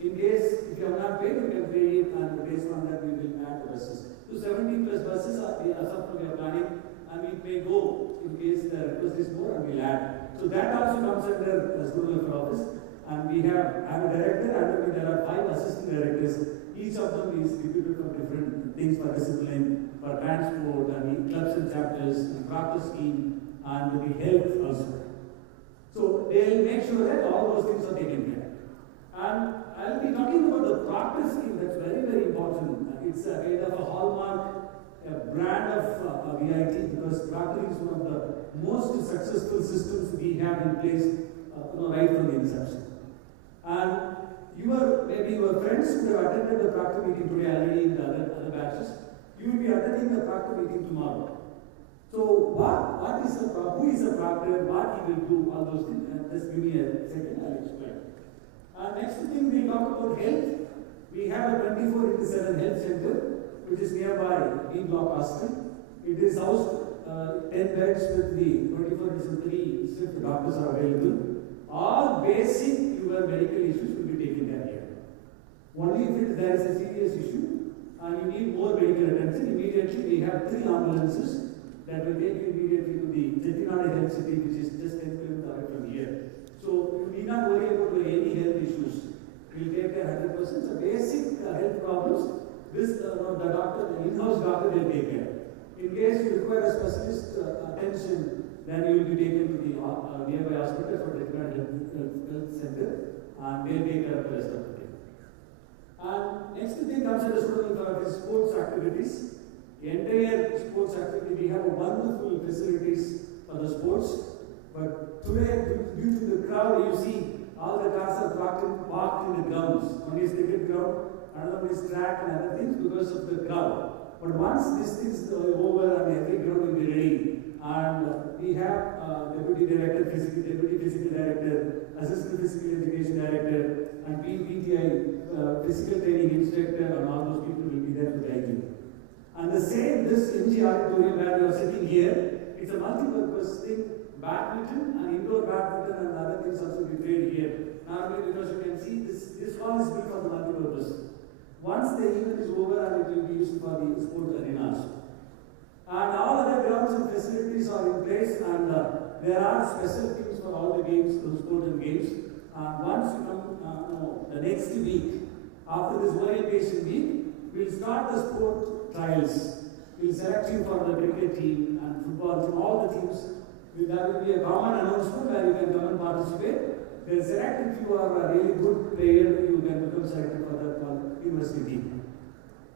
In case if you have not paid, you can pay it, and based on that we will add the buses. So 70 plus buses are we are planning, and we may go in case the request is more, and we'll add. So that also comes under the student welfare office, and we have a director, and there are 5 assistant directors. Each of them is recruited from different things for discipline, for transport, and clubs and chapters, and proctor scheme, and the health also. So they will make sure that all those things are taken care. And I'll be talking about the proctor scheme. That's very, very important. It's a kind of a hallmark, a brand of VIT, because proctoring is one of the most successful systems we have in place, right from the inception. And maybe your friends who have attended the proctor meeting today already in the other batches, you will be attending the proctor meeting tomorrow. So who is a proctor, what he will do, all those things, and just give me a second, I'll explain. Next thing we'll talk about health. We have a 24/7 health center which is nearby B Block Hospital. It is housed 10 beds with the 24/3 shift doctors are available. All basic your medical issues will be taken care of here. Only if there is a serious issue and you need more medical attention, immediately we have 3 ambulances that will take you immediately to the Chettinad Health City, which is just 10 kilometers away from here. So you need not worry about any health issues. We will take care 100%. So basic health problems, the in-house doctor will take care. In case you require a specialist attention, then you will be taken to the nearby hospital for Chettinad Health Center, and they will take care of the rest of the thing. And next thing comes under student welfare is sports activities. The entire sports activity, we have wonderful facilities for the sports. But today, due to the crowd, you see all the cars are parked in the grounds. One is cricket ground, another one is track and other things because of the crowd. But once this thing is over and every ground will be ready, and we have deputy physical director, assistant physical education director, and PTI physical training instructor, and all those people will be there to guide you. And the same, this MG auditorium where you are sitting here, it's a multi-purpose thing. Badminton and indoor badminton and other things also be played here. Normally, because you can see this hall is built for the multi-purpose. Once the event is over, and it will be used for the sport arenas. And all other grounds and facilities are in place, and there are special teams for all the games, the sport and games. And once you come the next week, after this orientation week, we'll start the sport trials. We'll select you for the cricket team and football team, all the teams. There will be a common announcement where you can come and participate. They'll select if you are a really good player, you can become selected for the university team.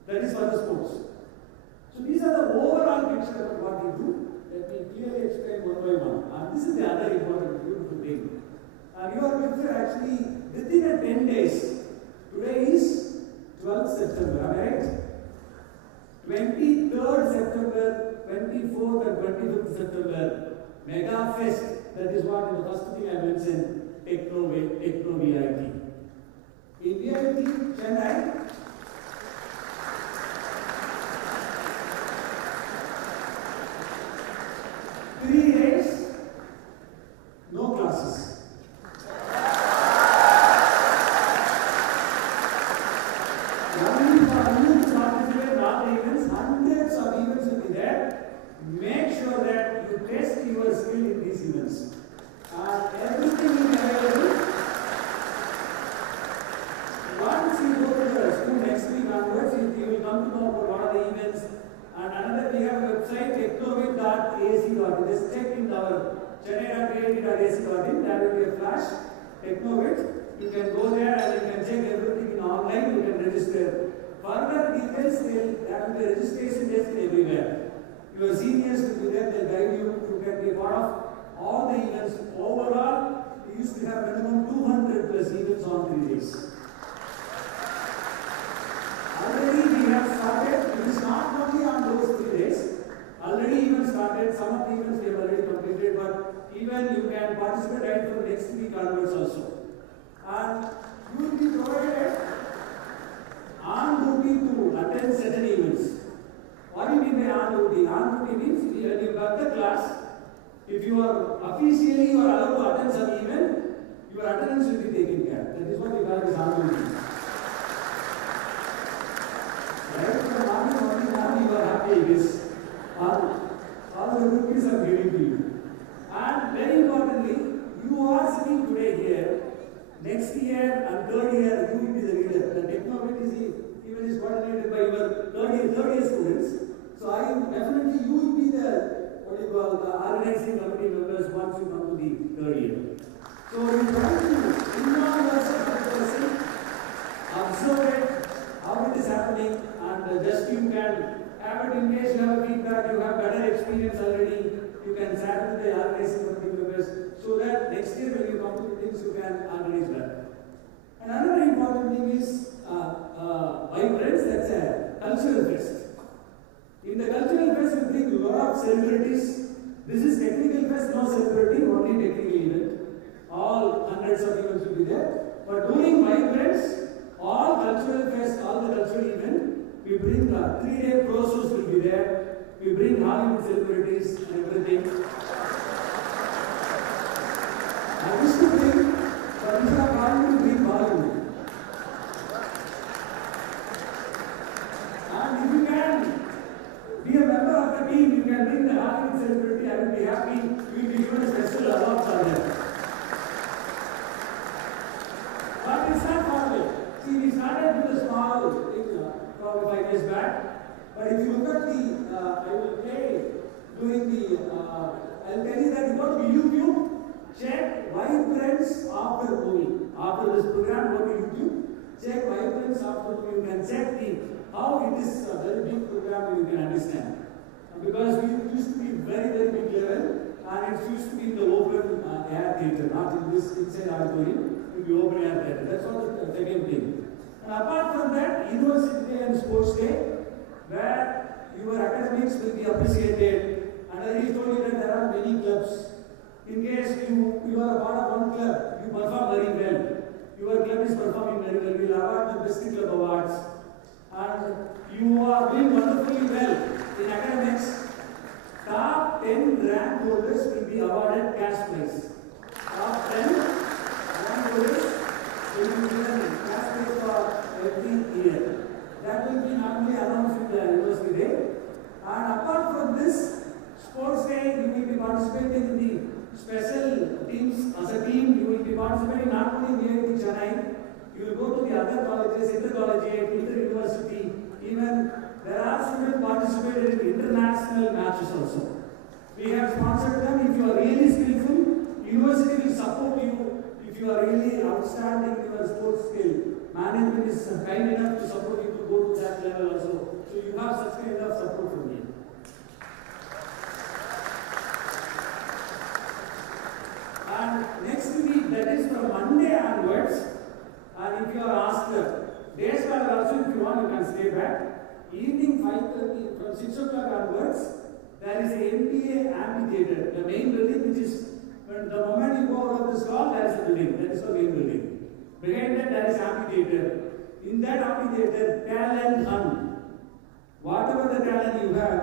That is for the sports. So these are the overall picture of what we do. Let me clearly explain one by one. And this is the other important, beautiful thing. Your picture actually, within 10 days, today is 12th September, am I right? 23rd September, 24th and 25th September, Mega Fest, that is what in the first thing I mentioned, Techno VIP. In VIP, Chennai, three days, no classes. Only for you to participate in all the events, hundreds of events will be there. Make sure that you test your skill in these events. Everything will be available. Once you go to the school next week onwards, you will come to know about what are the events. And another, we have a website, technovit.ac.in. Just check in our chennai.ac.in. That will be a flash, Technovit. You can go there and you can check everything in online. You can register. Further details, there will be a registration desk everywhere. Your seniors will be there, they'll guide you. You can be part of all the events. Overall, we used to have minimum 200 plus events on 3 days. Already we have started, it is not only on those 3 days. Already events started, some of the events we have already completed, but even you can participate right from next week onwards also. And you will be provided on duty to attend certain events. What do you mean by on duty? On duty means when you got the class, if you are officially you are allowed to attend some event, your attendance will be taken care. That is what we call as on duty. Right from the morning, you are happy, yes. All the rupees are giving to you. And very importantly, you are sitting today here. Next year and third year, you will be the leader. The Technovit even is coordinated by your third year students. So definitely you will be the organizing committee members once you come to the third year. So we try to involve yourself with the person, observe it, how it is happening, and just you can have it in case you have feedback, you have better experience already, you can chat with the organizing committee members so that next year when you come to meetings you can organize better. Another important thing is vibrance, that's a cultural fest. In the cultural fest you bring a lot of celebrities. This is technical fest, no celebrity, only technical event. All hundreds of events will be there. But during vibrance, all cultural fest, all the cultural event, we bring 3-day pro shows will be there. We bring Hollywood celebrities and everything. I wish to bring, but we are going to bring Hollywood. And if you can be a member of the team, you can bring the Hollywood celebrity. I will be happy. We will be given a special award for them. But it's not formal. See, we started with a small thing, probably 5 years back. But if you look at the, I will play during the, I'll tell you that you go to YouTube, check vibrance after movie. After this program, go to YouTube, check vibrance after movie. You can check how it is a very big program and you can understand. Because we used to be very, very big level and it used to be in the open air theatre, not in this inside auditorium, it will be open air theatre. That's what the second thing. And apart from that, University Day and Sports Day, where your academics will be appreciated. And I already told you that there are many clubs. In case you are a part of one club, you perform very well. Your club is performing very well. We will award the best club awards. And you are doing wonderfully well in academics. Top 10 rank holders will be awarded cash prize. Top 10 rank holders will be given cash prize for every year. That will be normally announced in the University Day. And apart from this, Sports Day, you will be participating in the special teams. As a team, you will be participating not only here in Chennai, you will go to the other colleges, intercollegiate, inter-university. Even there are students participated in international matches also. We have sponsored them. If you are really skillful, university will support you. If you are really outstanding in your sports skill, management is kind enough to support you to go to that level also. So you have such kind of support from me. And next week, that is from Monday onwards, and if you are asked, day scholar also, if you want, you can stay back. Evening 5:30, from 6 o'clock onwards, there is a MBA amphitheater, the main building, which is, when the moment you go out of this hall, there is a building, that is the main building. Behind that, there is amphitheater. In that amphitheater, talent hunt. Whatever the talent you have,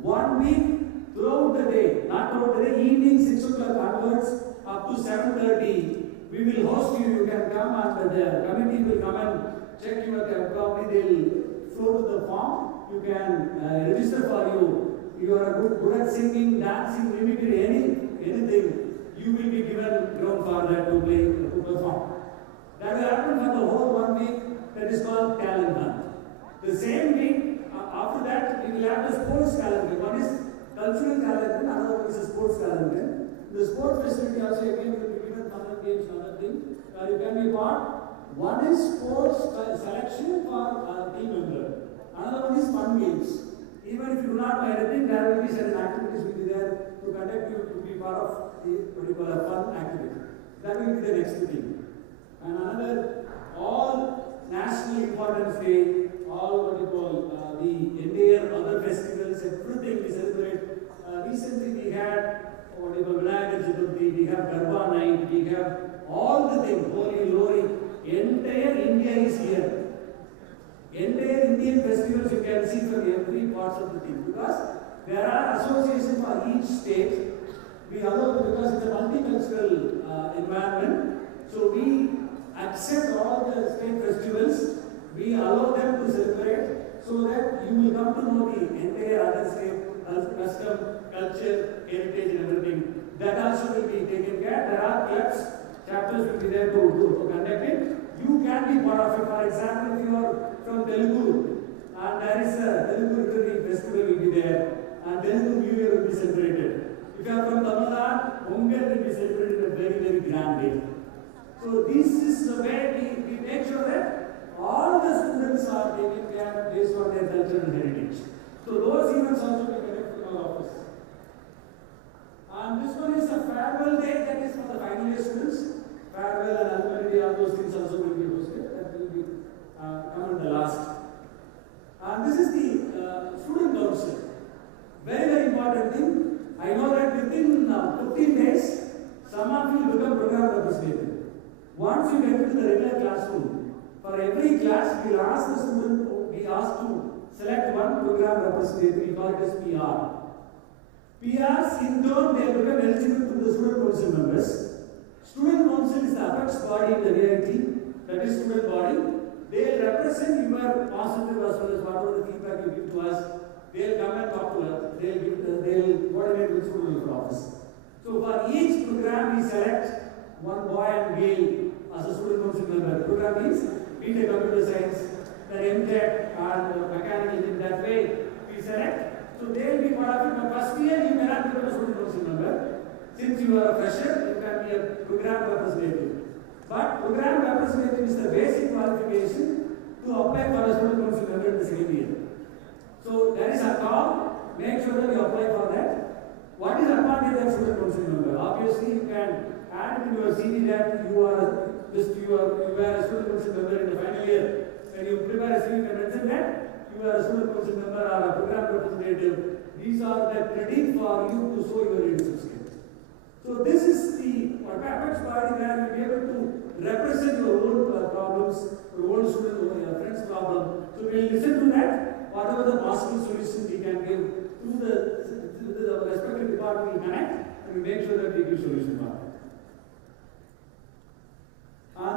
1 week throughout the day, not throughout the day, evening 6 o'clock onwards, up to 7:30, we will host you. You can come and the committee will come and check your probably they will flow to the form. You can register for you. You are good at singing, dancing, mimicry, anything. You will be given ground for that to play, to perform. That will happen for the whole 1 week. That is called talent hunt. The same week, after that, we will have the sports calendar. One is cultural calendar, another one is a sports calendar. The sport facility also again will be given other games, another thing. You can be part. One is sports selection for a team member. Another one is fun games. Even if you do not know anything, there will be certain activities will be there to conduct you to be part of the what you call a fun activity. That will be the next thing. And another, all national importance day, all what you call the entire other festivals, everything we celebrate. Recently we had what you call Vinayagar Chaturthi, we have Garba night, we have all the things, Holi, Lori, entire India is here. Entire Indian festivals you can see from every part of the thing, because there are associations for each state. We allow, because it's a multicultural environment, so we accept all the state festivals, we allow them to celebrate, so that you will come to know the entire other state custom, culture, heritage and everything. That also will be taken care. There are clubs, chapters will be there to conduct it. You can be part of it. For example, if you are from Telugu, and there is a Telugu Literary Festival will be there, and Telugu New Year will be celebrated. If you are from Tamil Nadu, Pongal will be celebrated in a very, very grand way. So this is the way we make sure that all the students are taken care based on their culture and heritage. So those events also we conduct in our office. And this one is a farewell day, that is for the final year students. Farewell and alumni day, all those things also will be hosted. That will be come in the last. And this is the student council. Very, very important thing. I know that within 15 days, some of you will become program representative. Once you get into the regular classroom, for every class, we will ask the student, we ask to select one program representative, we call it as PR. PRs, in turn, they will become eligible to the student council members. Student council is the apex body in the VIT, that is student body. They will represent your positive as well as whatever the feedback you give to us. They will come and talk to us. They will coordinate with student office. So for each program, we select one boy and girl as a student council member. The program is BTech Computer Science, then MTech and mechanical in that way we select. So they will be part of it. But first year you cannot become a student council member. Since you are a fresher, you can be a program representative. But program representative is the basic qualification to apply for a student council member in the second year. So there is a call. Make sure that you apply for that. What is the advantage of student council member? Obviously, you can add in your CV that you were a student council member in the final year. When you prepare a CV, you can mention that you are a student council member or a program representative. These are the credit for you to show your leadership skills. So this is the apex body where you will be able to represent your own problems, your own student, your friend's problem. So we will listen to that. Whatever the possible solution we can give to the respective department, we connect and we make sure that we give solution for it.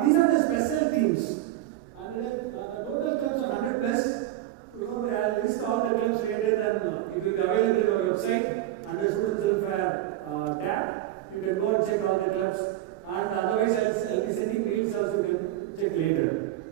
These are the special teams. And the total clubs are 100 plus. I'll list all the clubs later, and it will be available on our website under Students Welfare tab. You can go and check all the clubs. And otherwise, I'll be sending mails also, you can check later.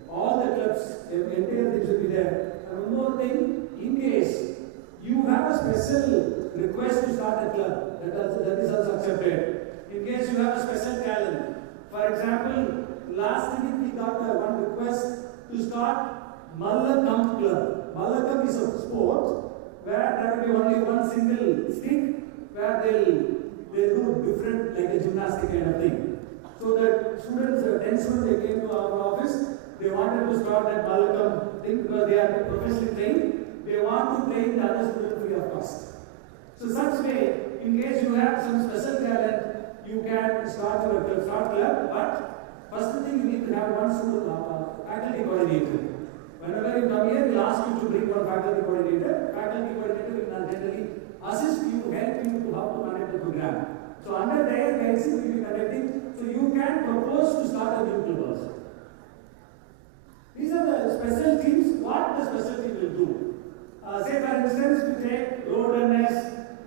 All the clubs, entire things will be there. And one more thing, in case you have a special request to start a club, that is also accepted. In case you have a special talent. For example, last week we got one request to start Malla Camp Club. Malakam is a sport where there will be only one single stick where they'll do different, like a gymnastic kind of thing. So that students, 10 students, they came to our office, they wanted to start that Malakam thing because they are professionally trained. They want to train the other student free of cost. So such way, in case you have some special talent, you can start your club, but first thing you need to have one student faculty coordinator. Whenever you come here, we'll ask you to bring one faculty coordinator. Faculty coordinator will generally assist you, help you to how to manage the program. So under their guidance, we will be conducting. So you can propose to start a new club also. These are the special teams. What the special team will do? Say for instance, we take road runners,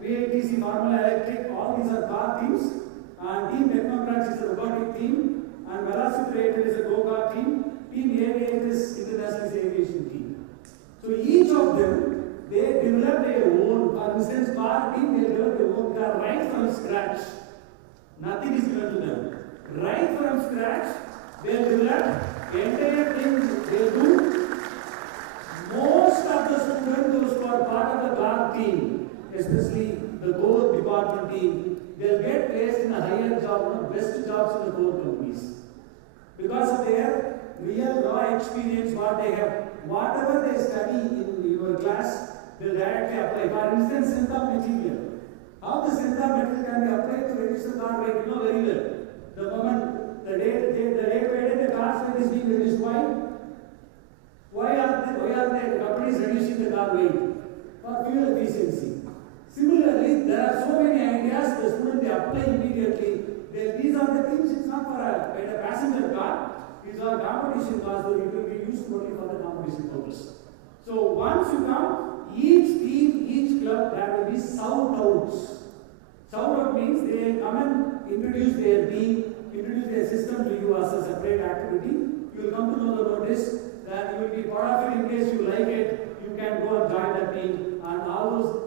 VATC, Formula Electric, all these are car teams. And Team Technocrats is a robotic team. And Velociperator is a go-kart team. Team Aviators International is an aviation team. So each of them, they develop their own. For instance, car team, they develop their own car right from scratch. Nothing is given to them. Right from scratch, they develop entire thing they do. Most of the students who are part of the car team, especially the core department team, they'll get placed in a higher job, one of the best jobs in the core companies. Because of their real raw experience, what they have, whatever they study in your class, they'll directly apply. For instance, synth of material. How the synth of material can be applied to reduce the car weight, you know very well. The moment, the day by day, the car weight is being reduced. Why are the companies reducing the car weight? For fuel efficiency. Similarly, there are so many ideas, the student they apply immediately. These are the things, it's not for a passenger car, these are competition cars, so it will be used only for the competition purpose. So once you come, each team, each club, there will be shout-outs. Shout-out means they come and introduce their team, introduce their system to you as a separate activity. You will come to know the notice that you will be part of it in case you like it. You can go and join the team, and all those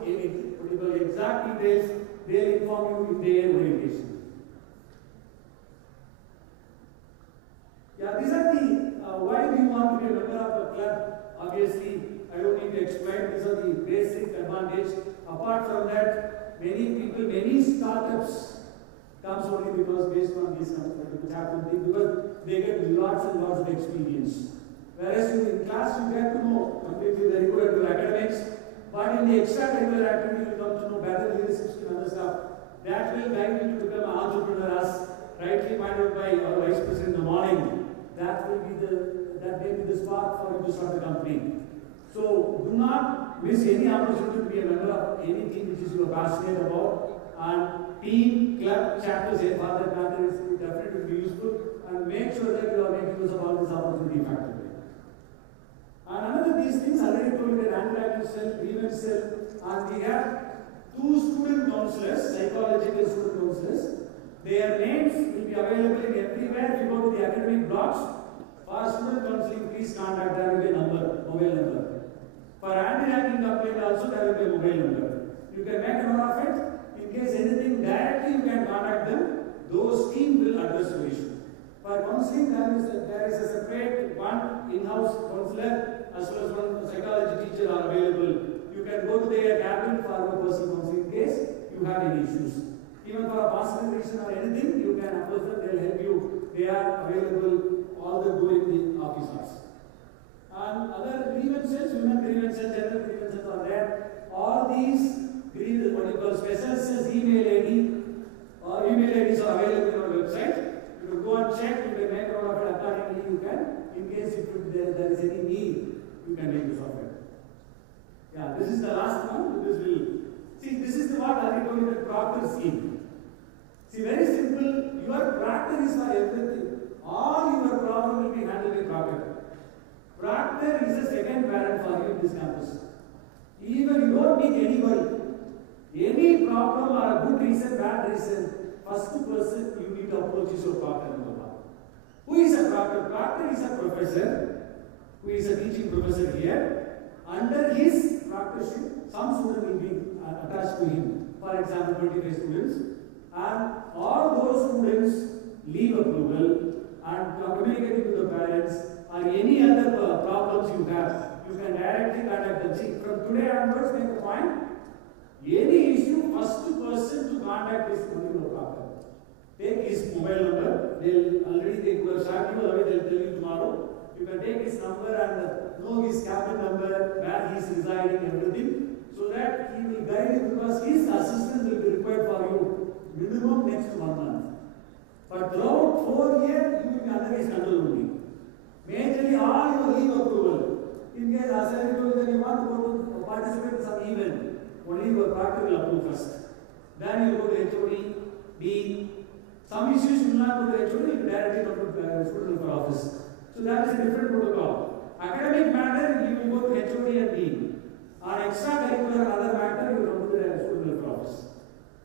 exact details, they will inform you in their orientation. Yeah, these are the, why do you want to be a member of a club? Obviously, I don't need to explain, these are the basic advantage. Apart from that, many people, many startups comes only because based on these chapter thing, because they get lots and lots of experience. Whereas in class you get to know completely very good at your academics, but in the extracurricular activity you come to know better leadership and other stuff. That will guide you to become an entrepreneur, as rightly pointed out by our vice president in the morning. That may be the spark for you to start a company. So do not miss any opportunity to be a member of any team which is you are passionate about. And team, club, chapters, for that matter, is definitely be useful. And make sure that you are making use of all this opportunity effectively. And another these things I already told you that anti-ragging cell, grievance cell, and we have 2 student counselors, psychological student counselors. Their names will be available in everywhere. If you go to the academic blocks, for student counseling, please contact, there will be a number, mobile number. For anti-ragging complaint also, there will be a mobile number. You can make a note of it. In case anything directly, you can contact them. Those team will address your issue. For counseling, there is a separate one in-house counselor as well as one psychology teacher are available. You can go to their cabin for a personal counseling in case you have any issues. Even for a personal reason or anything, you can approach them, they will help you. They are available all the during the office hours. And other grievances, women grievances, general grievances are there. All these grievances, what you call special cells, email ID, or email IDs are available on our website. You can go and check, you can make out of it accordingly, you can, in case if there is any need, you can make use of it. Yeah, this is the last one. This is the what I told you, the proctor scheme. See, very simple, your proctor is for everything. All your problem will be handled by proctor. Proctor is a second parent for you in this campus. Even you don't need anybody. Any problem or a good reason, bad reason, first person you need to approach is your proctor number 1. Who is a proctor? Proctor is a professor, who is a teaching professor here. Under his proctorship, some student will be attached to him. For example, 25 students. And all those students leave approval and communicating to the parents or any other problems you have, you you can directly contact them. See, from today onwards, make a point. Any issue, first person to contact is only the proctor. Take his mobile number. They'll already take your shot you away. They'll tell you tomorrow. You can take his number and know his cabin number, where he is residing, everything, so that he will guide you, because his assistance will be required for you minimum next 1 month. But throughout 4 years, you will be under his control only. Majorly all your leave approval. In case, as I told you, that you want to go to participate in some event, only your proctor will approve first. Then you go to HOD, Dean. Some issues you will not go to HOD, you will directly go to student welfare office. So that is a different protocol. Academic matter, you will go to HOD and Dean. On extracurricular other matter, you will come to the student welfare office.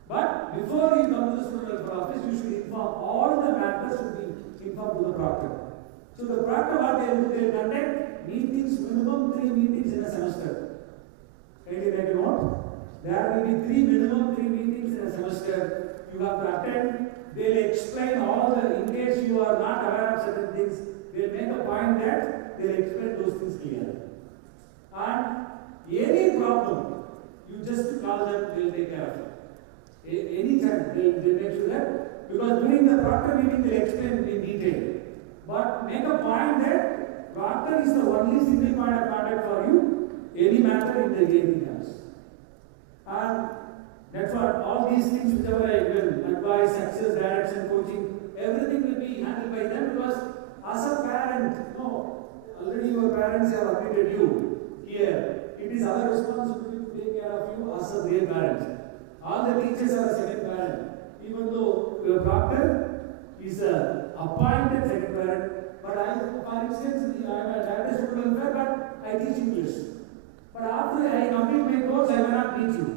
But before you come to the student welfare office, you should inform all the matters should be informed to the proctor. So the proctor, what they will do, they will conduct meetings, minimum 3 meetings in a semester. Can you make a note? There will be minimum 3 meetings in a semester. You have to attend. They will explain all the, in case you are not aware of certain things, they will make a point that they will explain those things clearly. And any problem, you just call them, they will take care of it. Anytime, they make sure that, because during the proctor meeting, they will explain in detail. But make a point that proctor is the only single point of contact for you, any matter in the AD camps. And that's what all these things, whichever I will, advice, access, direction, coaching, everything will be handled by them, because as a parent, already your parents have admitted you here. It is our responsibility to take care of you as a real parent. All the teachers are a second parent. Even though your proctor is a appointed second parent, but for instance, I am a director student welfare, but I teach English. But after I complete my course, I will not teach you.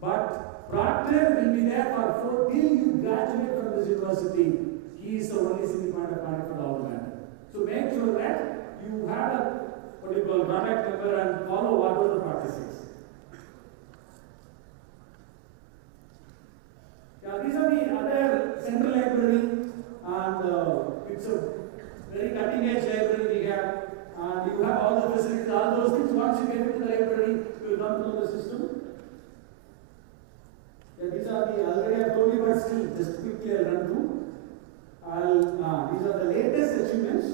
But proctor will be there till you graduate from this university. He is the only single point of contact for all the matter. So make sure that you have a contact number and follow whatever the practice is. Yeah, these are the other central library, and it's a very cutting edge library we have, and you have all the facilities, all those things. Once you get into the library, you will come to know the system. Yeah, these are the, already I have told you, but still, just quickly I'll run through. These are the latest achievements.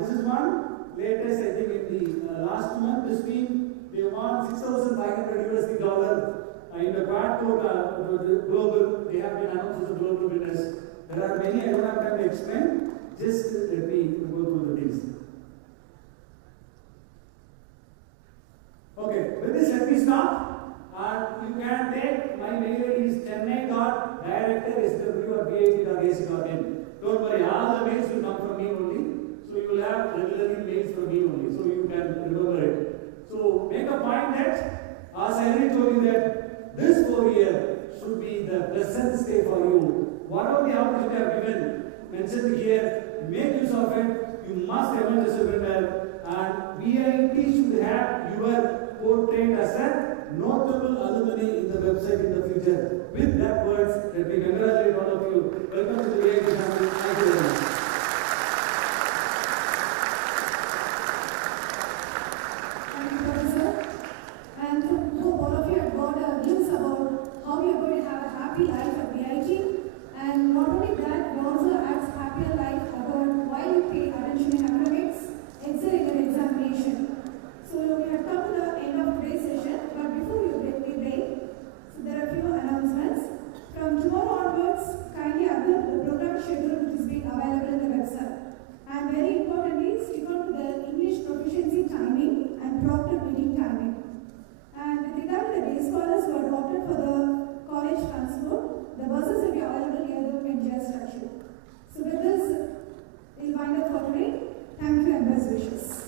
This is one latest, I think, in the last month. This week, they won $6,500 in the part code, the global. They have been announced as the global winners. There are many, I don't have time to explain. Just let me go through the things. Okay, with this, let me stop. You can take my mail ID is chennai.director@sw.bat.ac.in. Don't worry, all the mails will come from me only. So you will have regularly mails from me only. So you can remember it. So make a point that, as I already told you, that this 4 year should be the pleasant stay for you. Whatever the opportunity I have given, mentioned here, make use of it. You must emerge as a winner, and VIT should have your portrait as a notable alumni in the website in the future. With that words, let me congratulate all of you. Welcome to the VIT family. Thank you very much. Thank you, Professor. And hope all of you have got a glimpse about how you are going to have a happy life at VIT. And not only that, it also adds happier life about why you pay attention in academics, excel in your examination. So we have come to the end of today's session, but before we break, so there are a few announcements. From tomorrow onwards, kindly upload the program schedule which is being available in the website. And very importantly, stick on to the English proficiency timing and proctor meeting timing. And with regard to the day scholars who are opted for the college transport, the buses will be available near the India structure. So with this, we'll wind up for today. Thank you and best wishes.